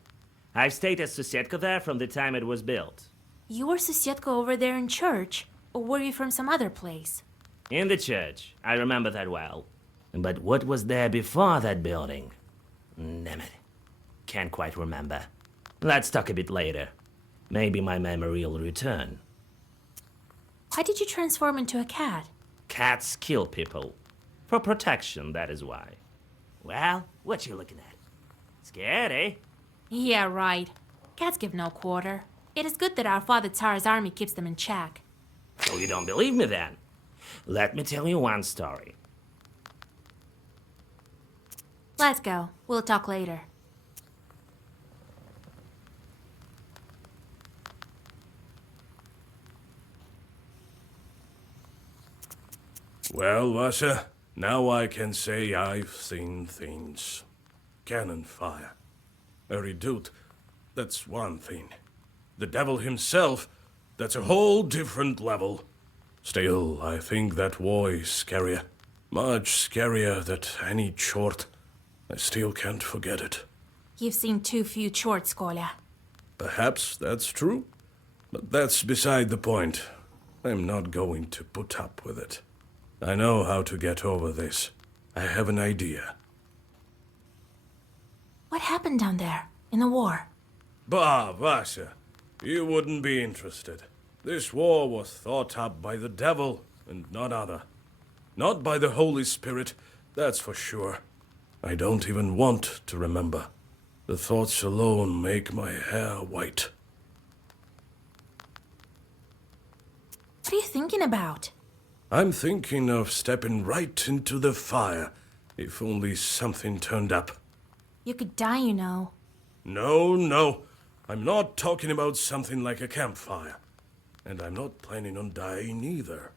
I've stayed as Sosietka there from the time it was built. You were Sosietka over there in church? Or were you from some other place? In the church. I remember that well. But what was there before that building? Damn it. Can't quite remember. Let's talk a bit later. Maybe my memory will return. Why did you transform into a cat? Cats kill people. For protection, that is why. Well, what you looking at? Scared, eh? Yeah, right. Cats give no quarter. It is good that our father Tsar's army keeps them in check. So you don't believe me then? Let me tell you one story. Let's go. We'll talk later. Well, Vasha, now I can say I've seen things. Cannon fire. A redoute, that's one thing. The devil himself, that's a whole different level. Still, I think that war is scarier. Much scarier than any chort. I still can't forget it. You've seen too few chorts, Kolya. Perhaps that's true, but that's beside the point. I'm not going to put up with it. I know how to get over this. I have an idea. What happened down there, in the war? Bah, Vasha, you wouldn't be interested. This war was thought up by the devil and none other. Not by the Holy Spirit, That's for sure. I don't even want to remember. The thoughts alone make my hair white. What are you thinking about? I'm thinking of stepping right into the fire, if only something turned up. You could die, you know. No. I'm not talking about something like a campfire. And I'm not planning on dying either.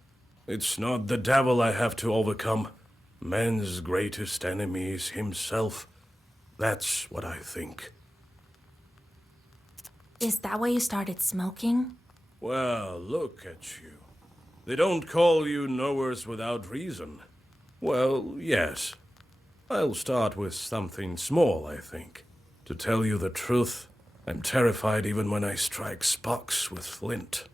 It's not the devil I have to overcome. Man's greatest enemy is himself. That's what I think. Is that why you started smoking? Well, look at you. They don't call you knowers without reason. Well, yes. I'll start with something small, I think. To tell you the truth, I'm terrified even when I strike sparks with flint.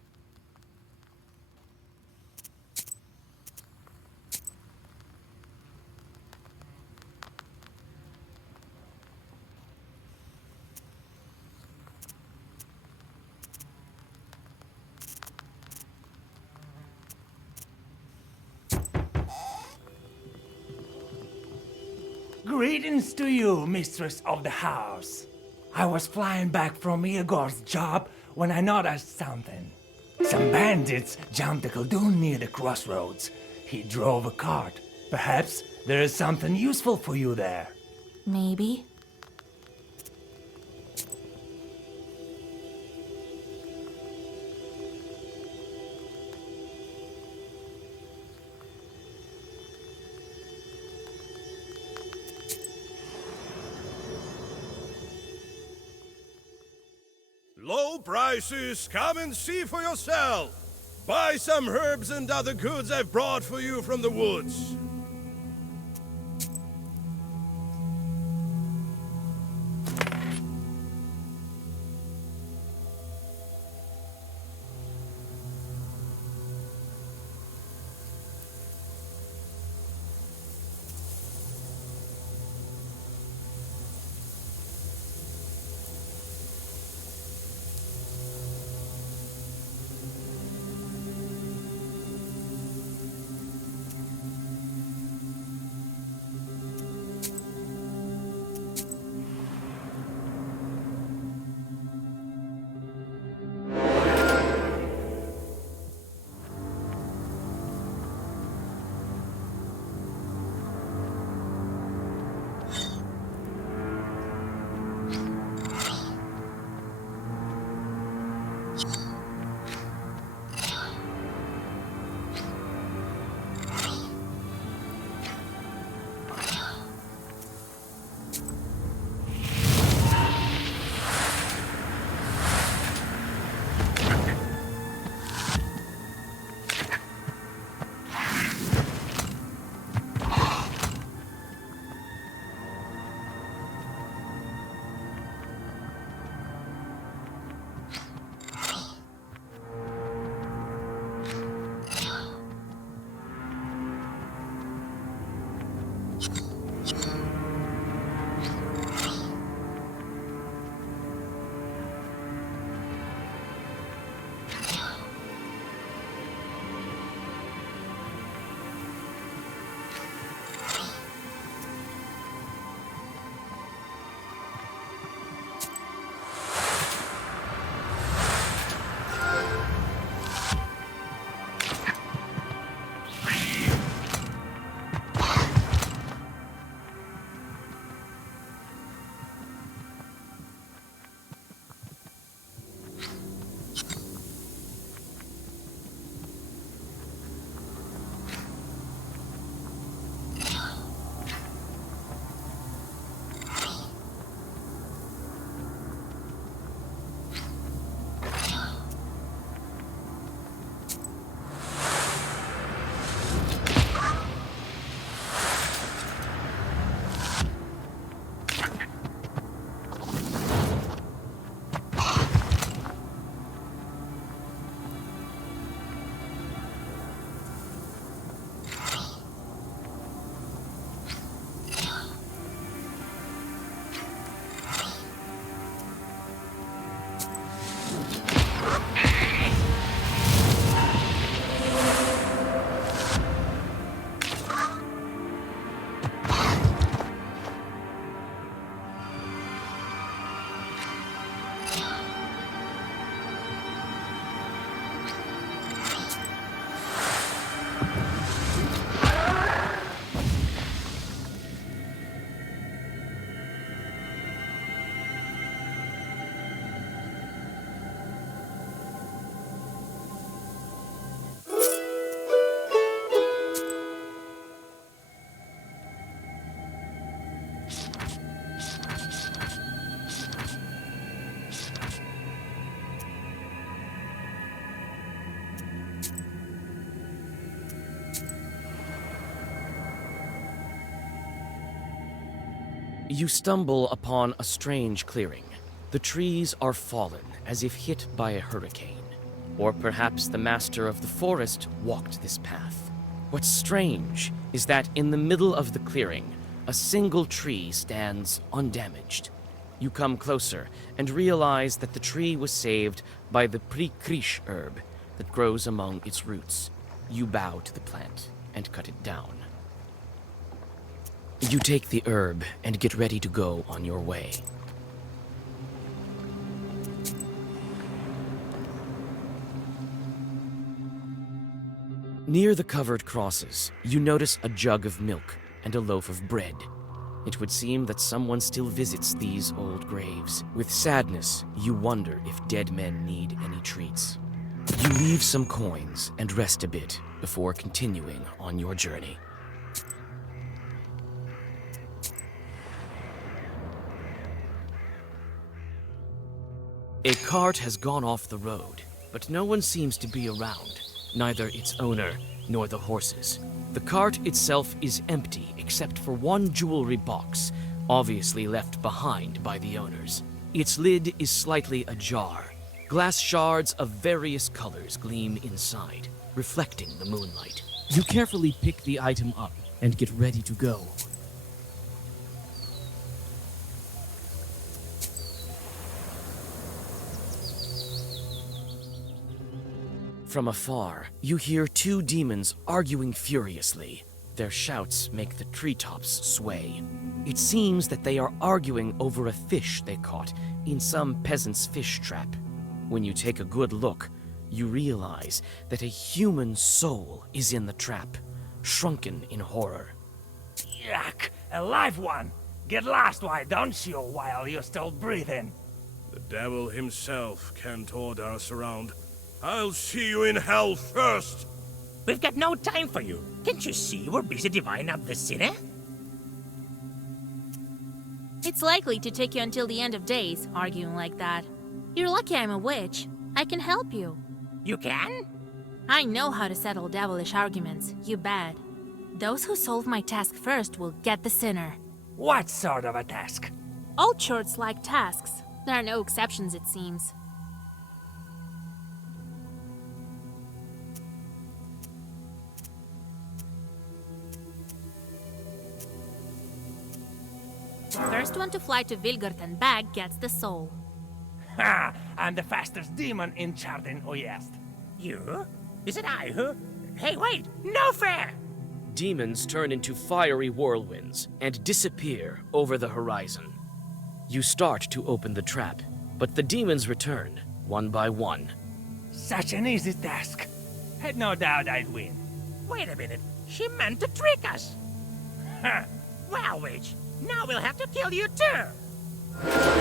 Greetings to you, mistress of the house. I was flying back from Igor's job when I noticed something. Some bandits jumped a Khaldun near the crossroads. He drove a cart. Perhaps there is something useful for you there. Maybe. Low prices, come and see for yourself. Buy some herbs and other goods I've brought for you from the woods. You stumble upon a strange clearing. The trees are fallen as if hit by a hurricane. Or perhaps the master of the forest walked this path. What's strange is that in the middle of the clearing, a single tree stands undamaged. You come closer and realize that the tree was saved by the prikrish herb that grows among its roots. You bow to the plant and cut it down. You take the herb and get ready to go on your way. Near the covered crosses, you notice a jug of milk and a loaf of bread. It would seem that someone still visits these old graves. With sadness, you wonder if dead men need any treats. You leave some coins and rest a bit before continuing on your journey. A cart has gone off the road, but no one seems to be around. Neither its owner nor the horses. The cart itself is empty except for one jewelry box, obviously left behind by the owners. Its lid is slightly ajar. Glass shards of various colors gleam inside, reflecting the moonlight. You carefully pick the item up and get ready to go. From afar, you hear two demons arguing furiously. Their shouts make the treetops sway. It seems that they are arguing over a fish they caught in some peasant's fish trap. When you take a good look, you realize that a human soul is in the trap, shrunken in horror. Yuck! A live one! Get lost, why don't you, while you're still breathing? The devil himself can't order us around. I'll see you in hell first! We've got no time for you. Can't you see we're busy dividing up the city? It's likely to take you until the end of days, arguing like that. You're lucky I'm a witch. I can help you. You can? I know how to settle devilish arguments, you bet. Those who solve my task first will get the sinner. What sort of a task? All churches like tasks. There are no exceptions, it seems. First one to fly to Vilgard and back gets the soul. Ha! I'm the fastest demon in Chardin Oyest. You? Is it I who? Hey, wait! No fair! Demons turn into fiery whirlwinds and disappear over the horizon. You start to open the trap, but the demons return, one by one. Such an easy task. Had no doubt I'd win. Wait a minute. She meant to trick us. Ha! Well, witch, now we'll have to kill you too!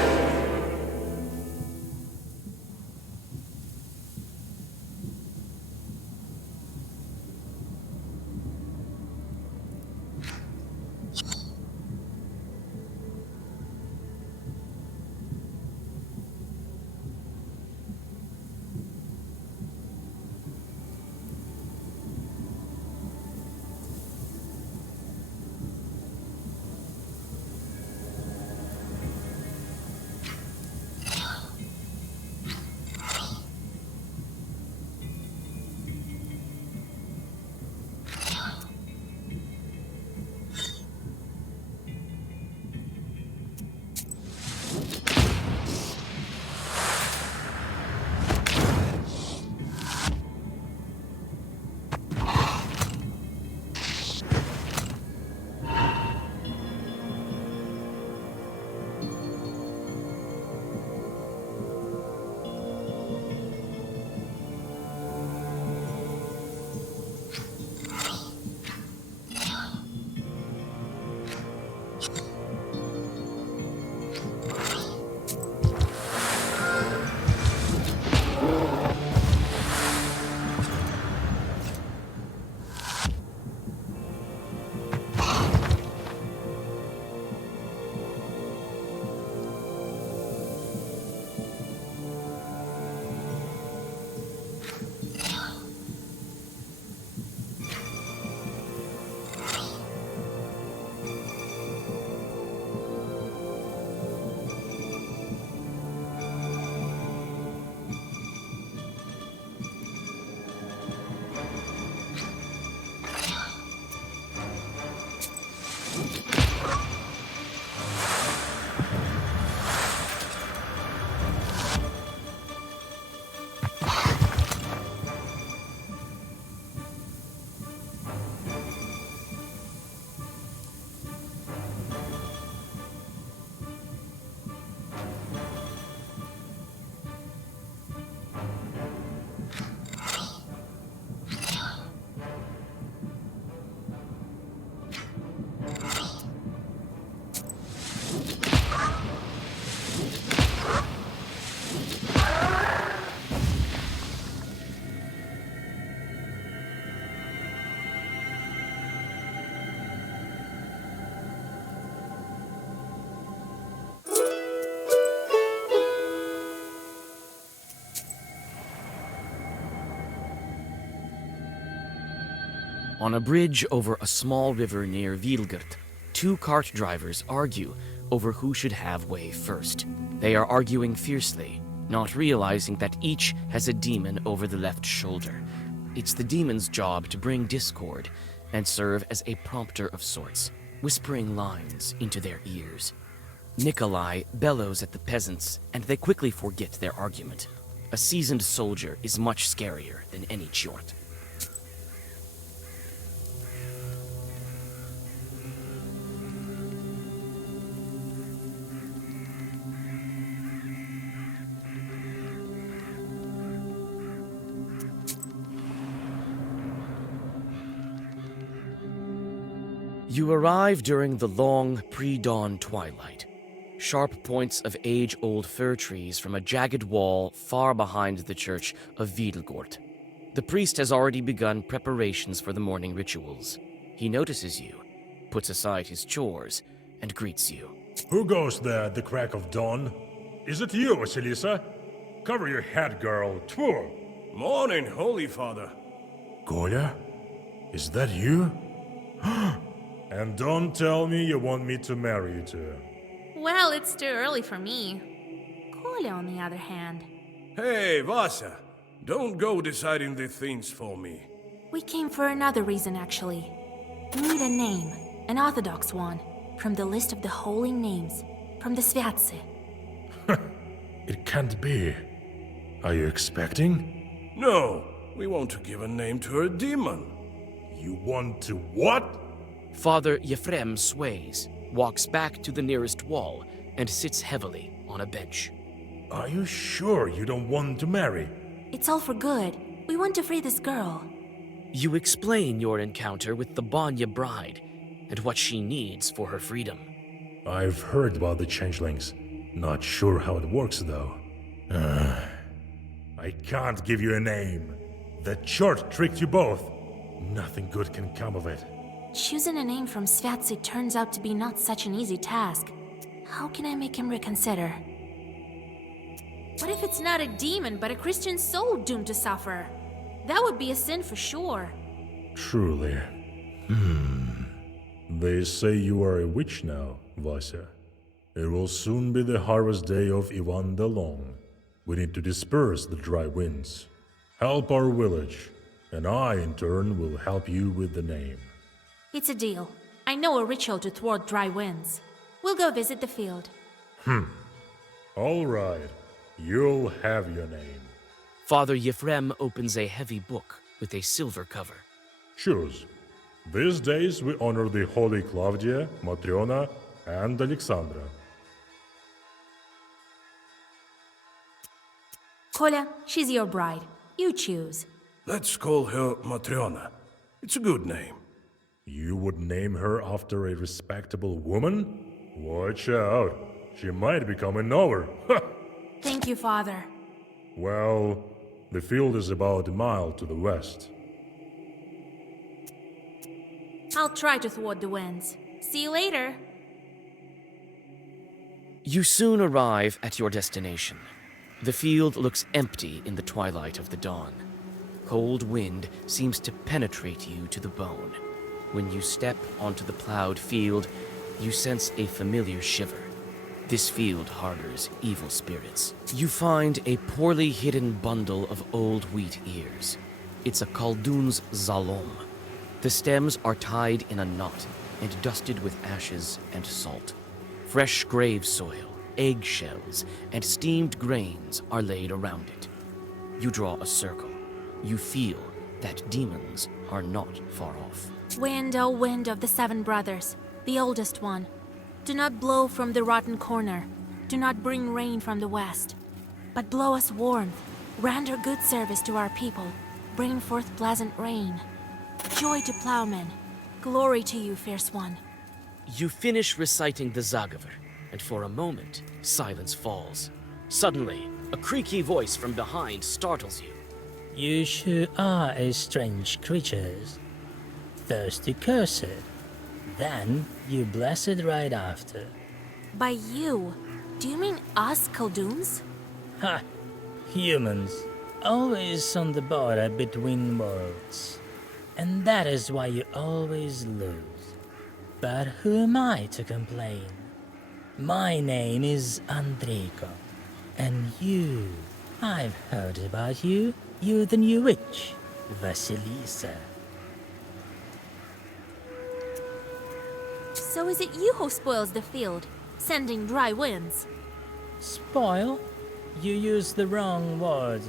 On a bridge over a small river near Vilgert, two cart drivers argue over who should have way first. They are arguing fiercely, not realizing that each has a demon over the left shoulder. It's the demon's job to bring discord and serve as a prompter of sorts, whispering lines into their ears. Nikolai bellows at the peasants, and they quickly forget their argument. A seasoned soldier is much scarier than any Chort. You arrive during the long, pre-dawn twilight. Sharp points of age-old fir trees from a jagged wall far behind the church of Wiedelgort. The priest has already begun preparations for the morning rituals. He notices you, puts aside his chores, and greets you. Who goes there at the crack of dawn? Is it you, Vasilisa? Cover your head, girl. Tfu! Morning, Holy Father. Kolya? Is that you? And don't tell me you want me to marry you to her. Well, it's too early for me. Kolya, on the other hand. Hey, Vasa. Don't go deciding the things for me. We came for another reason, actually. We need a name, an orthodox one, from the list of the holy names, from the Sviatse. It can't be. Are you expecting? No, we want to give a name to a demon. You want to what? Father Yefrem sways, walks back to the nearest wall, and sits heavily on a bench. Are you sure you don't want to marry? It's all for good. We want to free this girl. You explain your encounter with the Banya bride, and what she needs for her freedom. I've heard about the changelings. Not sure how it works, though. I can't give you a name. That Chort tricked you both. Nothing good can come of it. Choosing a name from Sviatse turns out to be not such an easy task. How can I make him reconsider? What if it's not a demon, but a Christian soul doomed to suffer? That would be a sin for sure. Truly. They say you are a witch now, Vasya. It will soon be the harvest day of Ivan the Long. We need to disperse the dry winds. Help our village, and I, in turn, will help you with the name. It's a deal. I know a ritual to thwart dry winds. We'll go visit the field. All right. You'll have your name. Father Yefrem opens a heavy book with a silver cover. Choose. These days we honor the Holy Claudia, Matriona, and Alexandra. Kolya, she's your bride. You choose. Let's call her Matriona. It's a good name. You would name her after a respectable woman? Watch out. She might become a knower. Thank you, Father. Well, the field is about a mile to the west. I'll try to thwart the winds. See you later. You soon arrive at your destination. The field looks empty in the twilight of the dawn. Cold wind seems to penetrate you to the bone. When you step onto the plowed field, you sense a familiar shiver. This field harbors evil spirits. You find a poorly hidden bundle of old wheat ears. It's a Khaldun's zalom. The stems are tied in a knot and dusted with ashes and salt. Fresh grave soil, eggshells, and steamed grains are laid around it. You draw a circle. You feel that demons are not far off. Wind, O wind of the seven brothers, the oldest one, do not blow from the rotten corner. Do not bring rain from the west, but blow us warmth. Render good service to our people. Bring forth pleasant rain. Joy to plowmen. Glory to you, fierce one. You finish reciting the Zagaver, and for a moment, silence falls. Suddenly, a creaky voice from behind startles you. You sure are a strange creatures. First you curse it, then you bless it right after. By you, do you mean us Khalduns? Ha! Humans, always on the border between worlds. and that is why you always lose. But who am I to complain? My name is Andrejko, and I've heard about you. You're the new witch, Vasilisa. So is it you who spoils the field, sending dry winds? Spoil? You use the wrong word.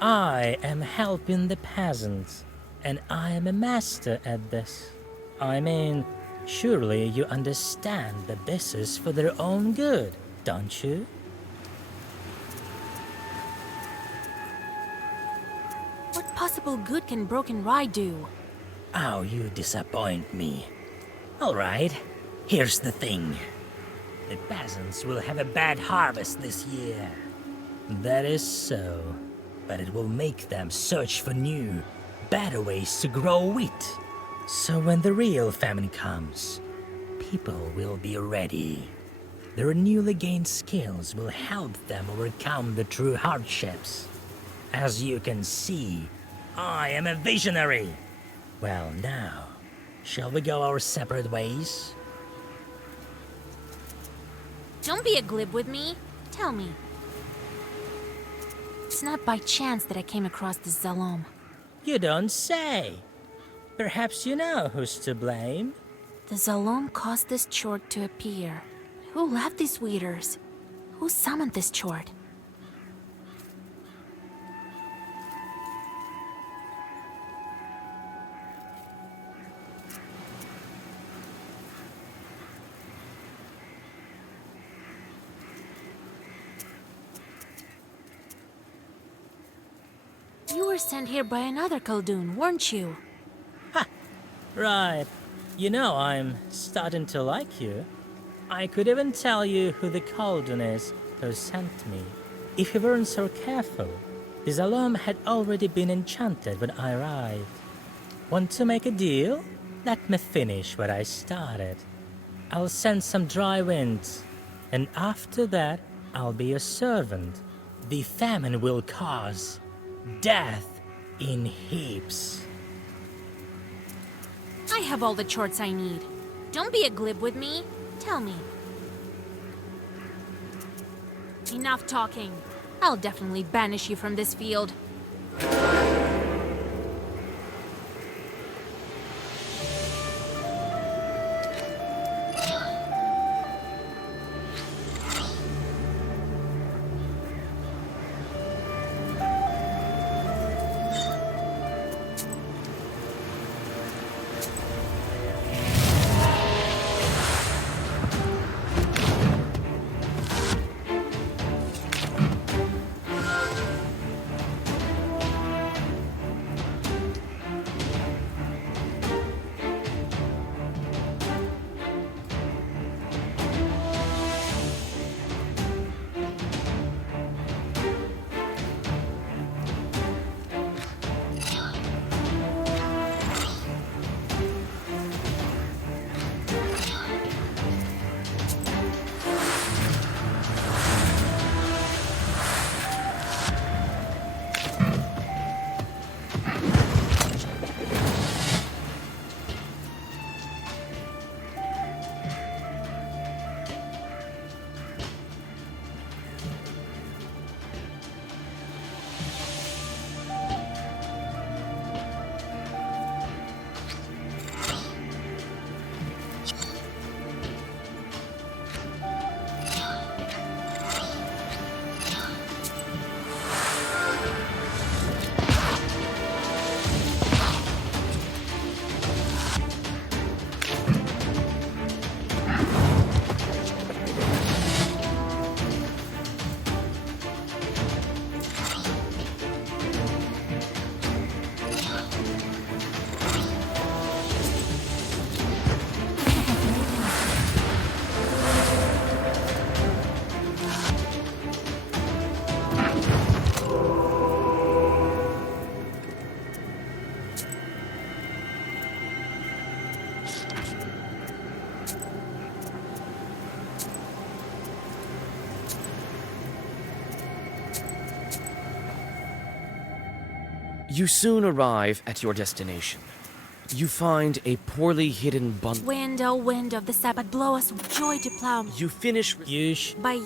I am helping the peasants, and I am a master at this. I mean, surely you understand that this is for their own good, don't you? What possible good can broken rye do? Oh, you disappoint me. All right, here's the thing. The peasants will have a bad harvest this year. That is so, but it will make them search for new, better ways to grow wheat. So when the real famine comes, people will be ready. Their newly gained skills will help them overcome the true hardships. As you can see, I am a visionary. Well, now, shall we go our separate ways? Don't be a glib with me. Tell me. It's not by chance that I came across this Zalom. You don't say. Perhaps you know who's to blame. The Zalom caused this chort to appear. Who left these weeders? Who summoned this chort? You were sent here by another Khaldun, weren't you? Ha! Right. You know, I'm starting to like you. I could even tell you who the Khaldun is who sent me. If you weren't so careful, the Zalom had already been enchanted when I arrived. Want to make a deal? Let me finish what I started. I'll send some dry winds, and after that, I'll be your servant. The famine will cause death in heaps. I have all the chorts I need. Don't be a glib with me. Tell me. Enough talking. I'll definitely banish you from this field. You soon arrive at your destination. You find a poorly hidden bundle. Wind, oh wind of the Sabbath, blow us with joy to plow. You finish. By.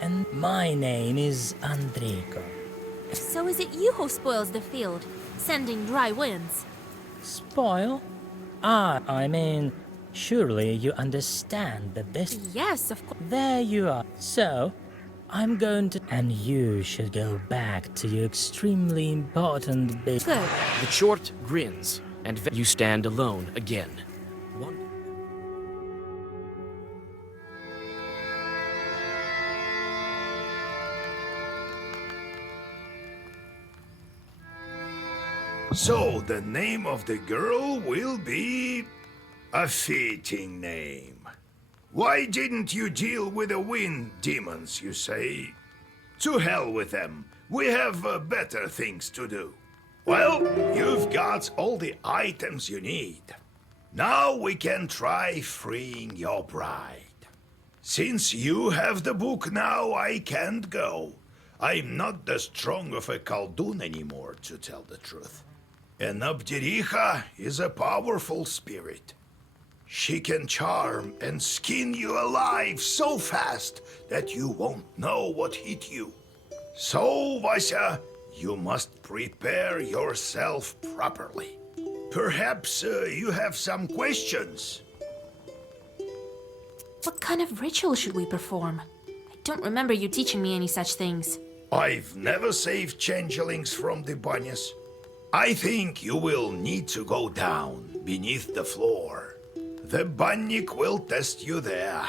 And my name is Andriko. So is it you who spoils the field, sending dry winds? Spoil? I mean, surely you understand that this... Yes, of course. There you are. So, I'm going to... And you should go back to your extremely important bit. Good. The short grins, and you stand alone again. So the name of the girl will be a fitting name. Why didn't you deal with the wind demons, you say? To hell with them. We have better things to do. Well, you've got all the items you need. Now we can try freeing your bride. Since you have the book now, I can't go. I'm not that strong of a Khaldun anymore, to tell the truth. And Abdericha is a powerful spirit. She can charm and skin you alive so fast that you won't know what hit you. So, Vasya, you must prepare yourself properly. Perhaps you have some questions. What kind of ritual should we perform? I don't remember you teaching me any such things. I've never saved changelings from the banyas. I think you will need to go down beneath the floor. The bannik will test you there.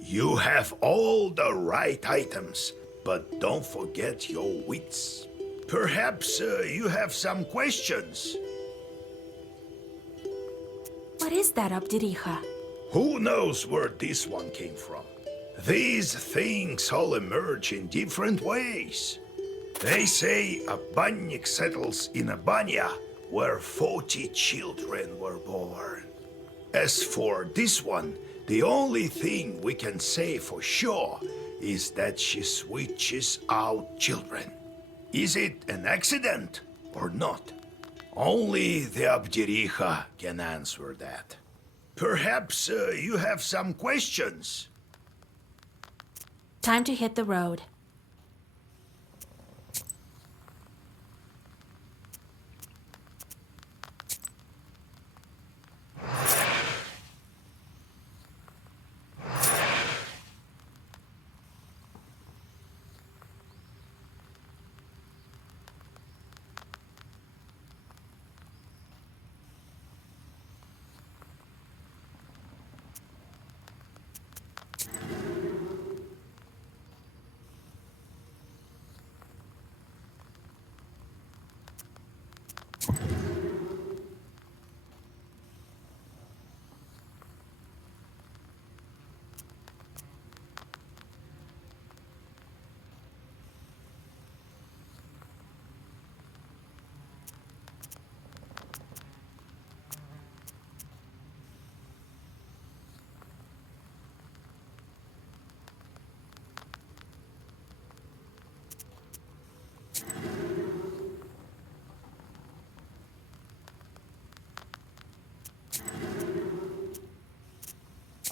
You have all the right items, but don't forget your wits. Perhaps you have some questions. What is that, Abdericha? Who knows where this one came from? These things all emerge in different ways. They say a bannik settles in a banya where 40 children were born. As for this one, the only thing we can say for sure is that she switches out children. Is it an accident or not? Only the Abdericha can answer that. Perhaps you have some questions. Time to hit the road.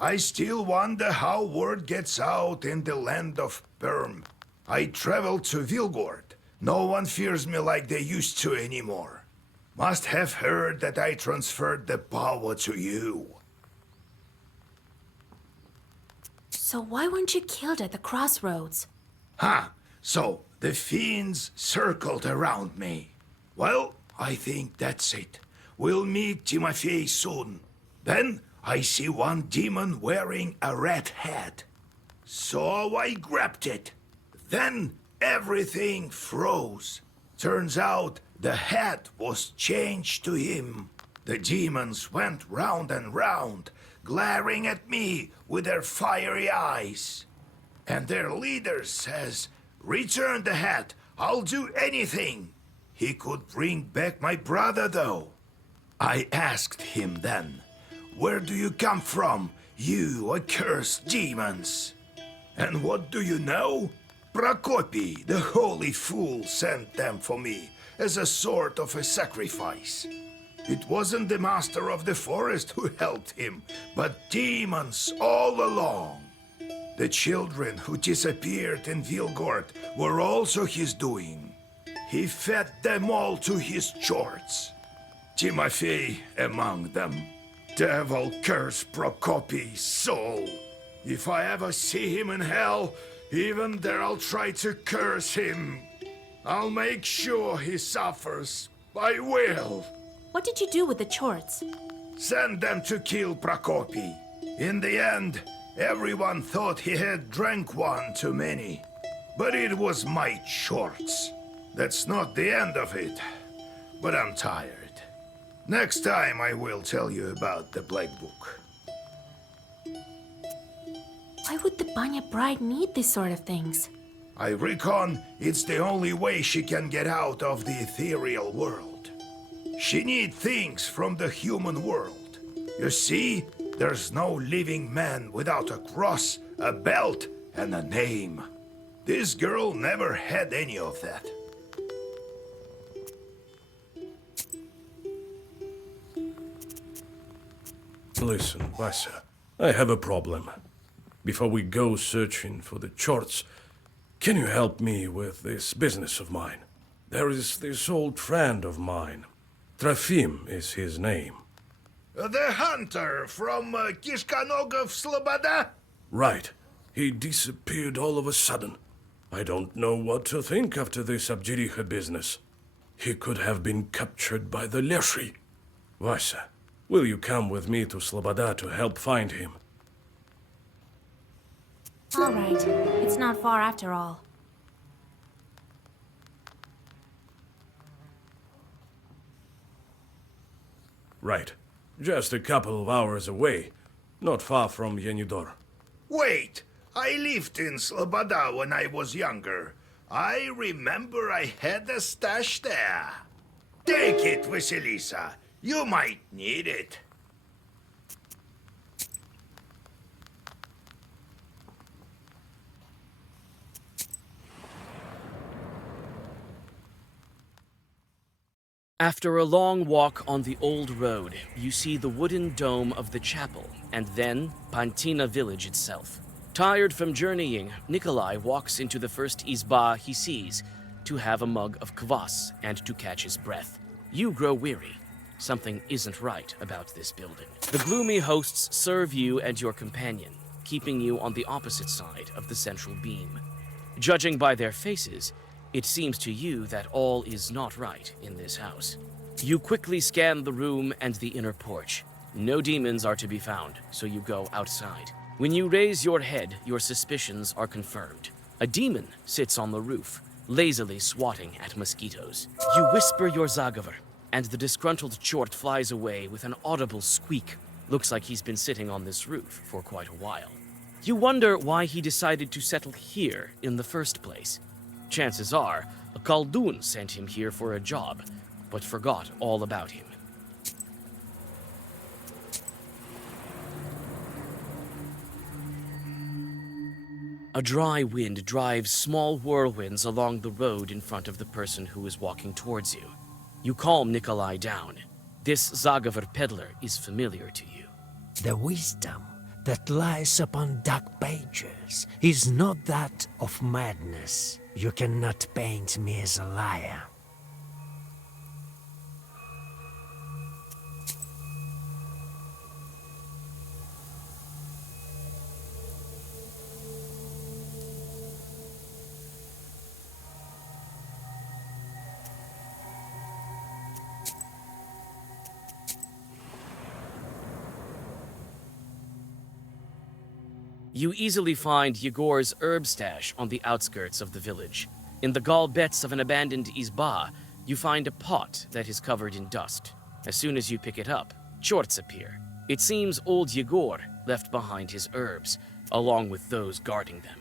I still wonder how word gets out in the land of Perm. I traveled to Vilgord. No one fears me like they used to anymore. Must have heard that I transferred the power to you. So why weren't you killed at the crossroads? So the fiends circled around me. Well, I think that's it. We'll meet Timofey soon. Then I see one demon wearing a red hat. So I grabbed it. Then everything froze. Turns out the hat was changed to him. The demons went round and round, glaring at me with their fiery eyes. And their leader says, "Return the hat, I'll do anything." He could bring back my brother, though. I asked him then, "Where do you come from, you accursed demons?" And what do you know? Prokopy, the holy fool, sent them for me as a sort of a sacrifice. It wasn't the master of the forest who helped him, but demons all along. The children who disappeared in Vilgord were also his doing. He fed them all to his chords. Timofey among them. Devil curse Prokopy's soul. If I ever see him in hell, even there I'll try to curse him. I'll make sure he suffers. I will. What did you do with the chorts? Send them to kill Prokopy. In the end, everyone thought he had drank one too many. But it was my chorts. That's not the end of it. But I'm tired. Next time I will tell you about the Black Book. Why would the Banya bride need this sort of things? I reckon it's the only way she can get out of the ethereal world. She needs things from the human world. You see, there's no living man without a cross, a belt, and a name. This girl never had any of that. Listen, Vasa, I have a problem. Before we go searching for the chorts, can you help me with this business of mine? There is this old friend of mine. Trofim is his name. The hunter from Kishkanogov Sloboda? Right. He disappeared all of a sudden. I don't know what to think after this Abjiricha business. He could have been captured by the Leshi. Vasa, will you come with me to Sloboda to help find him? All right. It's not far after all. Right. Just a couple of hours away. Not far from Yenidor. Wait! I lived in Sloboda when I was younger. I remember I had a stash there. Take it, Vasilisa. You might need it. After a long walk on the old road, you see the wooden dome of the chapel, and then Pantina village itself. Tired from journeying, Nikolai walks into the first izba he sees to have a mug of kvass and to catch his breath. You grow weary. Something isn't right about this building. The gloomy hosts serve you and your companion, keeping you on the opposite side of the central beam. Judging by their faces, it seems to you that all is not right in this house. You quickly scan the room and the inner porch. No demons are to be found, so you go outside. When you raise your head, your suspicions are confirmed. A demon sits on the roof, lazily swatting at mosquitoes. You whisper your Zagaver, and the disgruntled chort flies away with an audible squeak. Looks like he's been sitting on this roof for quite a while. You wonder why he decided to settle here in the first place. Chances are, a Khaldun sent him here for a job, but forgot all about him. A dry wind drives small whirlwinds along the road in front of the person who is walking towards you. You calm Nikolai down. This Zagaver peddler is familiar to you. The wisdom that lies upon dark pages is not that of madness. You cannot paint me as a liar. You easily find Yegor's herb stash on the outskirts of the village. In the gallbets of an abandoned izba, you find a pot that is covered in dust. As soon as you pick it up, chorts appear. It seems old Yegor left behind his herbs, along with those guarding them.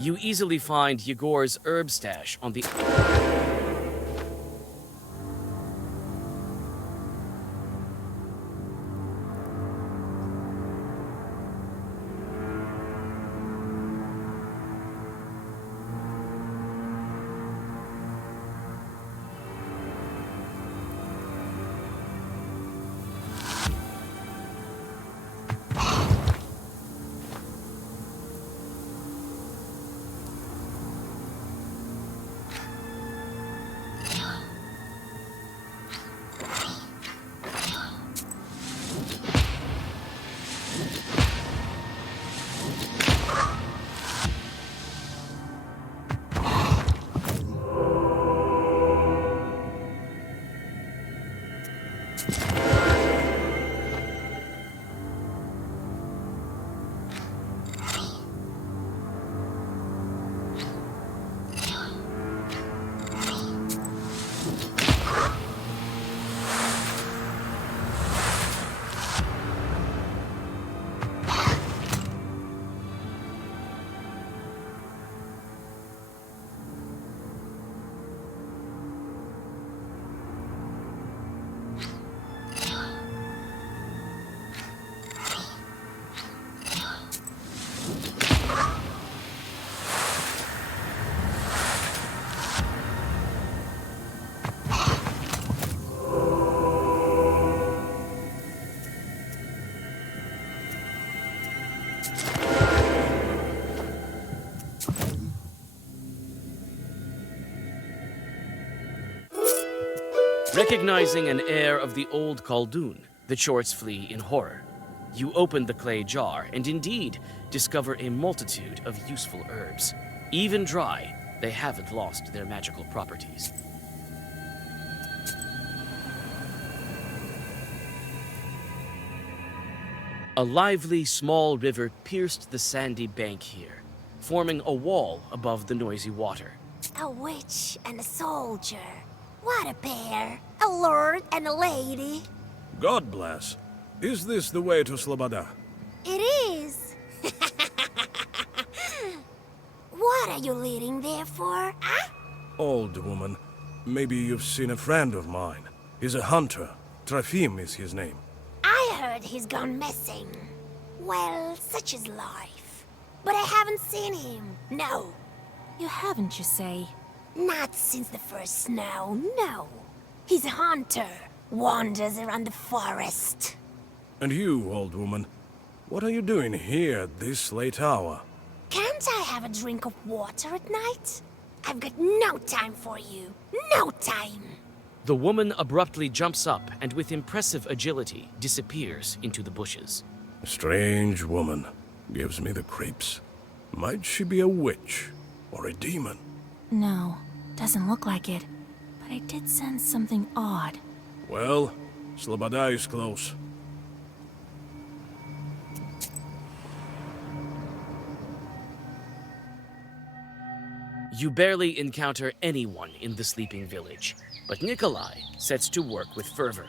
You easily find Yegor's herb stash on the... Recognizing an heir of the old Khaldun, the shorts flee in horror. You open the clay jar and indeed discover a multitude of useful herbs. Even dry, they haven't lost their magical properties. A lively small river pierced the sandy bank here, forming a wall above the noisy water. A witch and a soldier. What a pair. A lord and a lady. God bless. Is this the way to Sloboda? It is. What are you leading there for, huh? Old woman, maybe you've seen a friend of mine. He's a hunter. Trofim is his name. I heard he's gone missing. Well, such is life. But I haven't seen him, no. You haven't, you say? Not since the first snow, no. He's a hunter, wanders around the forest. And you, old woman, what are you doing here at this late hour? Can't I have a drink of water at night? I've got no time for you. No time. The woman abruptly jumps up and with impressive agility disappears into the bushes. A strange woman. Gives me the creeps. Might she be a witch or a demon? No, doesn't look like it. But I did sense something odd. Well, Sloboda is close. You barely encounter anyone in the sleeping village, but Nikolai sets to work with fervor.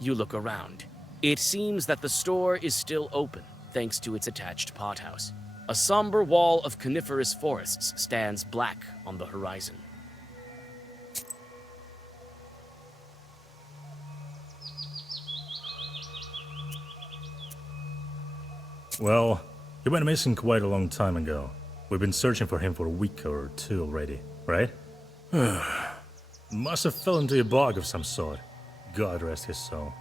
You look around. It seems that the store is still open, thanks to its attached pothouse. A somber wall of coniferous forests stands black on the horizon. Well, he went missing quite a long time ago. We've been searching for him for a week or two already, right? Must have fell into a bog of some sort. God rest his soul.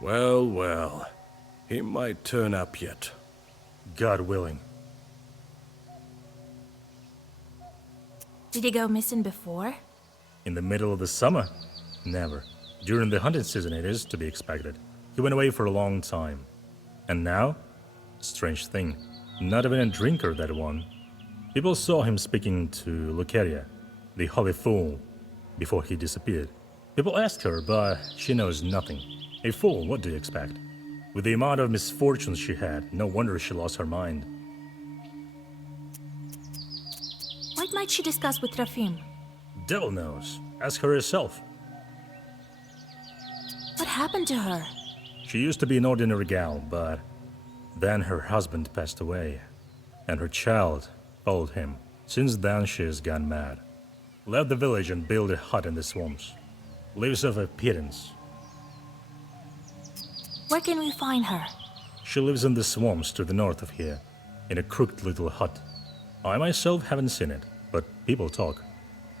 Well, well. He might turn up yet. God willing. Did he go missing before? In the middle of the summer? Never. During the hunting season it is to be expected. He went away for a long time. And now? Strange thing. Not even a drinker, that one. People saw him speaking to Lucaria, the holy fool, before he disappeared. People asked her, but she knows nothing. A fool, what do you expect? With the amount of misfortunes she had, no wonder she lost her mind. What might she discuss with Trofim? Devil knows. Ask her herself. What happened to her? She used to be an ordinary gal, but then her husband passed away, and her child followed him. Since then, she has gone mad. Left the village and built a hut in the swamps. Lives off a pittance. Where can we find her? She lives in the swamps to the north of here, in a crooked little hut. I myself haven't seen it, but people talk.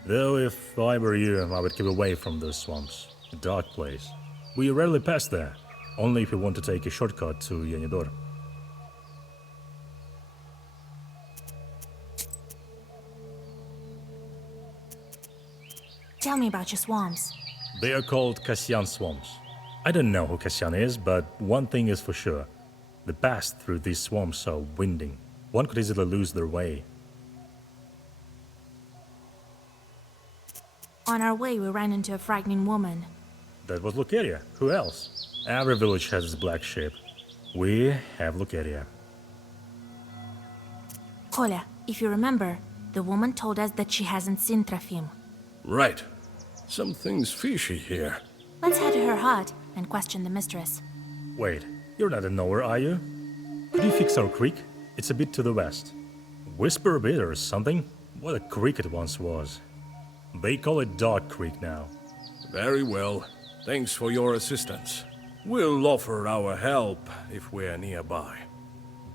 Though if I were you, I would keep away from those swamps. A dark place. We rarely pass there, only if you want to take a shortcut to Yenidor. Tell me about your swamps. They are called Kasyan swamps. I don't know who Kasyan is, but one thing is for sure. The paths through these swamps are winding. One could easily lose their way. On our way, we ran into a frightening woman. That was Lucaria. Who else? Every village has its black sheep. We have Lucaria. Kolya, if you remember, the woman told us that she hasn't seen Trofim. Right. Something's fishy here. Let's head to her hut and question the mistress. Wait, you're not a knower, are you? Could you fix our creek? It's a bit to the west. Whisper a bit or something? What a creek it once was. They call it Dog Creek now. Very well. Thanks for your assistance. We'll offer our help if we're nearby.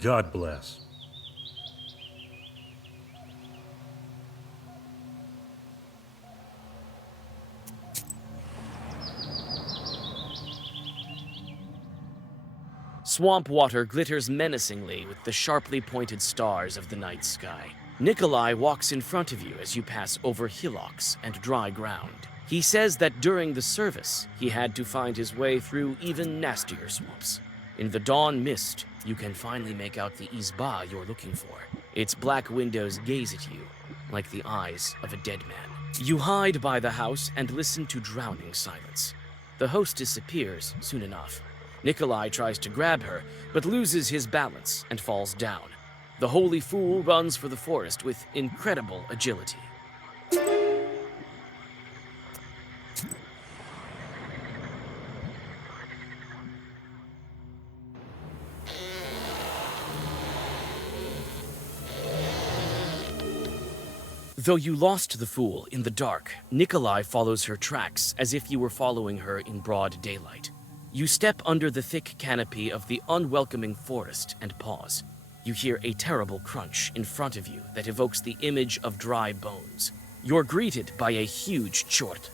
God bless. Swamp water glitters menacingly with the sharply pointed stars of the night sky. Nikolai walks in front of you as you pass over hillocks and dry ground. He says that during the service, he had to find his way through even nastier swamps. In the dawn mist, you can finally make out the izba you're looking for. Its black windows gaze at you, like the eyes of a dead man. You hide by the house and listen to drowning silence. The host disappears soon enough. Nikolai tries to grab her, but loses his balance and falls down. The holy fool runs for the forest with incredible agility. Though you lost the fool in the dark, Nikolai follows her tracks as if you were following her in broad daylight. You step under the thick canopy of the unwelcoming forest and pause. You hear a terrible crunch in front of you that evokes the image of dry bones. You're greeted by a huge chort.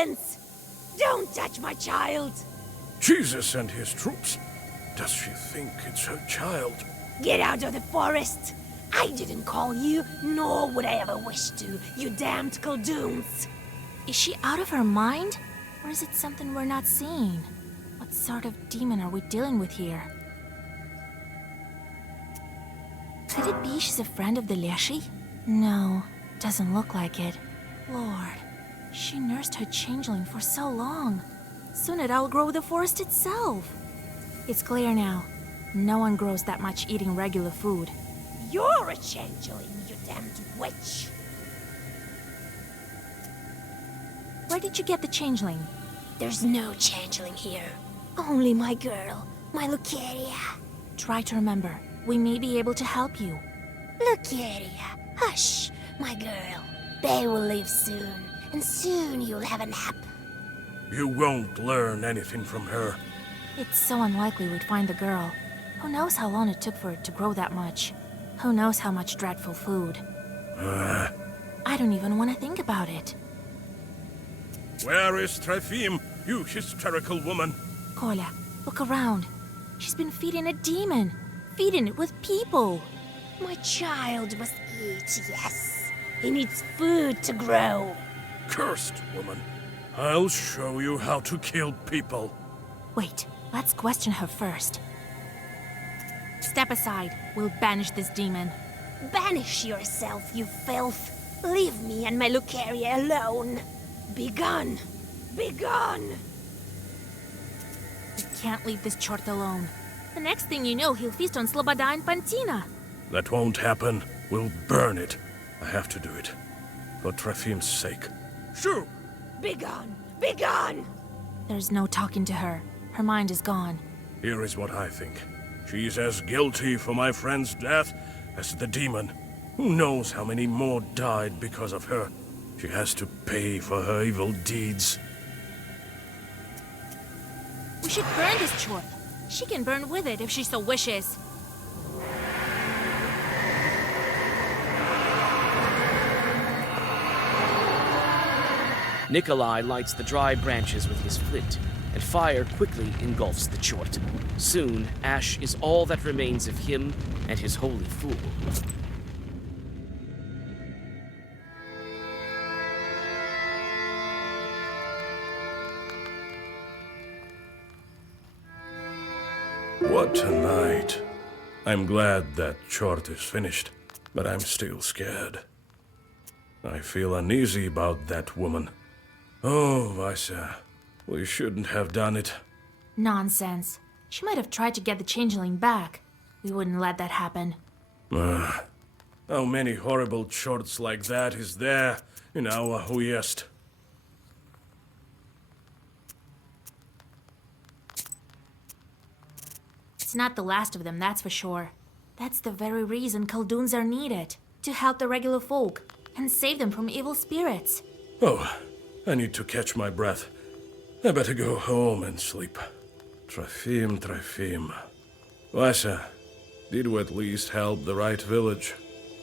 Silence! Don't touch my child! Jesus and his troops. Does she think it's her child? Get out of the forest! I didn't call you, nor would I ever wish to, you damned Kuldoons! Is she out of her mind? Or is it something we're not seeing? What sort of demon are we dealing with here? Could it be she's a friend of the Leshy? No, doesn't look like it. Lord, she nursed her changeling for so long. Soon it outgrow the forest itself. It's clear now. No one grows that much eating regular food. You're a changeling, you damned witch! Where did you get the changeling? There's no changeling here. Only my girl, my Lucaria. Try to remember. We may be able to help you. Lucaria, hush, my girl. They will leave soon, and soon you'll have a nap. You won't learn anything from her. It's so unlikely we'd find the girl. Who knows how long it took for it to grow that much? Who knows how much dreadful food? I don't even want to think about it. Where is Trefim, you hysterical woman? Kolya, look around. She's been feeding a demon. Feeding it with people. My child must eat, yes. He needs food to grow. Cursed woman. I'll show you how to kill people. Wait, let's question her first. Step aside. We'll banish this demon. Banish yourself, you filth. Leave me and my Lucaria alone. Begone! Begone! We can't leave this chort alone. The next thing you know, he'll feast on Sloboda and Pantina. That won't happen. We'll burn it. I have to do it. For Trefim's sake. Shoo! Begone! Begone! There's no talking to her. Her mind is gone. Here is what I think. She's as guilty for my friend's death as the demon. Who knows how many more died because of her? She has to pay for her evil deeds. We should burn this chort. She can burn with it if she so wishes. Nikolai lights the dry branches with his flint, and fire quickly engulfs the chort. Soon, ash is all that remains of him and his holy fool. What a night. I'm glad that chort is finished, but I'm still scared. I feel uneasy about that woman. Oh, Vasia, we shouldn't have done it. Nonsense. She might have tried to get the changeling back. We wouldn't let that happen. How many horrible chorts like that is there in our Uyezd? It's not the last of them, that's for sure. That's the very reason Kuldoons are needed. To help the regular folk and save them from evil spirits. Oh, I need to catch my breath. I better go home and sleep. Trefim. Vasia, did we at least help the right village?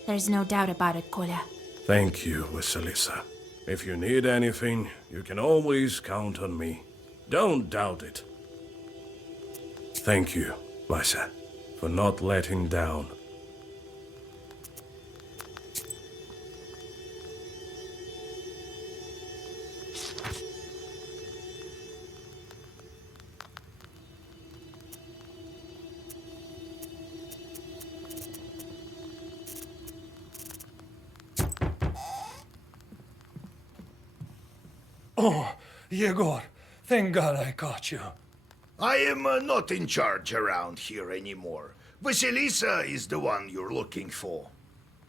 There's no doubt about it, Kolya. Thank you, Vasilisa. If you need anything, you can always count on me. Don't doubt it. Thank you, Vasia, for not letting down. Oh, Yegor, thank God I caught you. I am not in charge around here anymore. Vasilisa is the one you're looking for.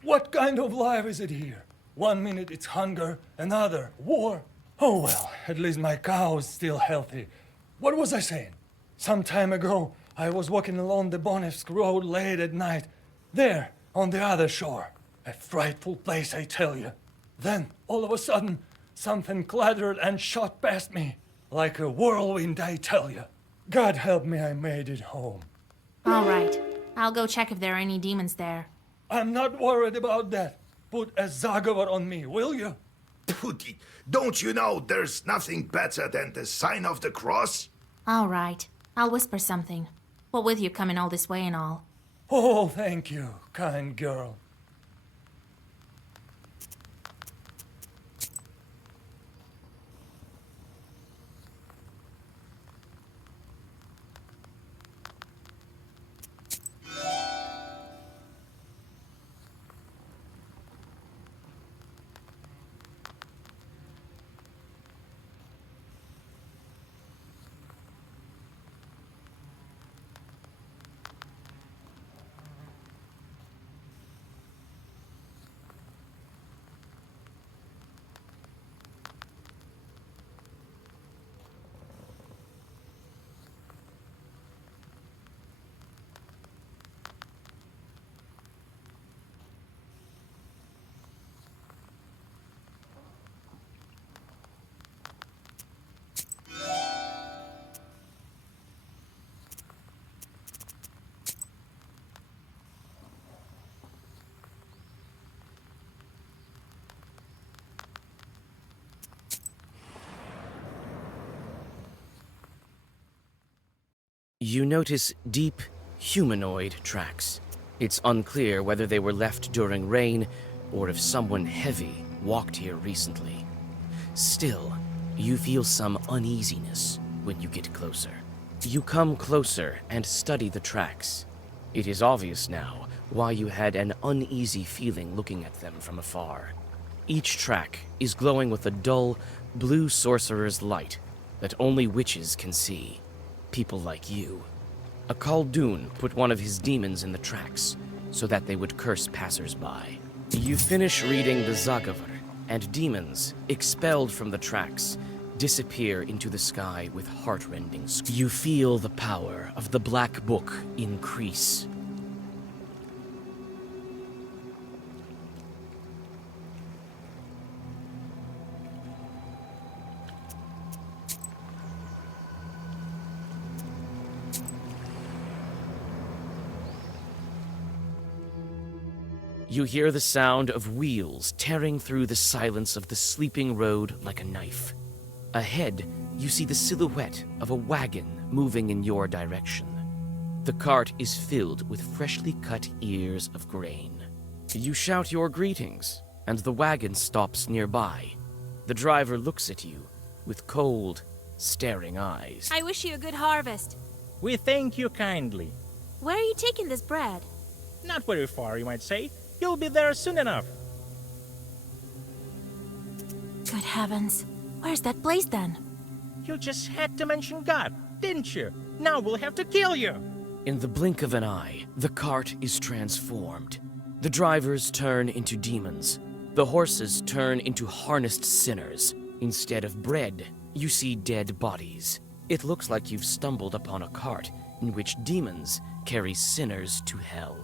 What kind of life is it here? 1 minute it's hunger, another war. Oh well, at least my cow is still healthy. What was I saying? Some time ago, I was walking along the Bonevsk road late at night. There, on the other shore. A frightful place, I tell you. Then, all of a sudden, something clattered and shot past me. Like a whirlwind, I tell you. God help me, I made it home. All right. I'll go check if there are any demons there. I'm not worried about that. Put a Zagovar on me, will you? Don't you know there's nothing better than the sign of the cross? All right, I'll whisper something. What with you coming all this way and all? Oh, thank you, kind girl. You notice deep, humanoid tracks. It's unclear whether they were left during rain or if someone heavy walked here recently. Still, you feel some uneasiness when you get closer. You come closer and study the tracks. It is obvious now why you had an uneasy feeling looking at them from afar. Each track is glowing with a dull, blue sorcerer's light that only witches can see. People like you. A Khaldun put one of his demons in the tracks so that they would curse passers-by. You finish reading the Zagavr, and demons, expelled from the tracks, disappear into the sky with heart-rending screams. You feel the power of the Black Book increase. You hear the sound of wheels tearing through the silence of the sleeping road like a knife. Ahead, you see the silhouette of a wagon moving in your direction. The cart is filled with freshly cut ears of grain. You shout your greetings, and the wagon stops nearby. The driver looks at you with cold, staring eyes. I wish you a good harvest. We thank you kindly. Where are you taking this bread? Not very far, you might say. You'll be there soon enough. Good heavens. Where's that place then? You just had to mention God, didn't you? Now we'll have to kill you. In the blink of an eye, the cart is transformed. The drivers turn into demons. The horses turn into harnessed sinners. Instead of bread, you see dead bodies. It looks like you've stumbled upon a cart in which demons carry sinners to hell.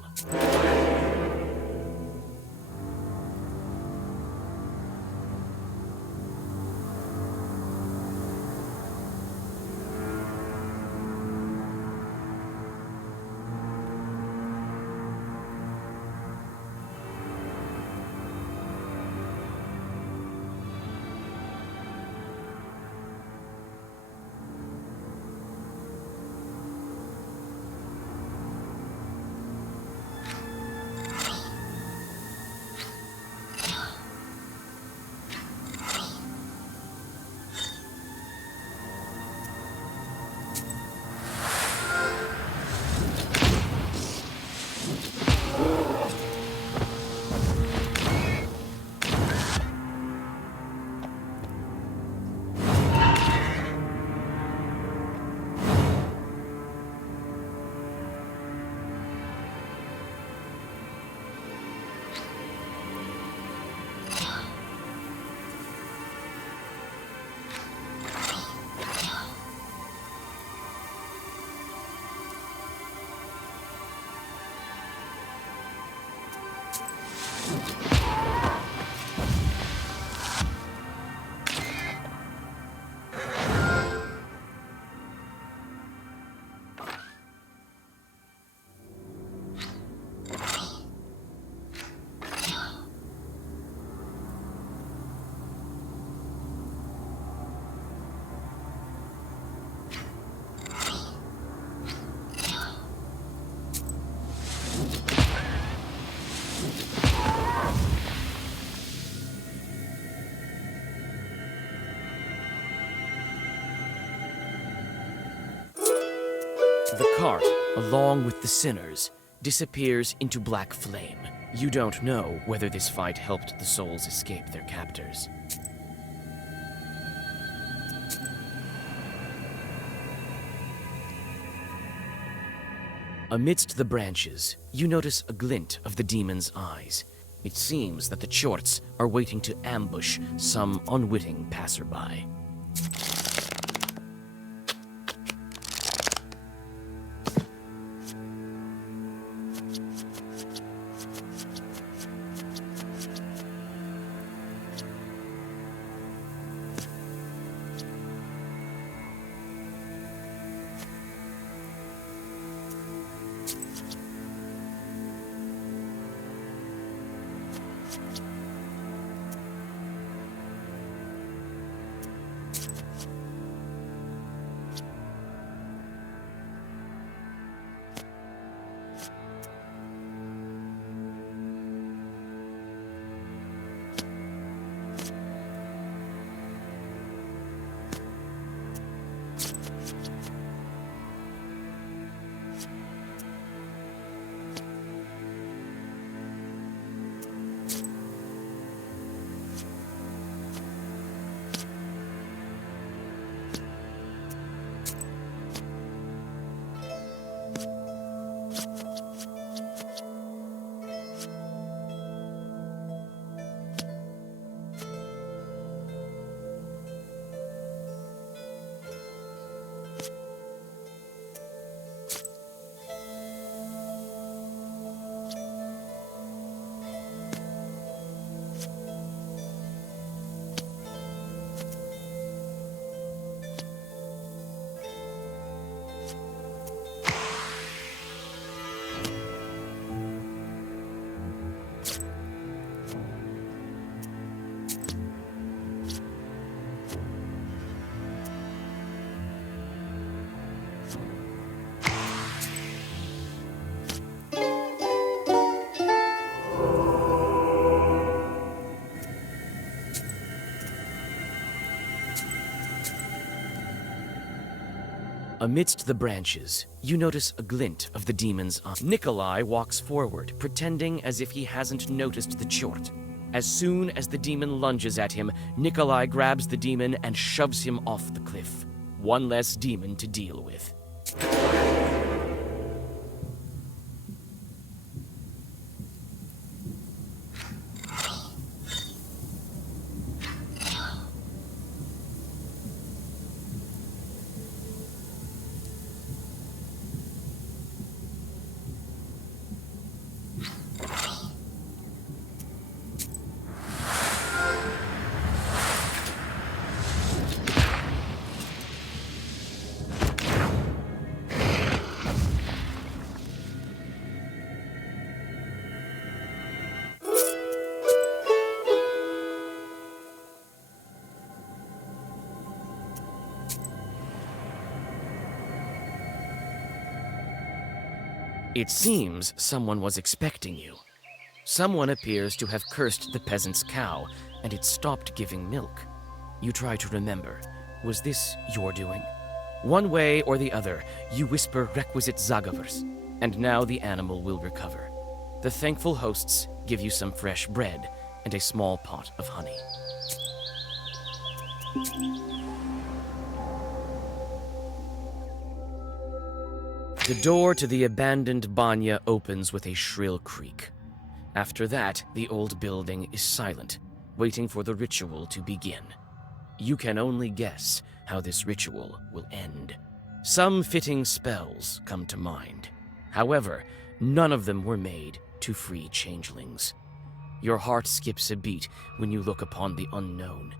The cart, along with the sinners, disappears into black flame. You don't know whether this fight helped the souls escape their captors. Amidst the branches, you notice a glint of the demon's eyes. It seems that the Chorts are waiting to ambush some unwitting passerby. Amidst the branches, you notice a glint of the demon's eye. Nikolai walks forward, pretending as if he hasn't noticed the Chort. As soon as the demon lunges at him, Nikolai grabs the demon and shoves him off the cliff. One less demon to deal with. It seems someone was expecting you. Someone appears to have cursed the peasant's cow, and it stopped giving milk. You try to remember. Was this your doing? One way or the other, you whisper requisite zagavers, and now the animal will recover. The thankful hosts give you some fresh bread and a small pot of honey. The door to the abandoned banya opens with a shrill creak. After that, the old building is silent, waiting for the ritual to begin. You can only guess how this ritual will end. Some fitting spells come to mind. However, none of them were made to free changelings. Your heart skips a beat when you look upon the unknown,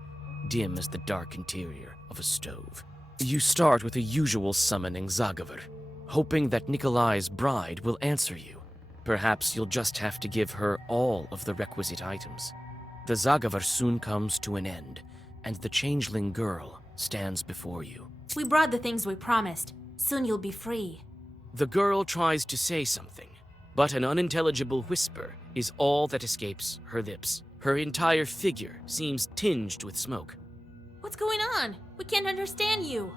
dim as the dark interior of a stove. You start with a usual summoning zagavar, hoping that Nikolai's bride will answer you. Perhaps you'll just have to give her all of the requisite items. The zagavar soon comes to an end, and the changeling girl stands before you. We brought the things we promised. Soon you'll be free. The girl tries to say something, but an unintelligible whisper is all that escapes her lips. Her entire figure seems tinged with smoke. What's going on? We can't understand you.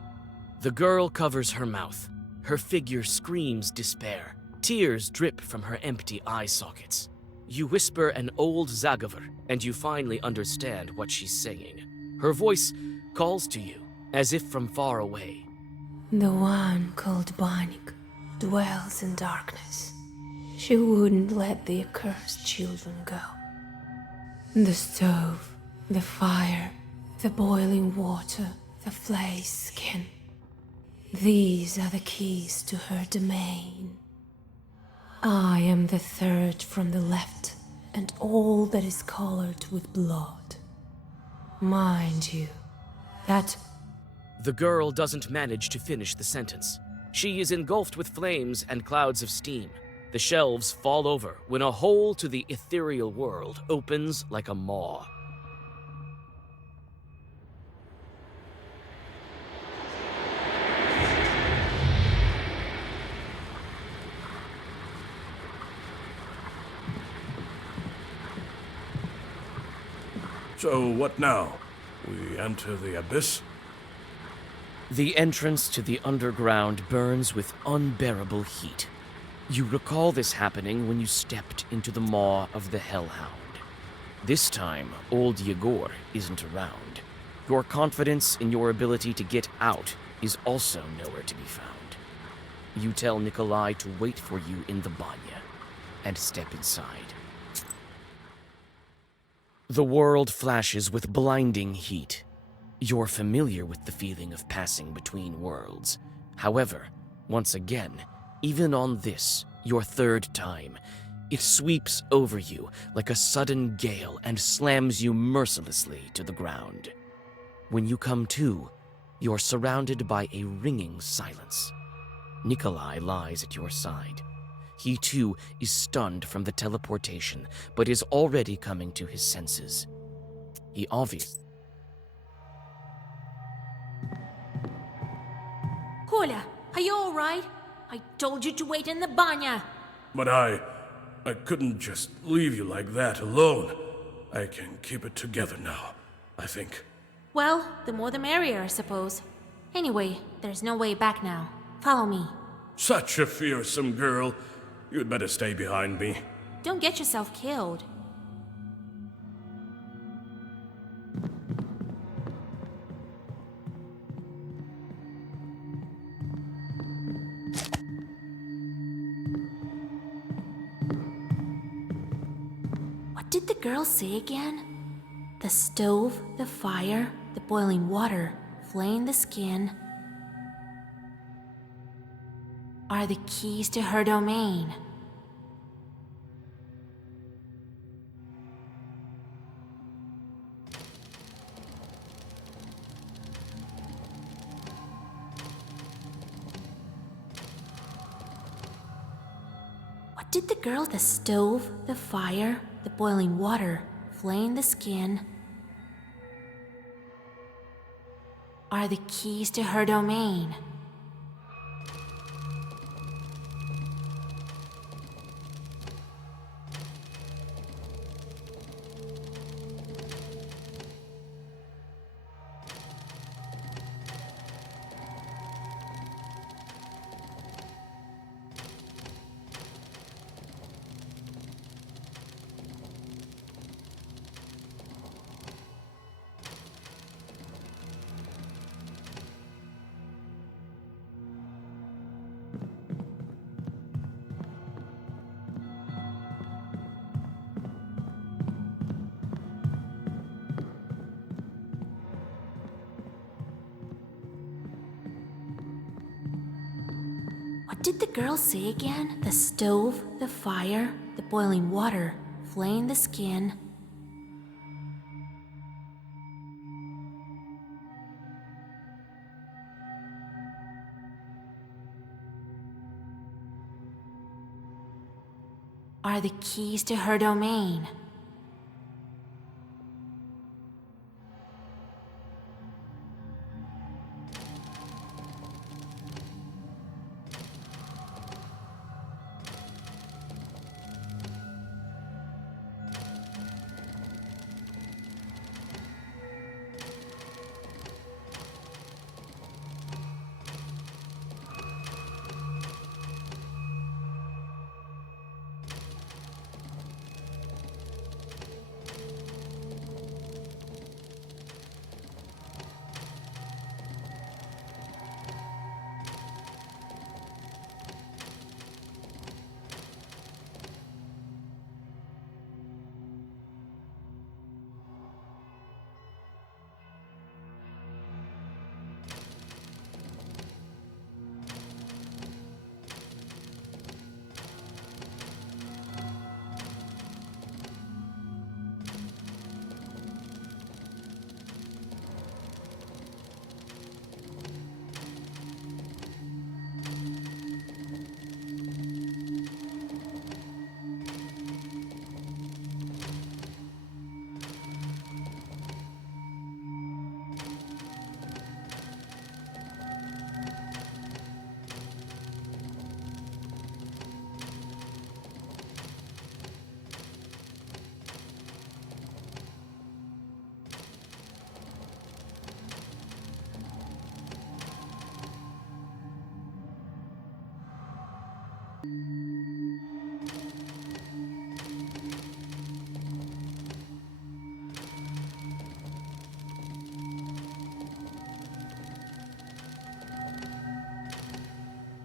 The girl covers her mouth. Her figure screams despair. Tears drip from her empty eye sockets. You whisper an old Zagaver, and you finally understand what she's saying. Her voice calls to you, as if from far away. The one called Banik dwells in darkness. She wouldn't let the accursed children go. The stove, the fire, the boiling water, the flayed skin. These are the keys to her domain. I am the third from the left, and all that is colored with blood. Mind you, that... The girl doesn't manage to finish the sentence. She is engulfed with flames and clouds of steam. The shelves fall over when a hole to the ethereal world opens like a maw. So what now? We enter the abyss? The entrance to the underground burns with unbearable heat. You recall this happening when you stepped into the maw of the Hellhound. This time, old Yegor isn't around. Your confidence in your ability to get out is also nowhere to be found. You tell Nikolai to wait for you in the banya, and step inside. The world flashes with blinding heat. You're familiar with the feeling of passing between worlds. However, once again, even on this, your third time, it sweeps over you like a sudden gale and slams you mercilessly to the ground. When you come to, you're surrounded by a ringing silence. Nikolai lies at your side. He too is stunned from the teleportation, but is already coming to his senses. He obviously... Kolya, are you alright? I told you to wait in the banya. But I couldn't just leave you like that alone. I can keep it together now, I think. Well, the more the merrier, I suppose. Anyway, there's no way back now. Follow me. Such a fearsome girl. You'd better stay behind me. Don't get yourself killed. What did the girl say again? The stove, the fire, the boiling water, flaying the skin are the keys to her domain. What did the girl, the stove, the fire, the boiling water, flaying the skin are the keys to her domain? What did the girl say again? The stove, the fire, the boiling water, flaying the skin are the keys to her domain.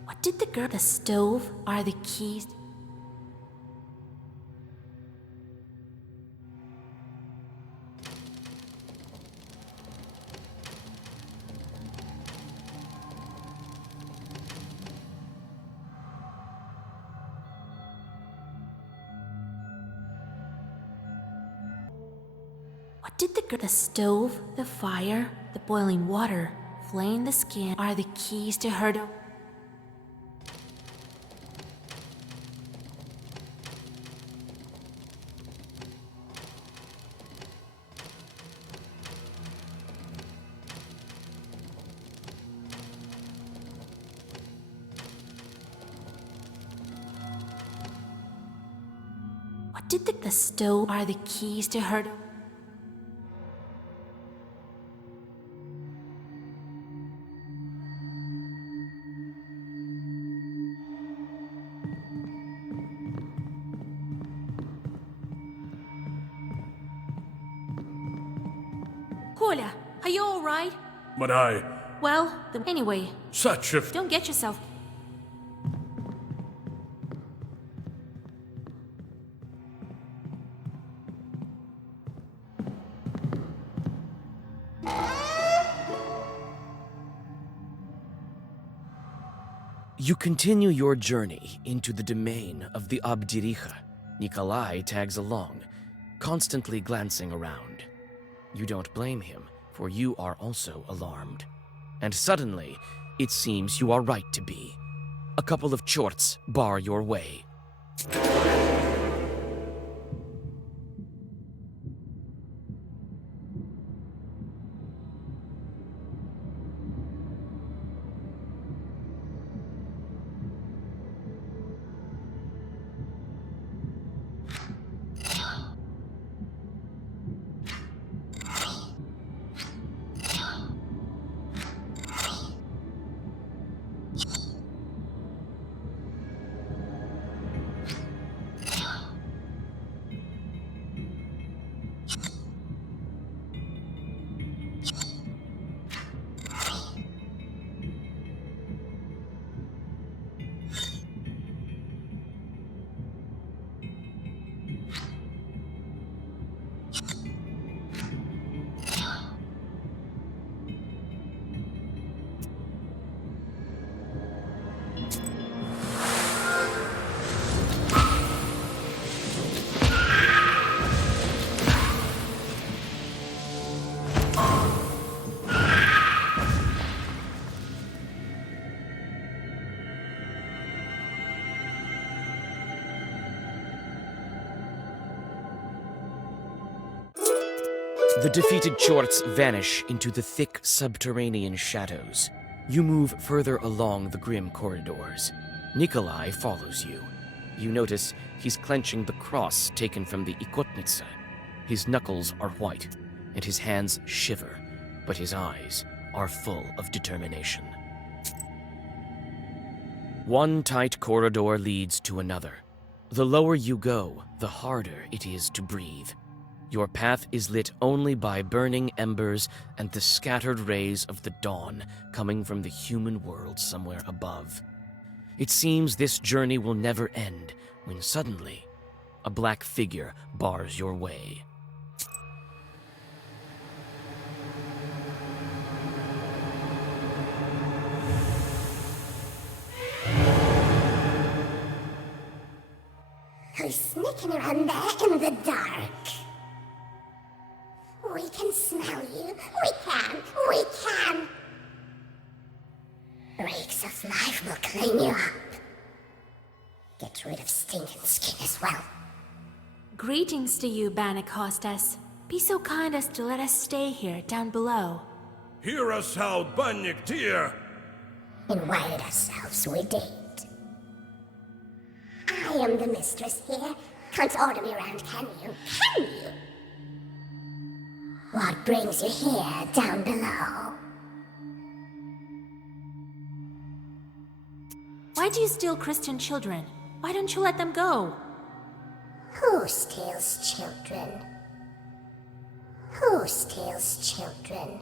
What did the girl? The stove are the keys. What did the girl? The stove, the fire, the boiling water, flame, the skin are the keys to her. What did the stove are the keys to her? Koля, are you all right? But Well, anyway, such a... don't get yourself. You continue your journey into the domain of the Abdiricha. Nikolai tags along, constantly glancing around. You don't blame him, for you are also alarmed. And suddenly, it seems you are right to be. A couple of chorts bar your way. The defeated chorts vanish into the thick subterranean shadows. You move further along the grim corridors. Nikolai follows you. You notice he's clenching the cross taken from the Ikotnitsa. His knuckles are white, and his hands shiver, but his eyes are full of determination. One tight corridor leads to another. The lower you go, the harder it is to breathe. Your path is lit only by burning embers and the scattered rays of the dawn coming from the human world somewhere above. It seems this journey will never end when suddenly a black figure bars your way. Who's sneaking around there in the dark? We can smell you. We can. Reeks of life will clean you up. Get rid of stinking skin as well. Greetings to you, Bailichkas. Be so kind as to let us stay here, down below. Hear us out, Banyak dear! Invited ourselves, we did. I am the mistress here. Can't order me around, can you? Can you? What brings you here, down below? Why do you steal Christian children? Why don't you let them go? Who steals children? Who steals children?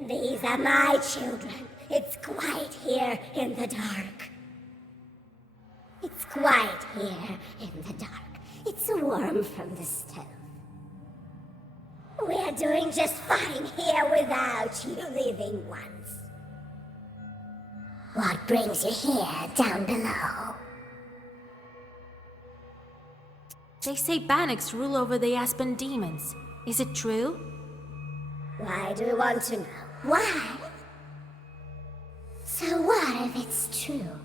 These are my children. It's quiet here in the dark. It's quiet here in the dark. It's warm from the stove. We're doing just fine here without you living ones. What brings you here down below? They say Bailichkas rule over the Aspen demons. Is it true? Why do you want to know? Why? So what if it's true?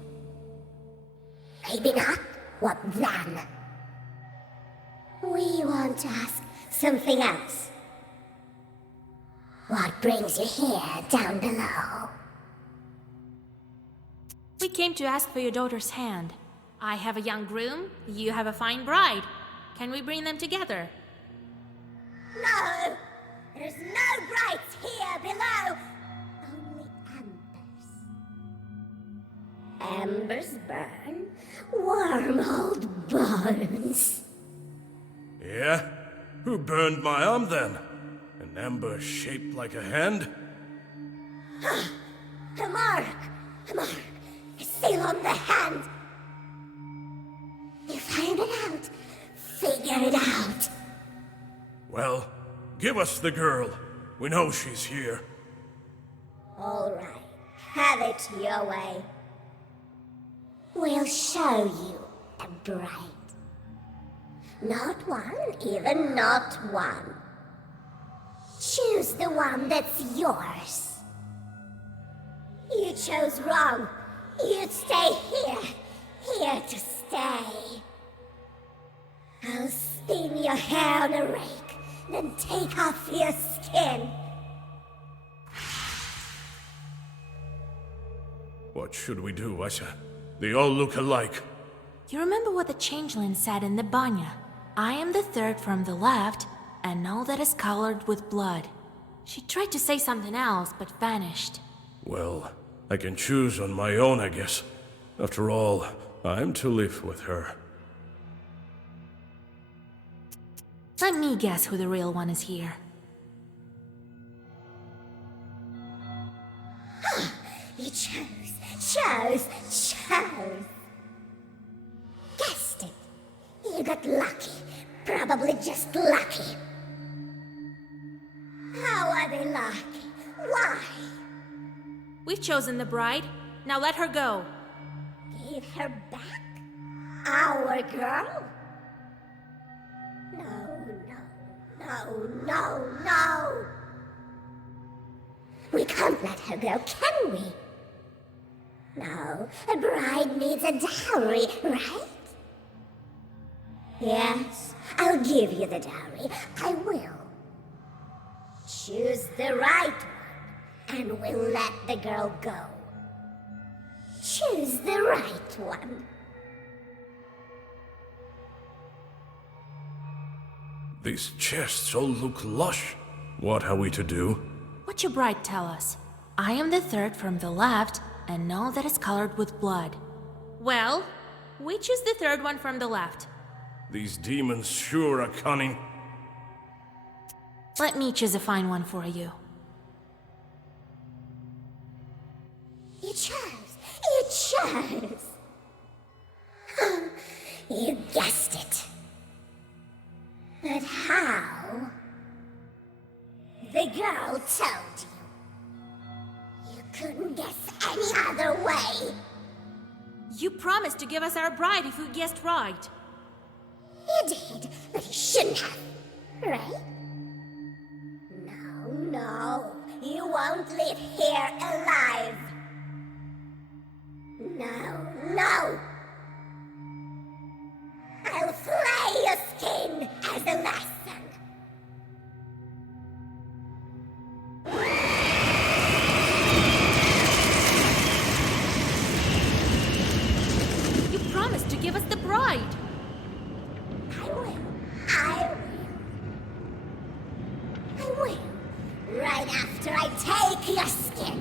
Maybe not. What then? We want to ask something else. What brings you here down below? We came to ask for your daughter's hand. I have a young groom, you have a fine bride. Can we bring them together? No! There's no brights here below! Only embers. Embers burn? Warm old bones. Yeah? Who burned my arm then? An ember shaped like a hand? A mark! A mark! A seal on the hand! You find it out. Figure it out. Well, give us the girl. We know she's here. All right. Have it your way. We'll show you a bride. Not one, even not one. Choose the one that's yours. You chose wrong. You'd stay here. Here to stay. I'll spin your hair on a rake, then take off your skin. What should we do, Asha? They all look alike. You remember what the changeling said in the banya? I am the third from the left, and all that is colored with blood. She tried to say something else, but vanished. Well, I can choose on my own, I guess. After all, I'm to live with her. Let me guess who the real one is here. You chose. Guessed it. You got lucky. Probably just lucky. How are they lucky? Why? We've chosen the bride. Now let her go. Give her back? Our girl? No. We can't let her go, can we? No, a bride needs a dowry, right? Yes, I'll give you the dowry. I will. Choose the right one, and we'll let the girl go. Choose the right one. These chests all look lush. What are we to do? What your bride tell us? I am the third from the left, and all that is colored with blood. Well, we choose the third one from the left. These demons sure are cunning. Let me choose a fine one for you. You chose. You guessed it. But how? The girl told you. You couldn't guess any other way. You promised to give us our bride if we guessed right. You did, but you shouldn't have, right? No, you won't live here alive. No. I'll flay your skin as a lesson. You promised to give us the bride. I will. Right after I take your skin.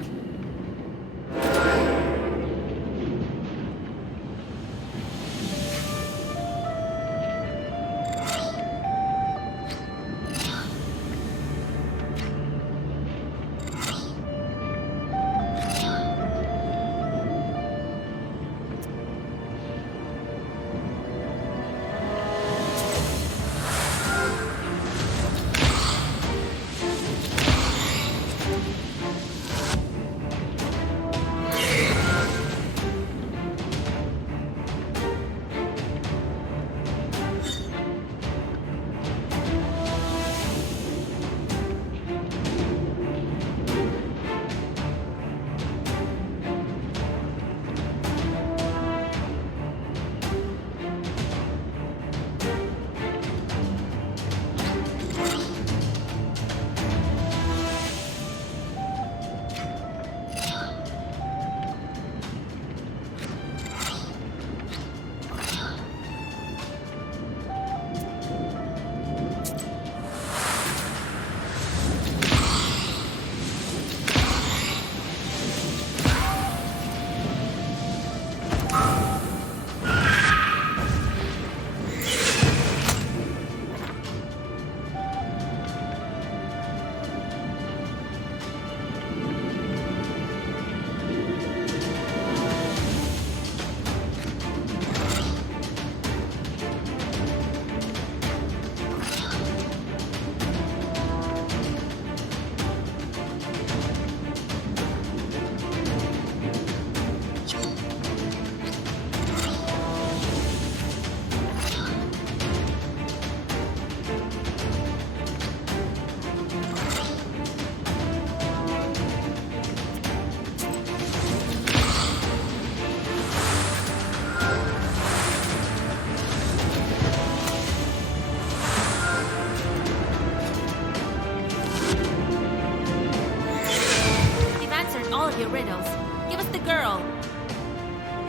riddles. Give us the girl.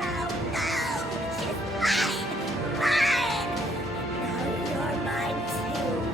No, she's mine! Mine! Now you're mine too.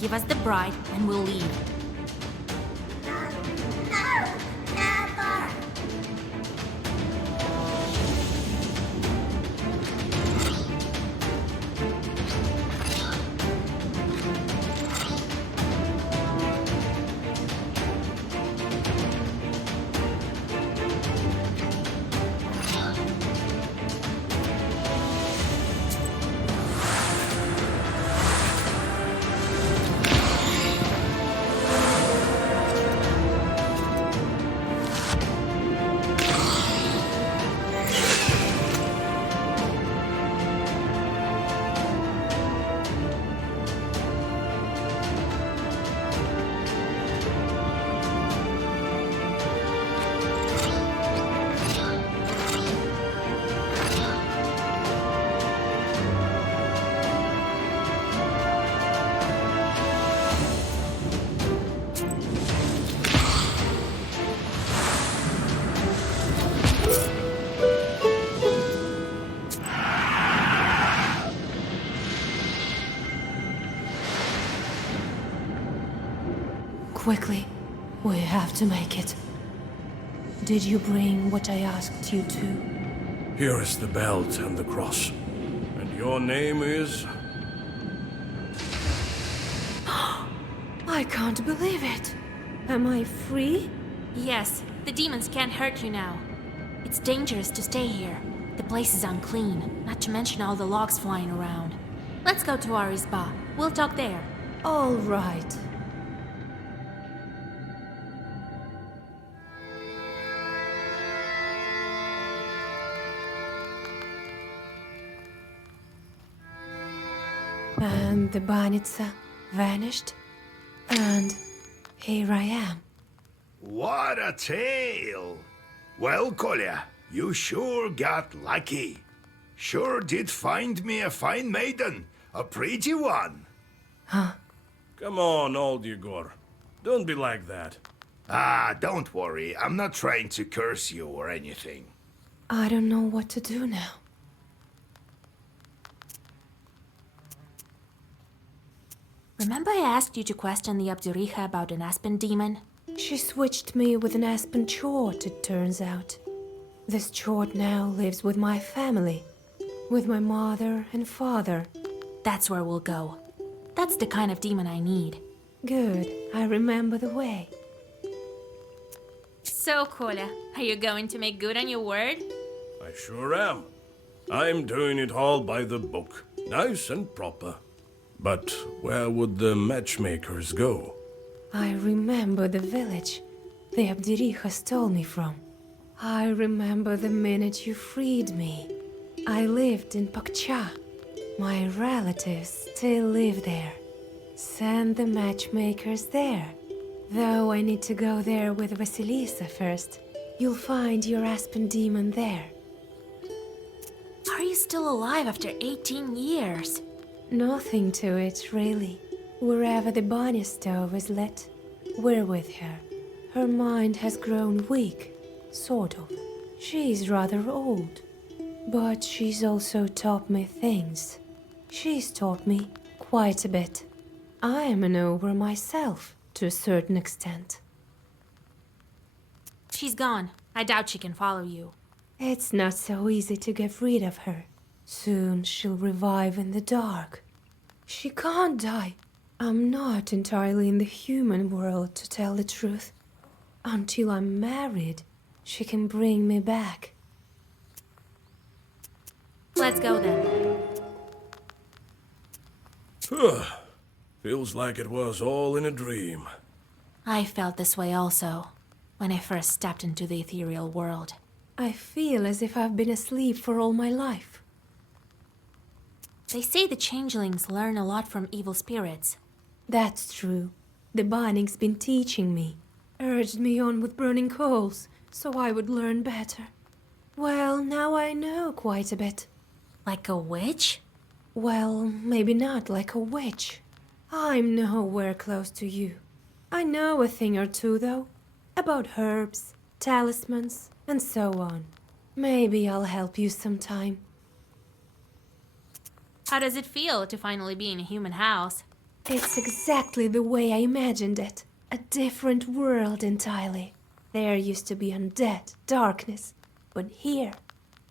Give us the bride, and we'll leave. quickly. We have to make it. Did you bring what I asked you to? Here is the belt and the cross. And your name is? I can't believe it. Am I free? Yes, the demons can't hurt you now. It's dangerous to stay here. The place is unclean, not to mention all the logs flying around. Let's go to our izba. We'll talk there. All right. And the banitsa vanished, and here I am. What a tale! Well, Kolya, you sure got lucky. Sure did find me a fine maiden, a pretty one. Huh? Come on, old Yegor. Don't be like that. Ah, don't worry. I'm not trying to curse you or anything. I don't know what to do now. Remember I asked you to question the Abduriha about an aspen demon? She switched me with an aspen chort, it turns out. This chort now lives with my family. With my mother and father. That's where we'll go. That's the kind of demon I need. Good, I remember the way. So, Kolya, are you going to make good on your word? I sure am. I'm doing it all by the book. Nice and proper. But where would the matchmakers go? I remember the village the Abdiriha stole me from. I remember the minute you freed me. I lived in Pakcha. My relatives still live there. Send the matchmakers there. Though I need to go there with Vasilisa first. You'll find your aspen demon there. Are you still alive after 18 years? Nothing to it, really. Wherever the Banya stove is lit, we're with her. Her mind has grown weak, sort of. She's rather old. But she's also taught me things. She's taught me quite a bit. I am an ogre myself, to a certain extent. She's gone. I doubt she can follow you. It's not so easy to get rid of her. Soon she'll revive in the dark. She can't die. I'm not entirely in the human world, to tell the truth. Until I'm married, she can bring me back. Let's go then. Feels like it was all in a dream. I felt this way also, when I first stepped into the ethereal world. I feel as if I've been asleep for all my life. They say the changelings learn a lot from evil spirits. That's true. The Banning's been teaching me, urged me on with burning coals, so I would learn better. Well, now I know quite a bit. Like a witch? Well, maybe not like a witch. I'm nowhere close to you. I know a thing or two, though. About herbs, talismans, and so on. Maybe I'll help you sometime. How does it feel to finally be in a human house? It's exactly the way I imagined it. A different world entirely. There used to be undead, darkness. But here,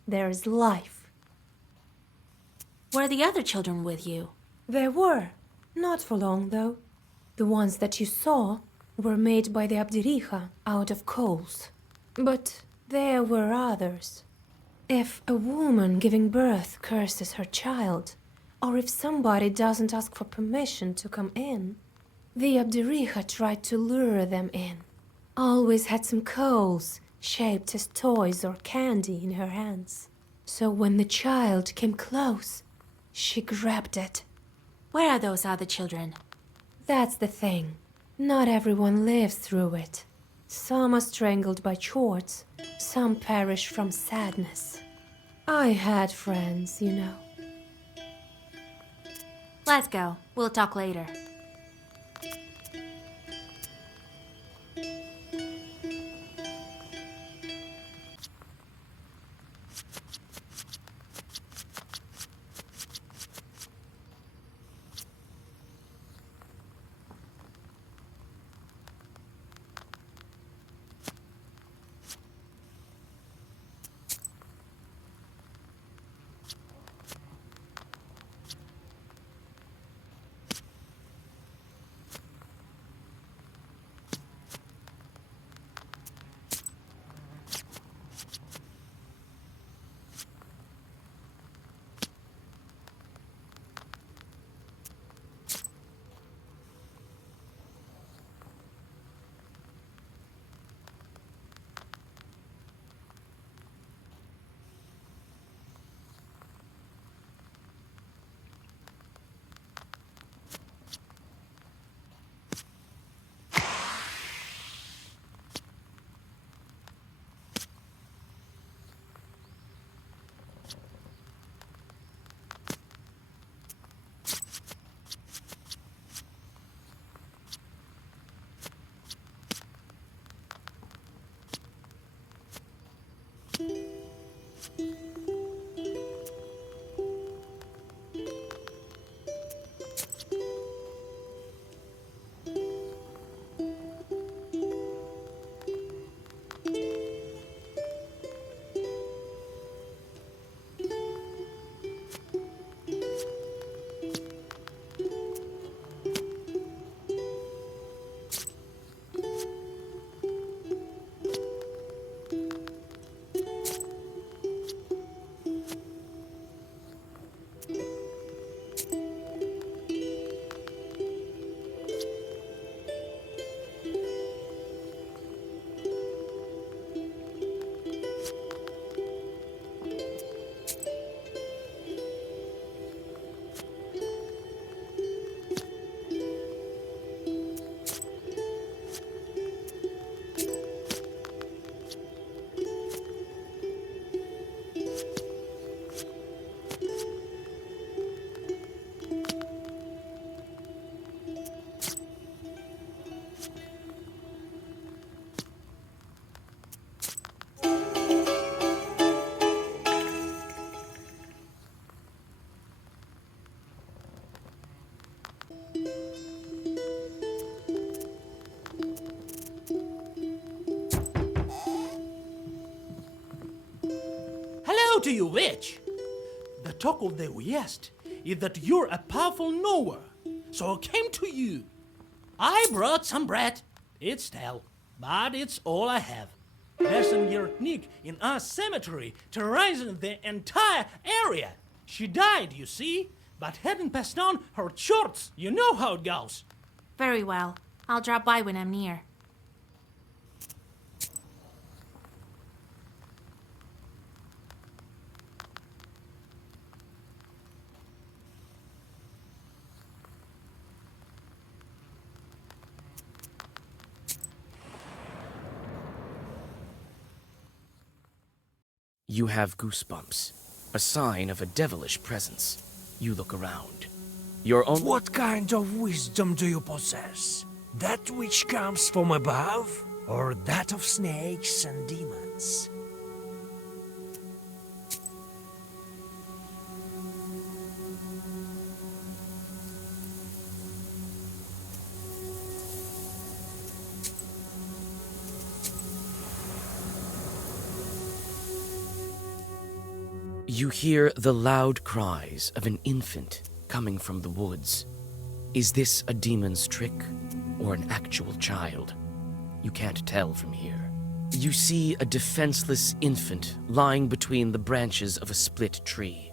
there's life. Were the other children with you? There were. Not for long, though. The ones that you saw were made by the Abdiriha out of coals. But there were others. If a woman giving birth curses her child, or if somebody doesn't ask for permission to come in, the Abdiriha tried to lure them in. Always had some coals, shaped as toys or candy, in her hands. So when the child came close, she grabbed it. Where are those other children? That's the thing. Not everyone lives through it. Some are strangled by chords, some perish from sadness. I had friends, you know. Let's go. We'll talk later. Hello to you, witch! The talk of the West is that you're a powerful knower, so I came to you. I brought some bread. It's stale, but it's all I have. There's some unique in our cemetery terrorizing the entire area. She died, you see, but hadn't passed on her shorts. You know how it goes. Very well. I'll drop by when I'm near. You have goosebumps, a sign of a devilish presence. You look around. Your own. What kind of wisdom do you possess? That which comes from above, or that of snakes and demons? You hear the loud cries of an infant coming from the woods. Is this a demon's trick or an actual child? You can't tell from here. You see a defenseless infant lying between the branches of a split tree.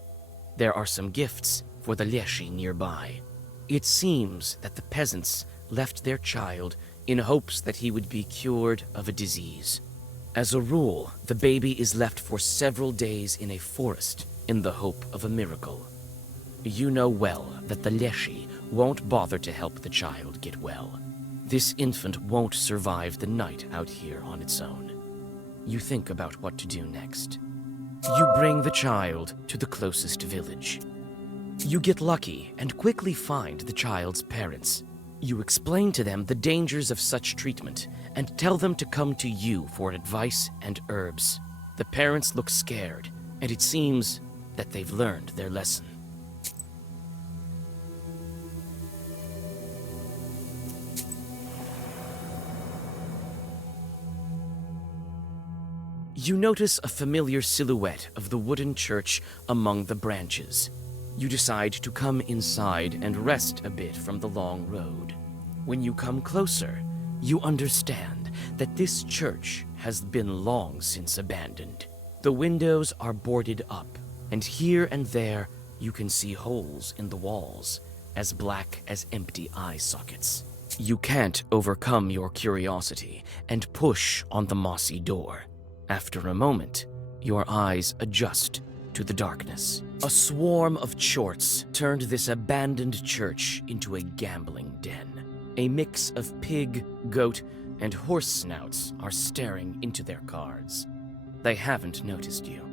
There are some gifts for the Leshi nearby. It seems that the peasants left their child in hopes that he would be cured of a disease. As a rule, the baby is left for several days in a forest in the hope of a miracle. You know well that the Leshi won't bother to help the child get well. This infant won't survive the night out here on its own. You think about what to do next. You bring the child to the closest village. You get lucky and quickly find the child's parents. You explain to them the dangers of such treatment and tell them to come to you for advice and herbs. The parents look scared, and it seems that they've learned their lesson. You notice a familiar silhouette of the wooden church among the branches. You decide to come inside and rest a bit from the long road. When you come closer, you understand that this church has been long since abandoned. The windows are boarded up, and here and there you can see holes in the walls, as black as empty eye sockets. You can't overcome your curiosity and push on the mossy door. After a moment, your eyes adjust to the darkness. A swarm of chorts turned this abandoned church into a gambling den. A mix of pig, goat, and horse snouts are staring into their cards. They haven't noticed you.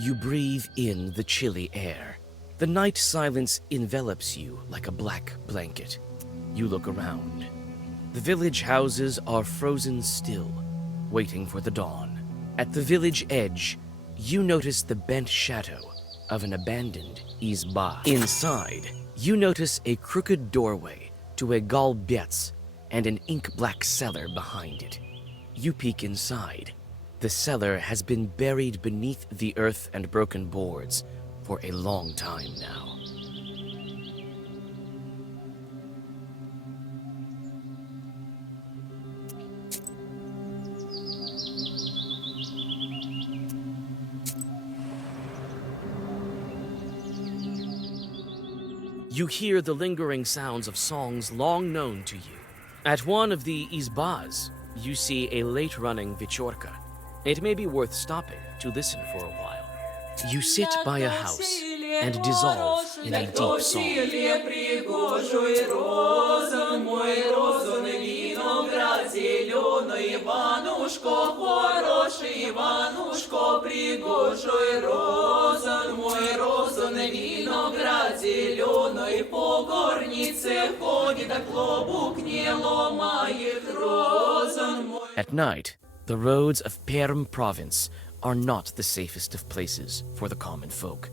You breathe in the chilly air. The night silence envelops you like a black blanket. You look around. The village houses are frozen still, waiting for the dawn. At the village edge, you notice the bent shadow of an abandoned izba. Inside, you notice a crooked doorway to a galbets and an ink-black cellar behind it. You peek inside. The cellar has been buried beneath the earth and broken boards for a long time now. You hear the lingering sounds of songs long known to you. At one of the izbas, you see a late-running Vichorka. It may be worth stopping to listen for a while. You sit by a house and dissolve in a deep song. At night, the roads of Perm province are not the safest of places for the common folk.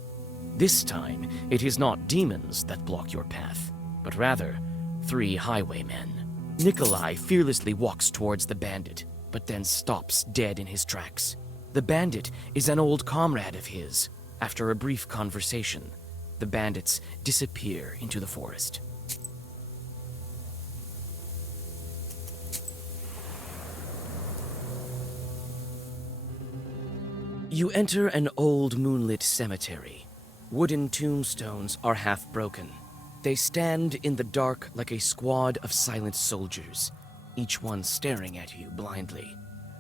This time, it is not demons that block your path, but rather 3 highwaymen. Nikolai fearlessly walks towards the bandit, but then stops dead in his tracks. The bandit is an old comrade of his. After a brief conversation, the bandits disappear into the forest. You enter an old moonlit cemetery. Wooden tombstones are half broken. They stand in the dark like a squad of silent soldiers, each one staring at you blindly.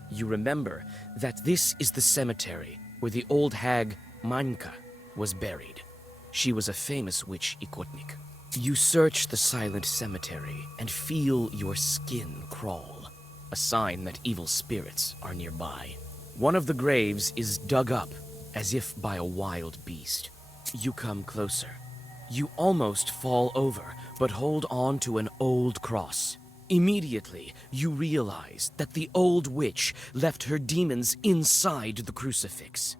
You remember that this is the cemetery where the old hag Manka was buried. She was a famous witch Ikotnik. You search the silent cemetery and feel your skin crawl, a sign that evil spirits are nearby. One of the graves is dug up as if by a wild beast. You come closer. You almost fall over, but hold on to an old cross. Immediately, you realize that the old witch left her demons inside the crucifix.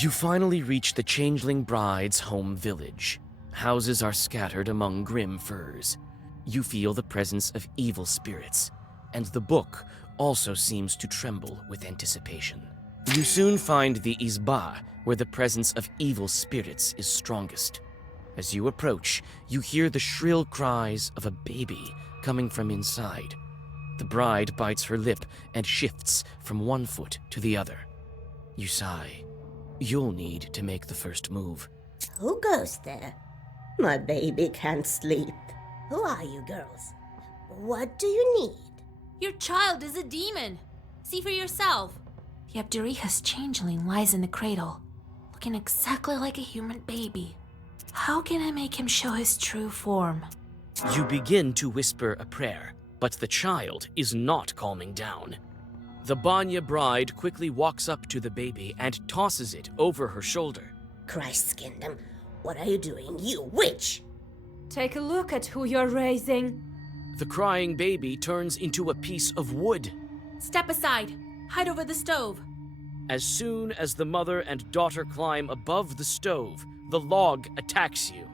You finally reach the changeling bride's home village. Houses are scattered among grim firs. You feel the presence of evil spirits, and the book also seems to tremble with anticipation. You soon find the izba, where the presence of evil spirits is strongest. As you approach, you hear the shrill cries of a baby coming from inside. The bride bites her lip and shifts from one foot to the other. You sigh. You'll need to make the first move. Who goes there? My baby can't sleep. Who are you girls? What do you need? Your child is a demon. See for yourself. The Abderichas changeling lies in the cradle, looking exactly like a human baby. How can I make him show his true form? You begin to whisper a prayer, But the child is not calming down. The Banya bride quickly walks up to the baby and tosses it over her shoulder. Christ skinned what are you doing, you witch? Take a look at who you're raising. The crying baby turns into a piece of wood. Step aside. Hide over the stove. As soon as the mother and daughter climb above the stove, the log attacks you.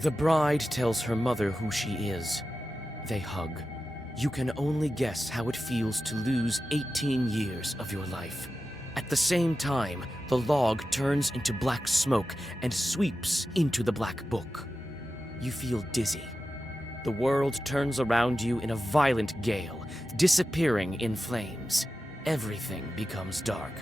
The bride tells her mother who she is. They hug. You can only guess how it feels to lose 18 years of your life. At the same time, the log turns into black smoke and sweeps into the black book. You feel dizzy. The world turns around you in a violent gale, disappearing in flames. Everything becomes dark.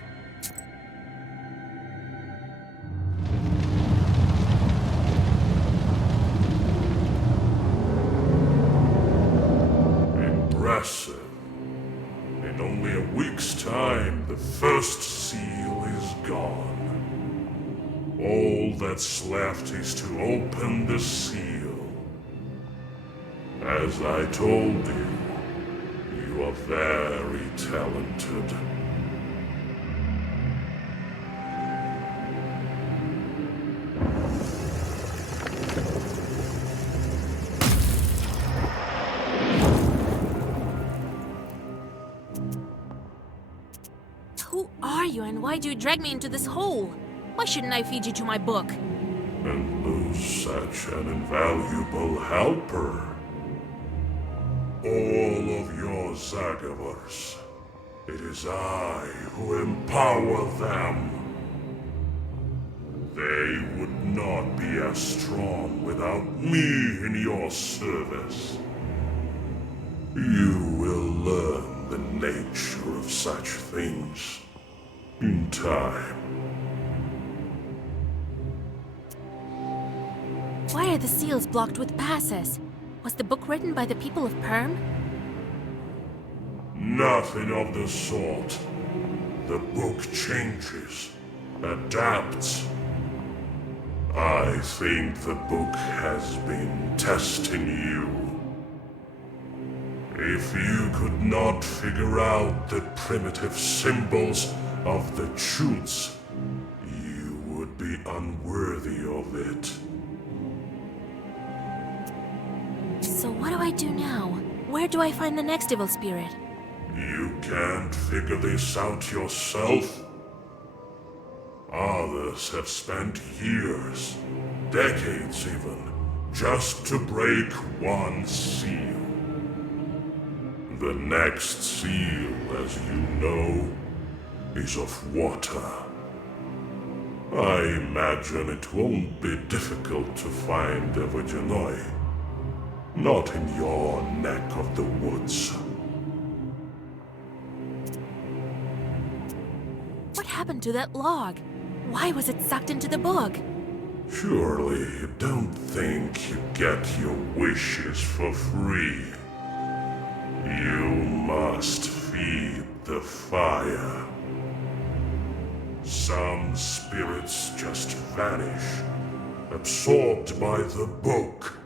Impressive. In only a week's time, the first seal is gone. All that's left is to open the seal. As I told you, you are very talented. Who are you and why do you drag me into this hole? Why shouldn't I feed you to my book? And lose such an invaluable helper. All of your Zagavars. It is I who empower them. They would not be as strong without me in your service. You will learn the nature of such things in time. Why are the seals blocked with passes? Was the book written by the people of Perm? Nothing of the sort. The book changes, adapts. I think the book has been testing you. If you could not figure out the primitive symbols of the truths, you would be unworthy of it. So what do I do now? Where do I find the next evil spirit? You can't figure this out yourself? Others have spent years, decades even, just to break one seal. The next seal, as you know, is of water. I imagine it won't be difficult to find the Virginoi. Not in your neck of the woods. What happened to that log? Why was it sucked into the book? Surely you don't think you get your wishes for free. You must feed the fire. Some spirits just vanish, absorbed by the book.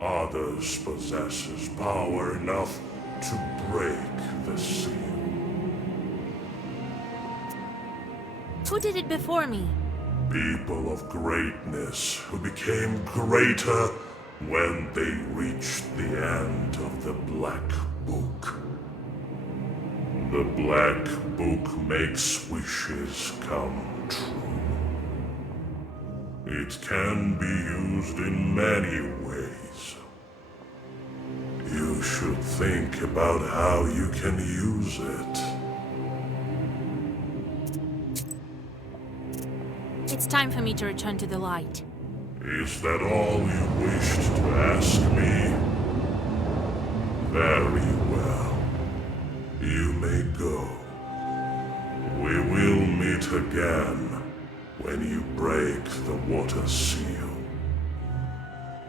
Others possesses power enough to break the seal. Who did it before me? People of greatness who became greater when they reached the end of the Black Book. The Black Book makes wishes come true. It can be used in many ways. You should think about how you can use it. It's time for me to return to the light. Is that all you wished to ask me? Very well. You may go. We will meet again when you break the water seal.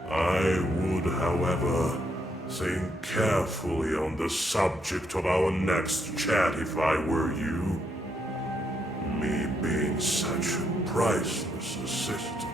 I would, however, think carefully on the subject of our next chat if I were you. Me being such a priceless assistant.